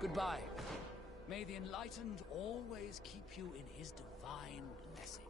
Goodbye. May the enlightened always keep you in his divine blessing.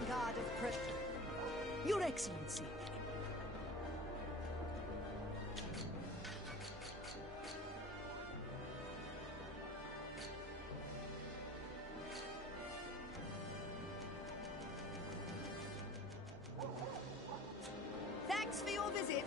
vanguard of Your Excellency. Thanks for your visit.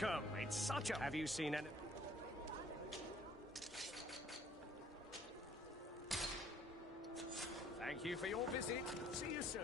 Welcome! It's such a... Have you seen any... Thank you for your visit. See you soon.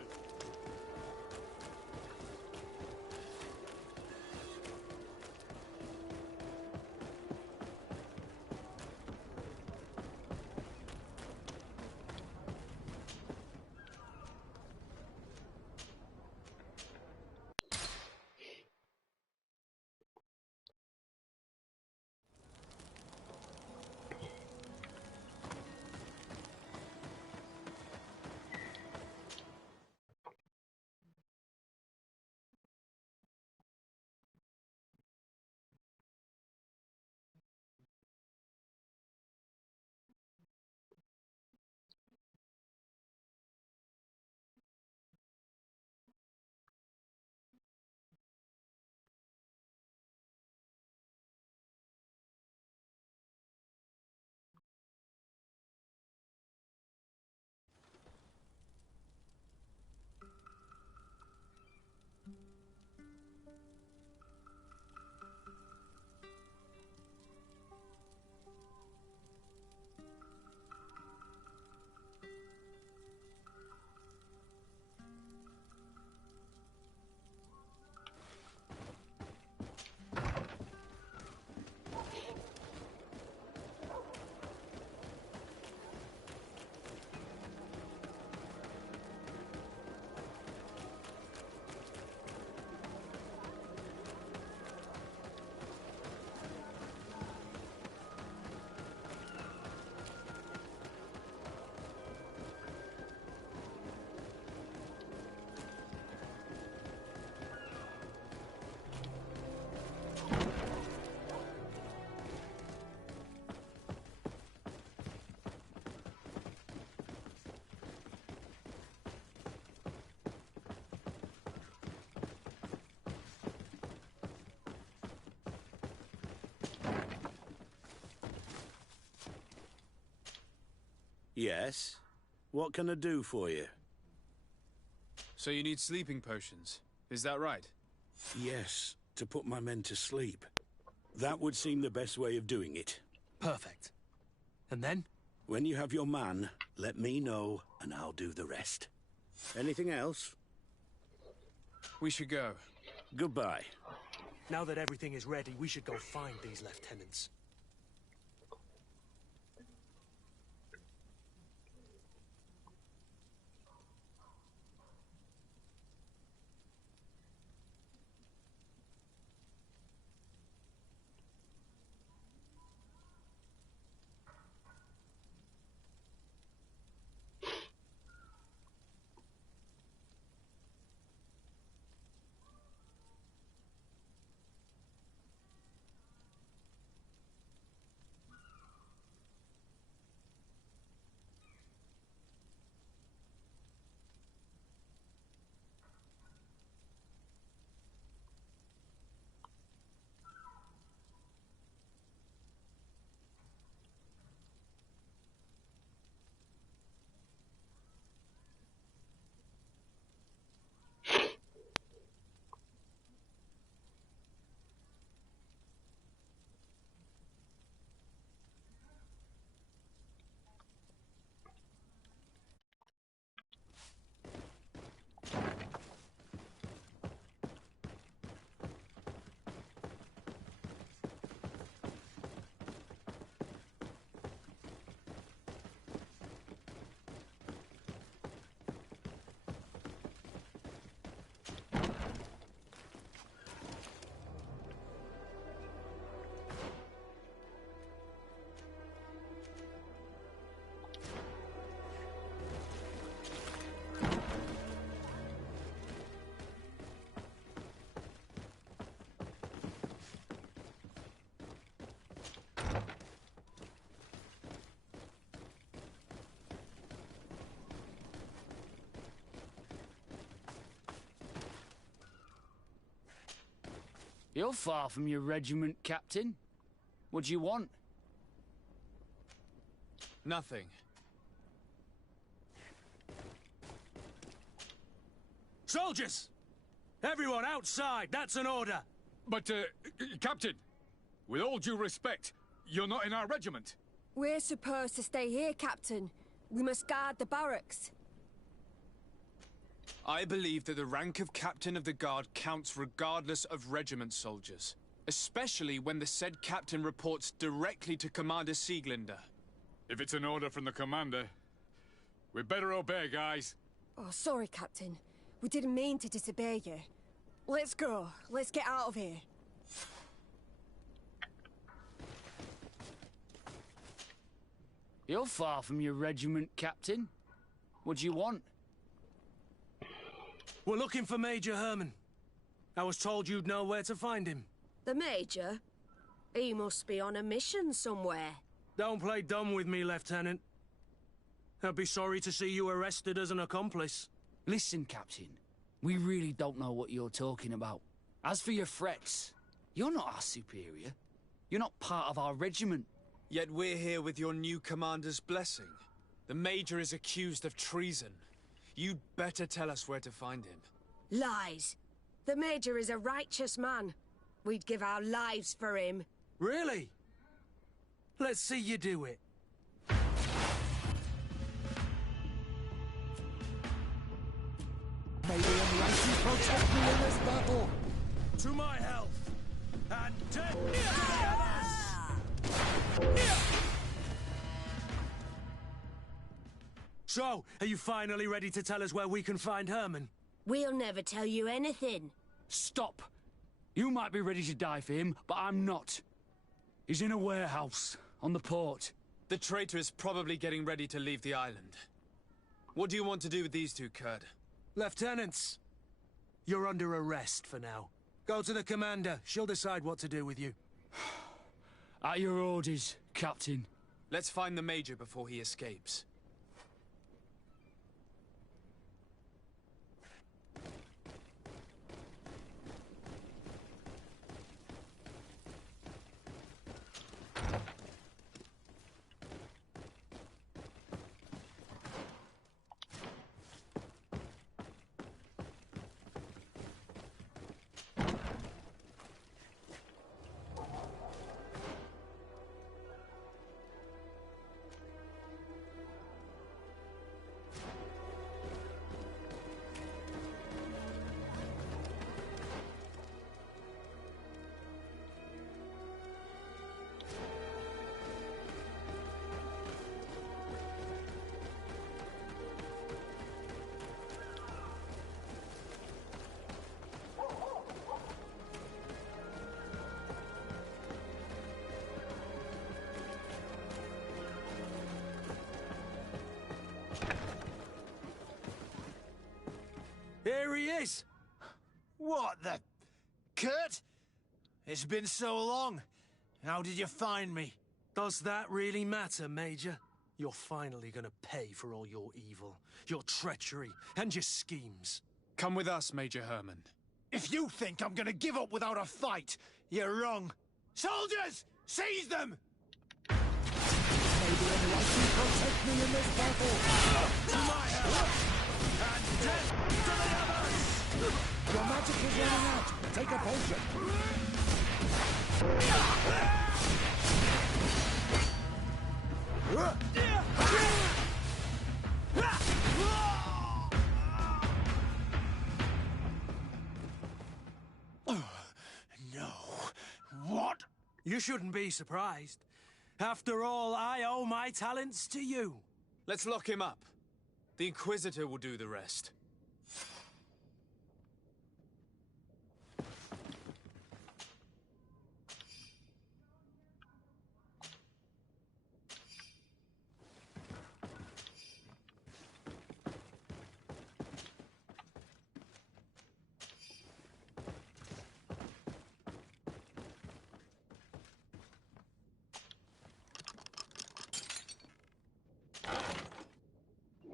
Yes? What can I do for you? So you need sleeping potions, is that right? Yes, to put my men to sleep. That would seem the best way of doing it. Perfect. And then? When you have your man, let me know, and I'll do the rest. Anything else? We should go. Goodbye. Now that everything is ready, we should go find these lieutenants. You're far from your regiment, Captain. What do you want? Nothing. Soldiers! Everyone outside, that's an order! But, Captain, with all due respect, you're not in our regiment. We're supposed to stay here, Captain. We must guard the barracks. I believe that the rank of Captain of the Guard counts regardless of regiment soldiers, especially when the said captain reports directly to Commander Sieglinder. If it's an order from the commander, we better obey, guys. Oh, sorry, Captain. We didn't mean to disobey you. Let's go. Let's get out of here. You're far from your regiment, Captain. What do you want? We're looking for Major Herman. I was told you'd know where to find him. The Major? He must be on a mission somewhere. Don't play dumb with me, Lieutenant. I'd be sorry to see you arrested as an accomplice. Listen, Captain. We really don't know what you're talking about. As for your threats, you're not our superior. You're not part of our regiment. Yet we're here with your new commander's blessing. The Major is accused of treason. You'd better tell us where to find him. Lies. The Major is a righteous man. We'd give our lives for him. Really? Let's see you do it. May the Almighty protect me in this battle! To my health! And death to the others! So, are you finally ready to tell us where we can find Herman? We'll never tell you anything. Stop! You might be ready to die for him, but I'm not. He's in a warehouse, on the port. The traitor is probably getting ready to leave the island. What do you want to do with these two, Kurd? Lieutenants, you're under arrest for now. Go to the commander. She'll decide what to do with you. At your orders, Captain. Let's find the Major before he escapes. What the... Kurt? It's been so long. How did you find me? Does that really matter, Major? You're finally gonna pay for all your evil, your treachery, and your schemes. Come with us, Major Herman. If you think I'm gonna give up without a fight, you're wrong. Soldiers! Seize them! Maybe anyone can protect me in this battle. To my help! And death to the others! Your magic is running out. Take a potion. No. What? You shouldn't be surprised. After all, I owe my talents to you. Let's lock him up. The Inquisitor will do the rest.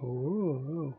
Ooh.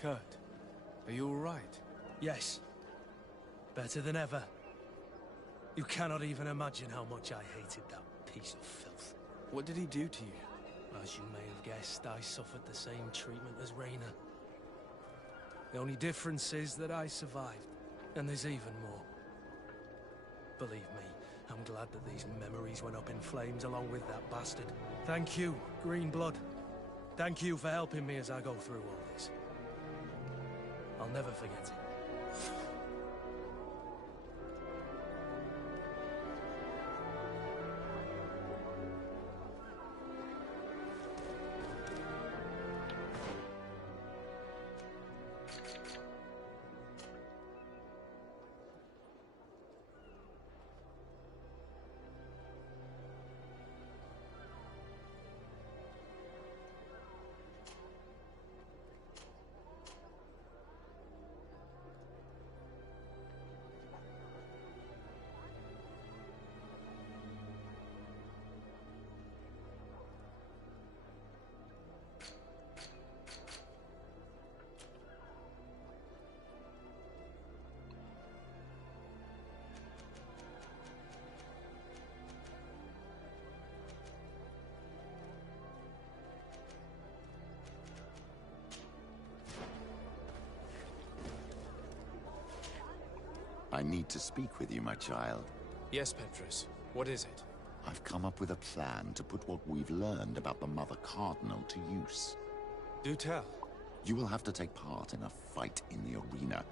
Kurt, are you all right? Yes. Better than ever. You cannot even imagine how much I hated that piece of filth. What did he do to you? As you may have guessed, I suffered the same treatment as Raina. The only difference is that I survived, and there's even more. Believe me, I'm glad that these memories went up in flames along with that bastard. Thank you, Green Blood. Thank you for helping me as I go through all this. I'll never forget it. I need to speak with you, my child. Yes, Petrus. What is it? I've come up with a plan to put what we've learned about the Mother Cardinal to use. Do tell. You will have to take part in a fight in the arena,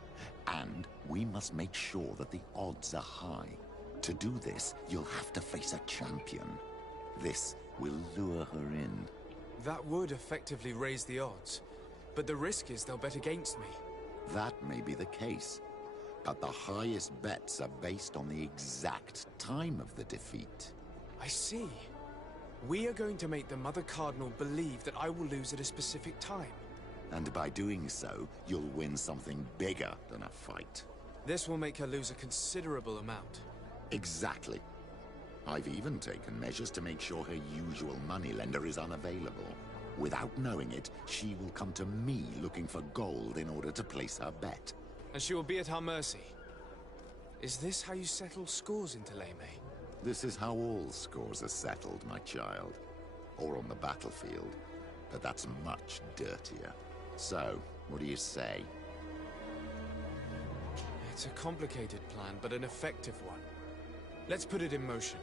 and we must make sure that the odds are high. To do this, you'll have to face a champion. This will lure her in. That would effectively raise the odds, but the risk is they'll bet against me. That may be the case, but the highest bets are based on the exact time of the defeat. I see. We are going to make the Mother Cardinal believe that I will lose at a specific time. And by doing so, you'll win something bigger than a fight. This will make her lose a considerable amount. Exactly. I've even taken measures to make sure her usual moneylender is unavailable. Without knowing it, she will come to me looking for gold in order to place her bet. And she will be at our mercy. Is this how you settle scores in Thélème? This is how all scores are settled, my child. Or on the battlefield. But that's much dirtier. So, what do you say? It's a complicated plan, but an effective one. Let's put it in motion.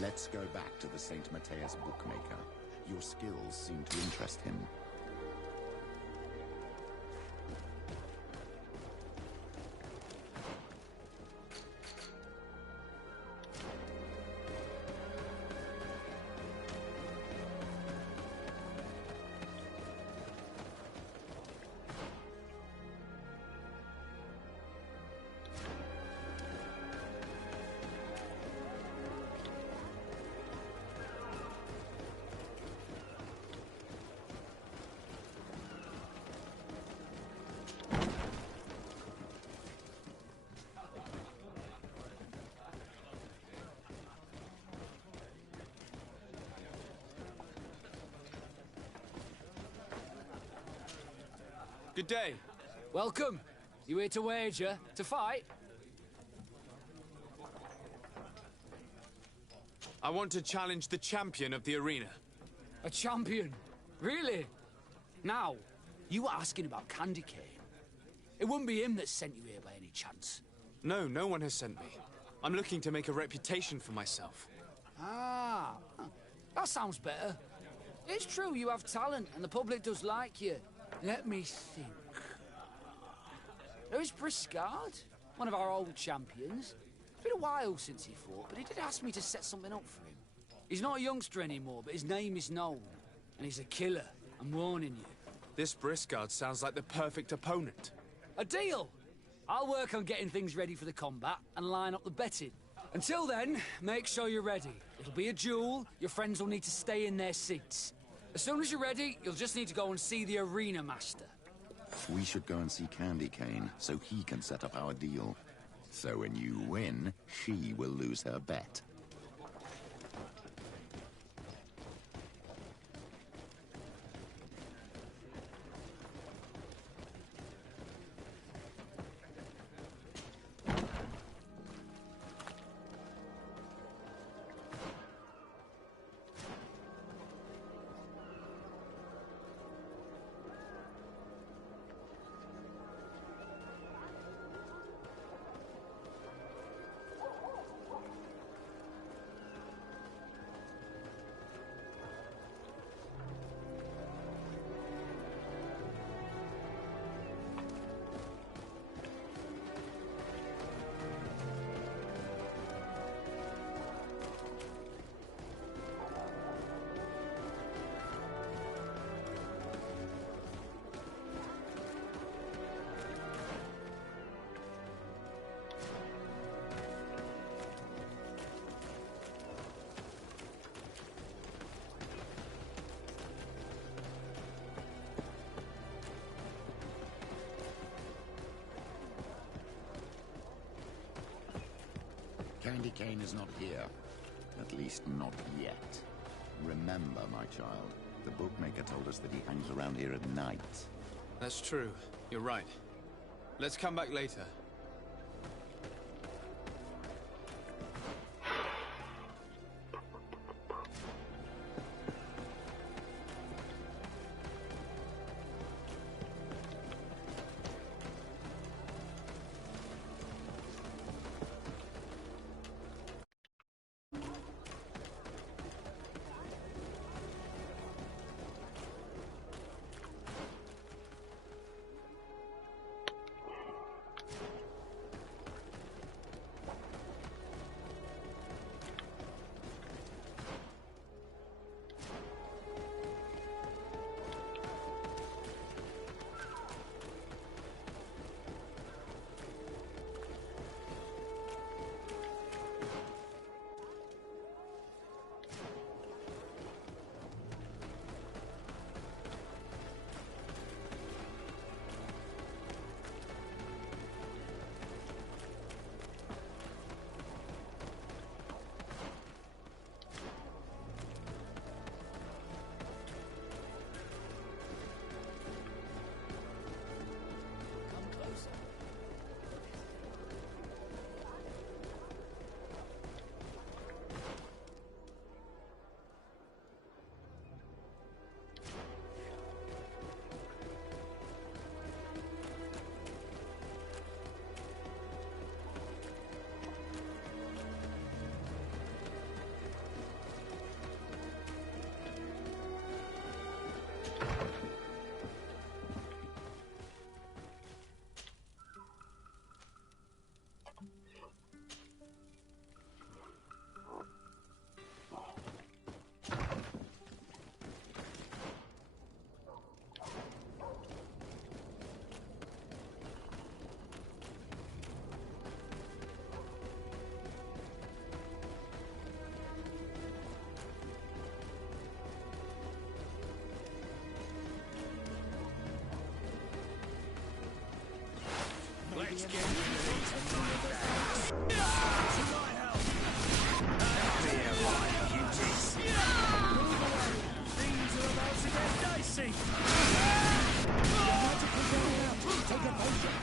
Let's go back to the St. Matthias bookmaker. Your skills seem to interest him. Good day. Welcome. You here to wager? To fight? I want to challenge the champion of the arena. A champion? Really? Now, you were asking about Candy Cane. It wouldn't be him that sent you here by any chance. No, no one has sent me. I'm looking to make a reputation for myself. Ah, that sounds better. It's true you have talent and the public does like you. Let me think. There's Briscard, one of our old champions. It's been a while since he fought, but he did ask me to set something up for him. He's not a youngster anymore, but his name is known. And he's a killer, I'm warning you. This Briscard sounds like the perfect opponent. A deal! I'll work on getting things ready for the combat and line up the betting. Until then, make sure you're ready. It'll be a duel, your friends will need to stay in their seats. As soon as you're ready, you'll just need to go and see the arena master. We should go and see Candy Cane, so he can set up our deal. So when you win, she will lose her bet. Candy Cane is not here. At least not yet. Remember, my child, the bookmaker told us that he hangs around here at night. That's true. You're right. Let's come back later. Let's get to my help! Clear, my cuties! Move away! Things are about to get dicey! Take a potion!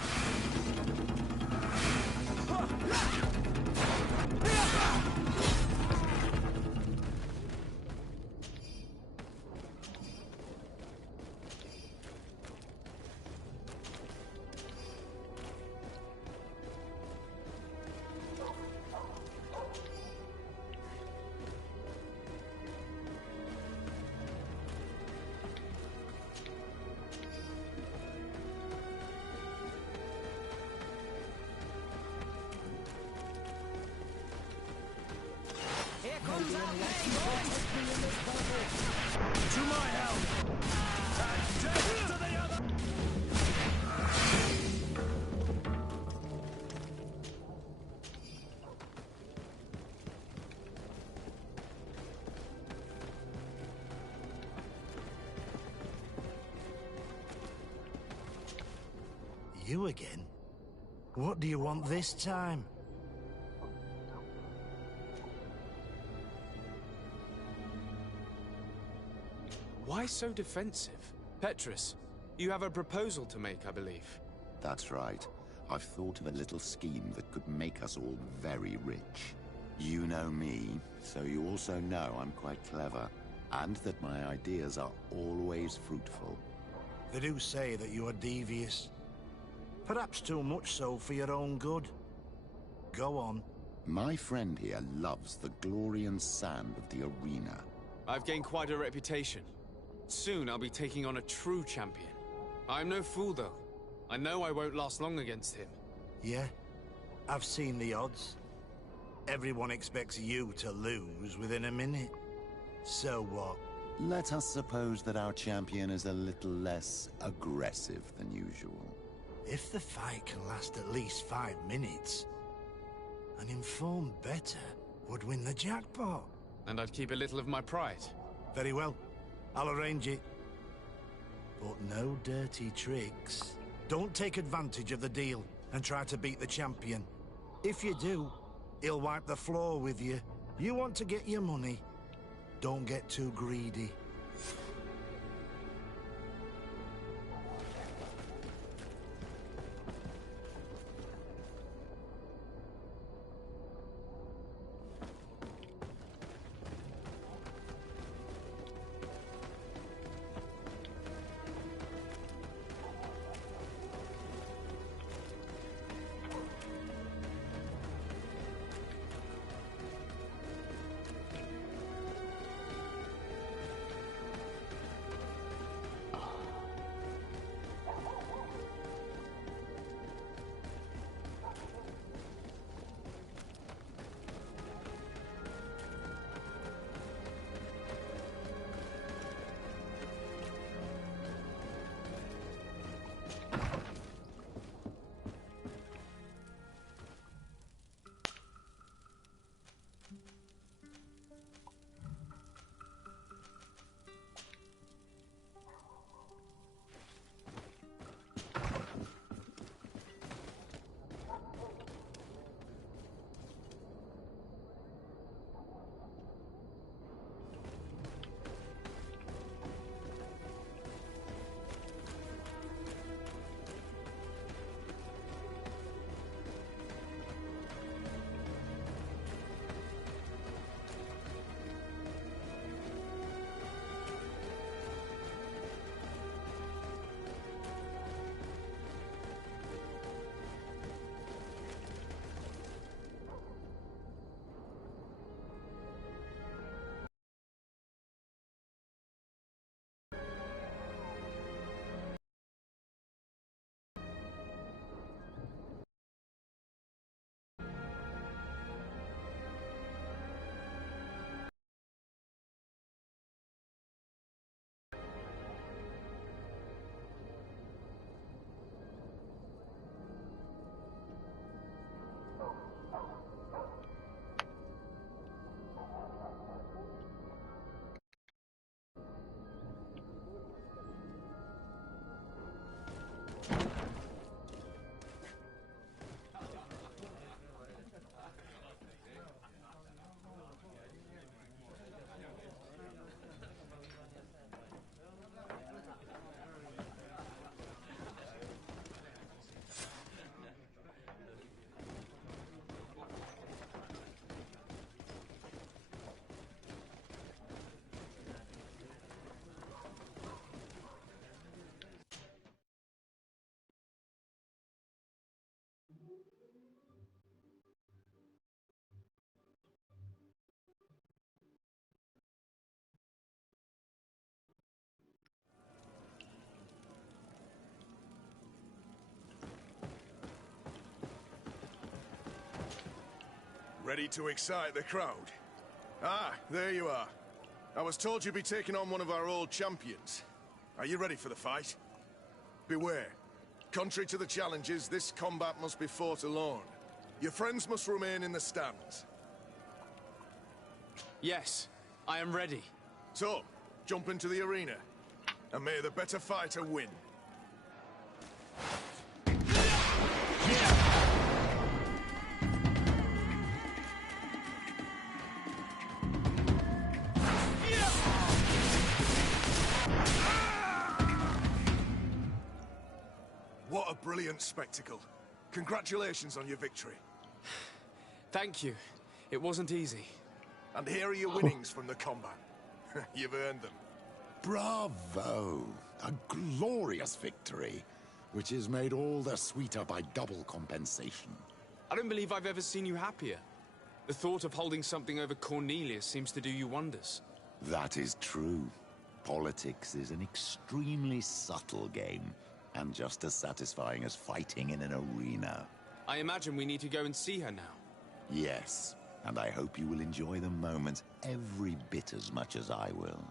comes our way, boys! To my help! And death to the other! You again? What do you want this time? Why so defensive? Petrus, you have a proposal to make, I believe. That's right. I've thought of a little scheme that could make us all very rich. You know me, so you also know I'm quite clever, and that my ideas are always fruitful. They do say that you are devious. Perhaps too much so for your own good. Go on. My friend here loves the glory and sand of the arena. I've gained quite a reputation. Soon I'll be taking on a true champion. I'm no fool, though. I know I won't last long against him. Yeah? I've seen the odds. Everyone expects you to lose within a minute. So what? Let us suppose that our champion is a little less aggressive than usual. If the fight can last at least 5 minutes, an informed bettor would win the jackpot. And I'd keep a little of my pride. Very well. I'll arrange it. But no dirty tricks. Don't take advantage of the deal and try to beat the champion. If you do, He'll wipe the floor with you. You want to get your money. Don't get too greedy. Ready to excite the crowd? Ah, there you are. I was told you'd be taking on one of our old champions. Are you ready for the fight? Beware. Contrary to the challenges, this combat must be fought alone. Your friends must remain in the stands. Yes, I am ready. So, jump into the arena, and may the better fighter win. What a brilliant spectacle. Congratulations on your victory. Thank you. It wasn't easy. And here are your winnings from the combat. You've earned them. Bravo! A glorious victory, which is made all the sweeter by double compensation. I don't believe I've ever seen you happier. The thought of holding something over Cornelius seems to do you wonders. That is true. Politics is an extremely subtle game, and just as satisfying as fighting in an arena. I imagine we need to go and see her now. Yes, and I hope you will enjoy the moment every bit as much as I will.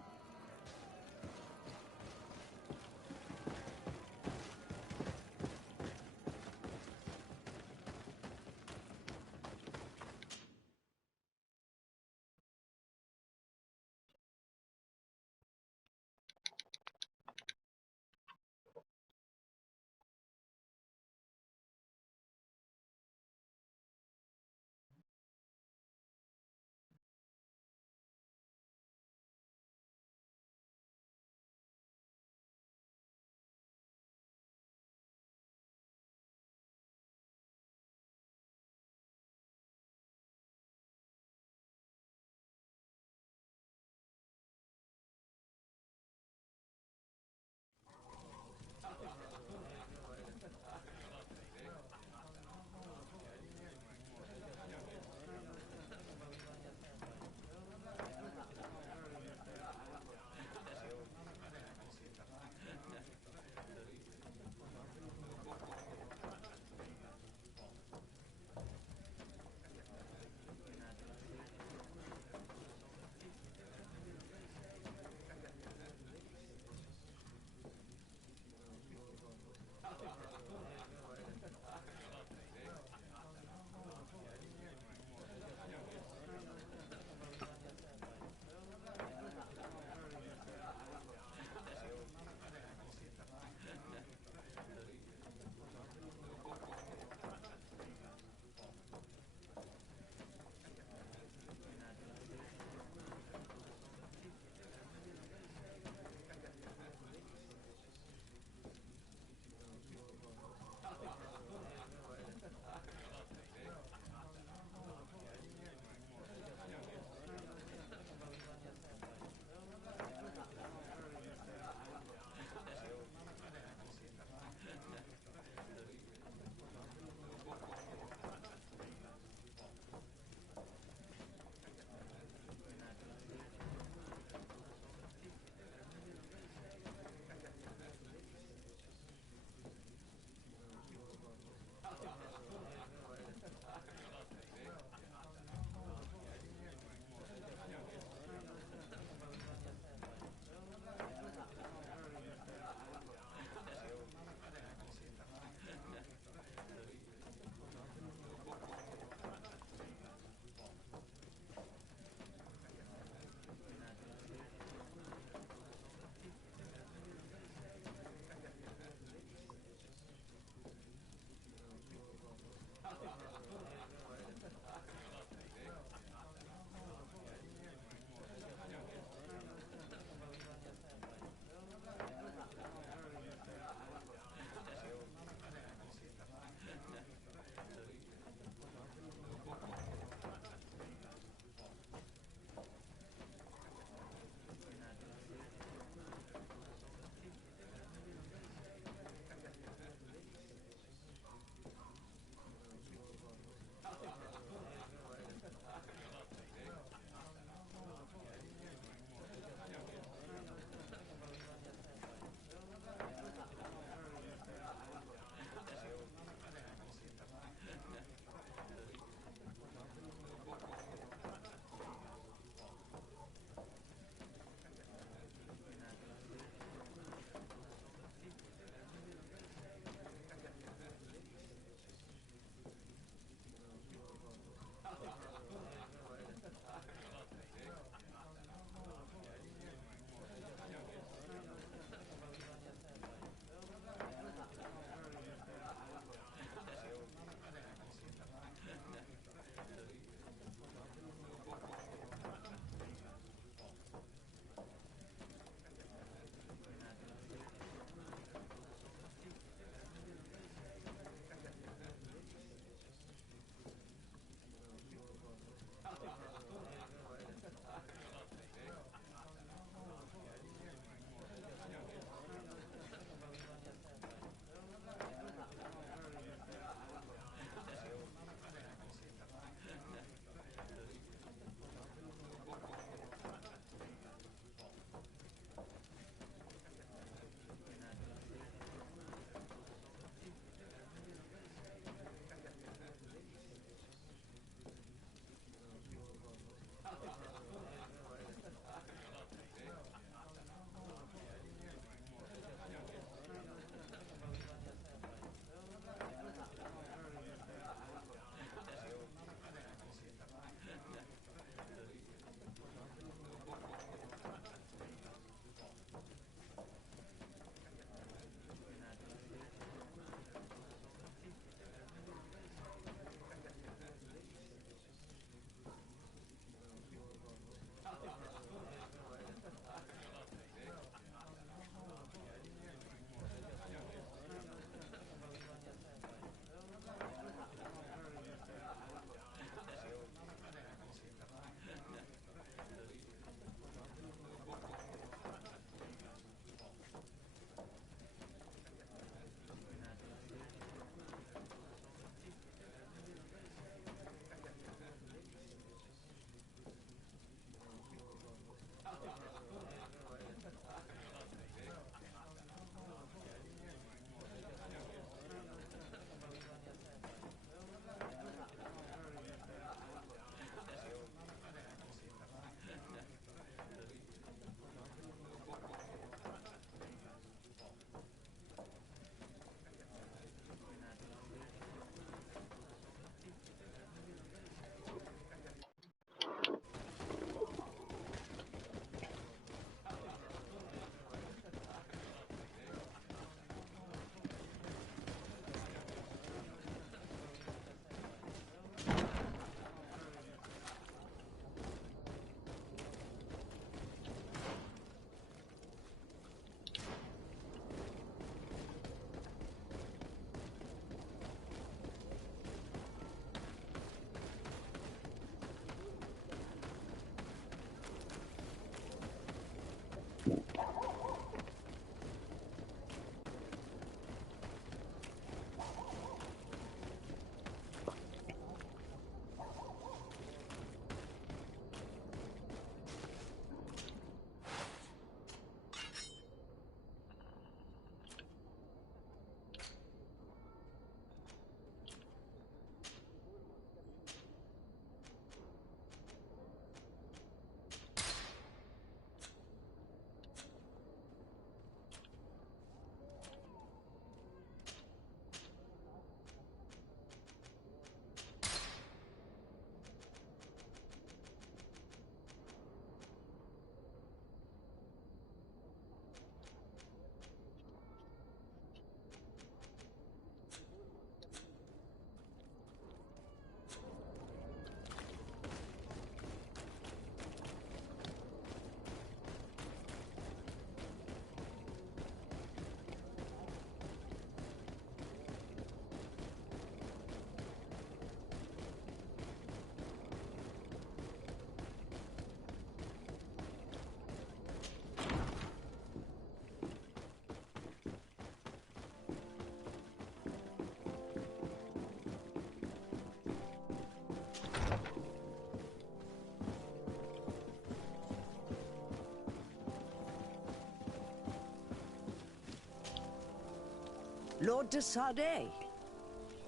Lord de Sardet.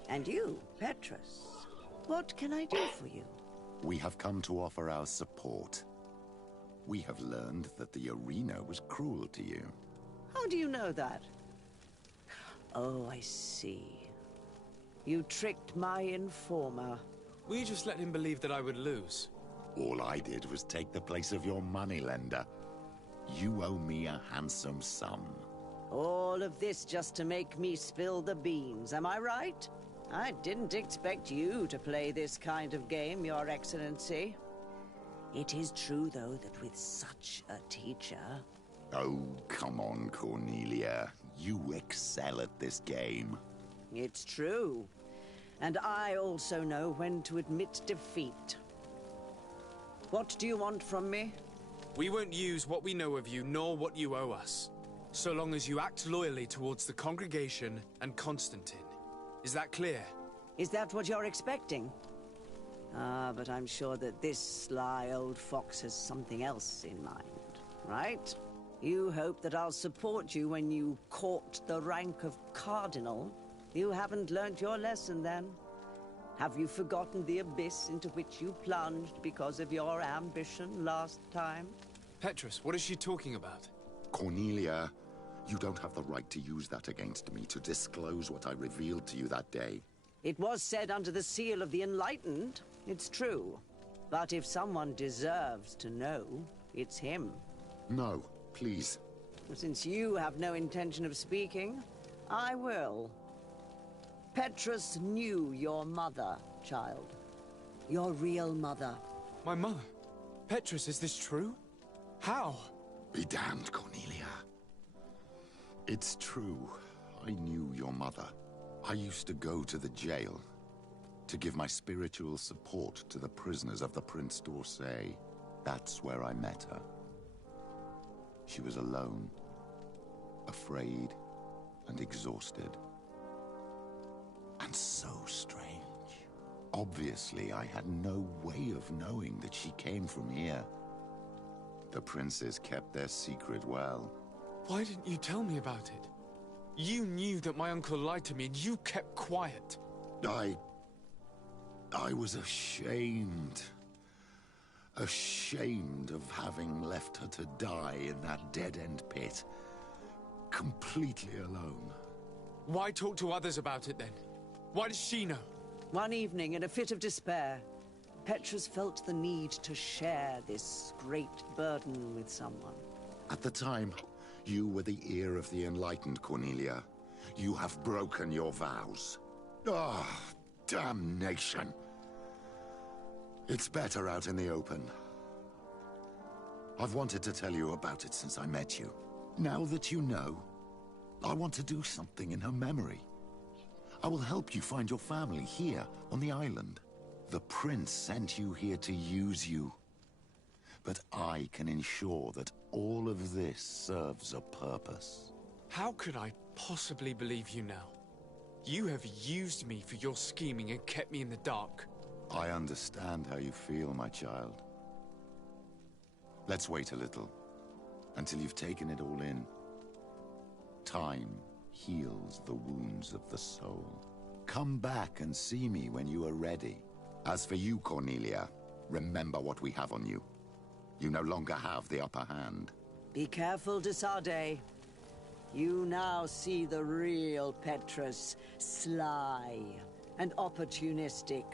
And you, Petrus. What can I do for you? We have come to offer our support. We have learned that the arena was cruel to you. How do you know that? Oh, I see. You tricked my informer. We just let him believe that I would lose. All I did was take the place of your moneylender. You owe me a handsome sum. All of this just to make me spill the beans, am I right? I didn't expect you to play this kind of game, Your Excellency. It is true, though, that with such a teacher... Oh, come on, Cornelia. You excel at this game. It's true. And I also know when to admit defeat. What do you want from me? We won't use what we know of you, nor what you owe us, so long as you act loyally towards the congregation and Constantine. Is that clear? Is that what you're expecting? Ah, but I'm sure that this sly old fox has something else in mind, right? You hope that I'll support you when you court the rank of cardinal? You haven't learnt your lesson, then? Have you forgotten the abyss into which you plunged because of your ambition last time? Petrus, what is she talking about? Cornelia, you don't have the right to use that against me, to disclose what I revealed to you that day. It was said under the seal of the Enlightened, it's true. But if someone deserves to know, it's him. No, please. Since you have no intention of speaking, I will. Petrus knew your mother, child. Your real mother. My mother? Petrus, is this true? How? Be damned, Cornelia. It's true. I knew your mother. I used to go to the jail to give my spiritual support to the prisoners of the Prince d'Orsay. That's where I met her. She was alone, afraid, and exhausted. And so strange. Obviously, I had no way of knowing that she came from here. The princes kept their secret well. Why didn't you tell me about it? You knew that my uncle lied to me and you kept quiet. I was ashamed. Ashamed of having left her to die in that dead-end pit. Completely alone. Why talk to others about it then? Why does she know? One evening, in a fit of despair, Petrus felt the need to share this great burden with someone. At the time, you were the ear of the enlightened, Cornelia. You have broken your vows. Ah, damnation. It's better out in the open. I've wanted to tell you about it since I met you. Now that you know, I want to do something in her memory. I will help you find your family here on the island. The prince sent you here to use you. But I can ensure that all of this serves a purpose. How could I possibly believe you now? You have used me for your scheming and kept me in the dark. I understand how you feel, my child. Let's wait a little, until you've taken it all in. Time heals the wounds of the soul. Come back and see me when you are ready. As for you, Cornelia, remember what we have on you. You no longer have the upper hand. Be careful, de Sardet. You now see the real Petrus, sly and opportunistic.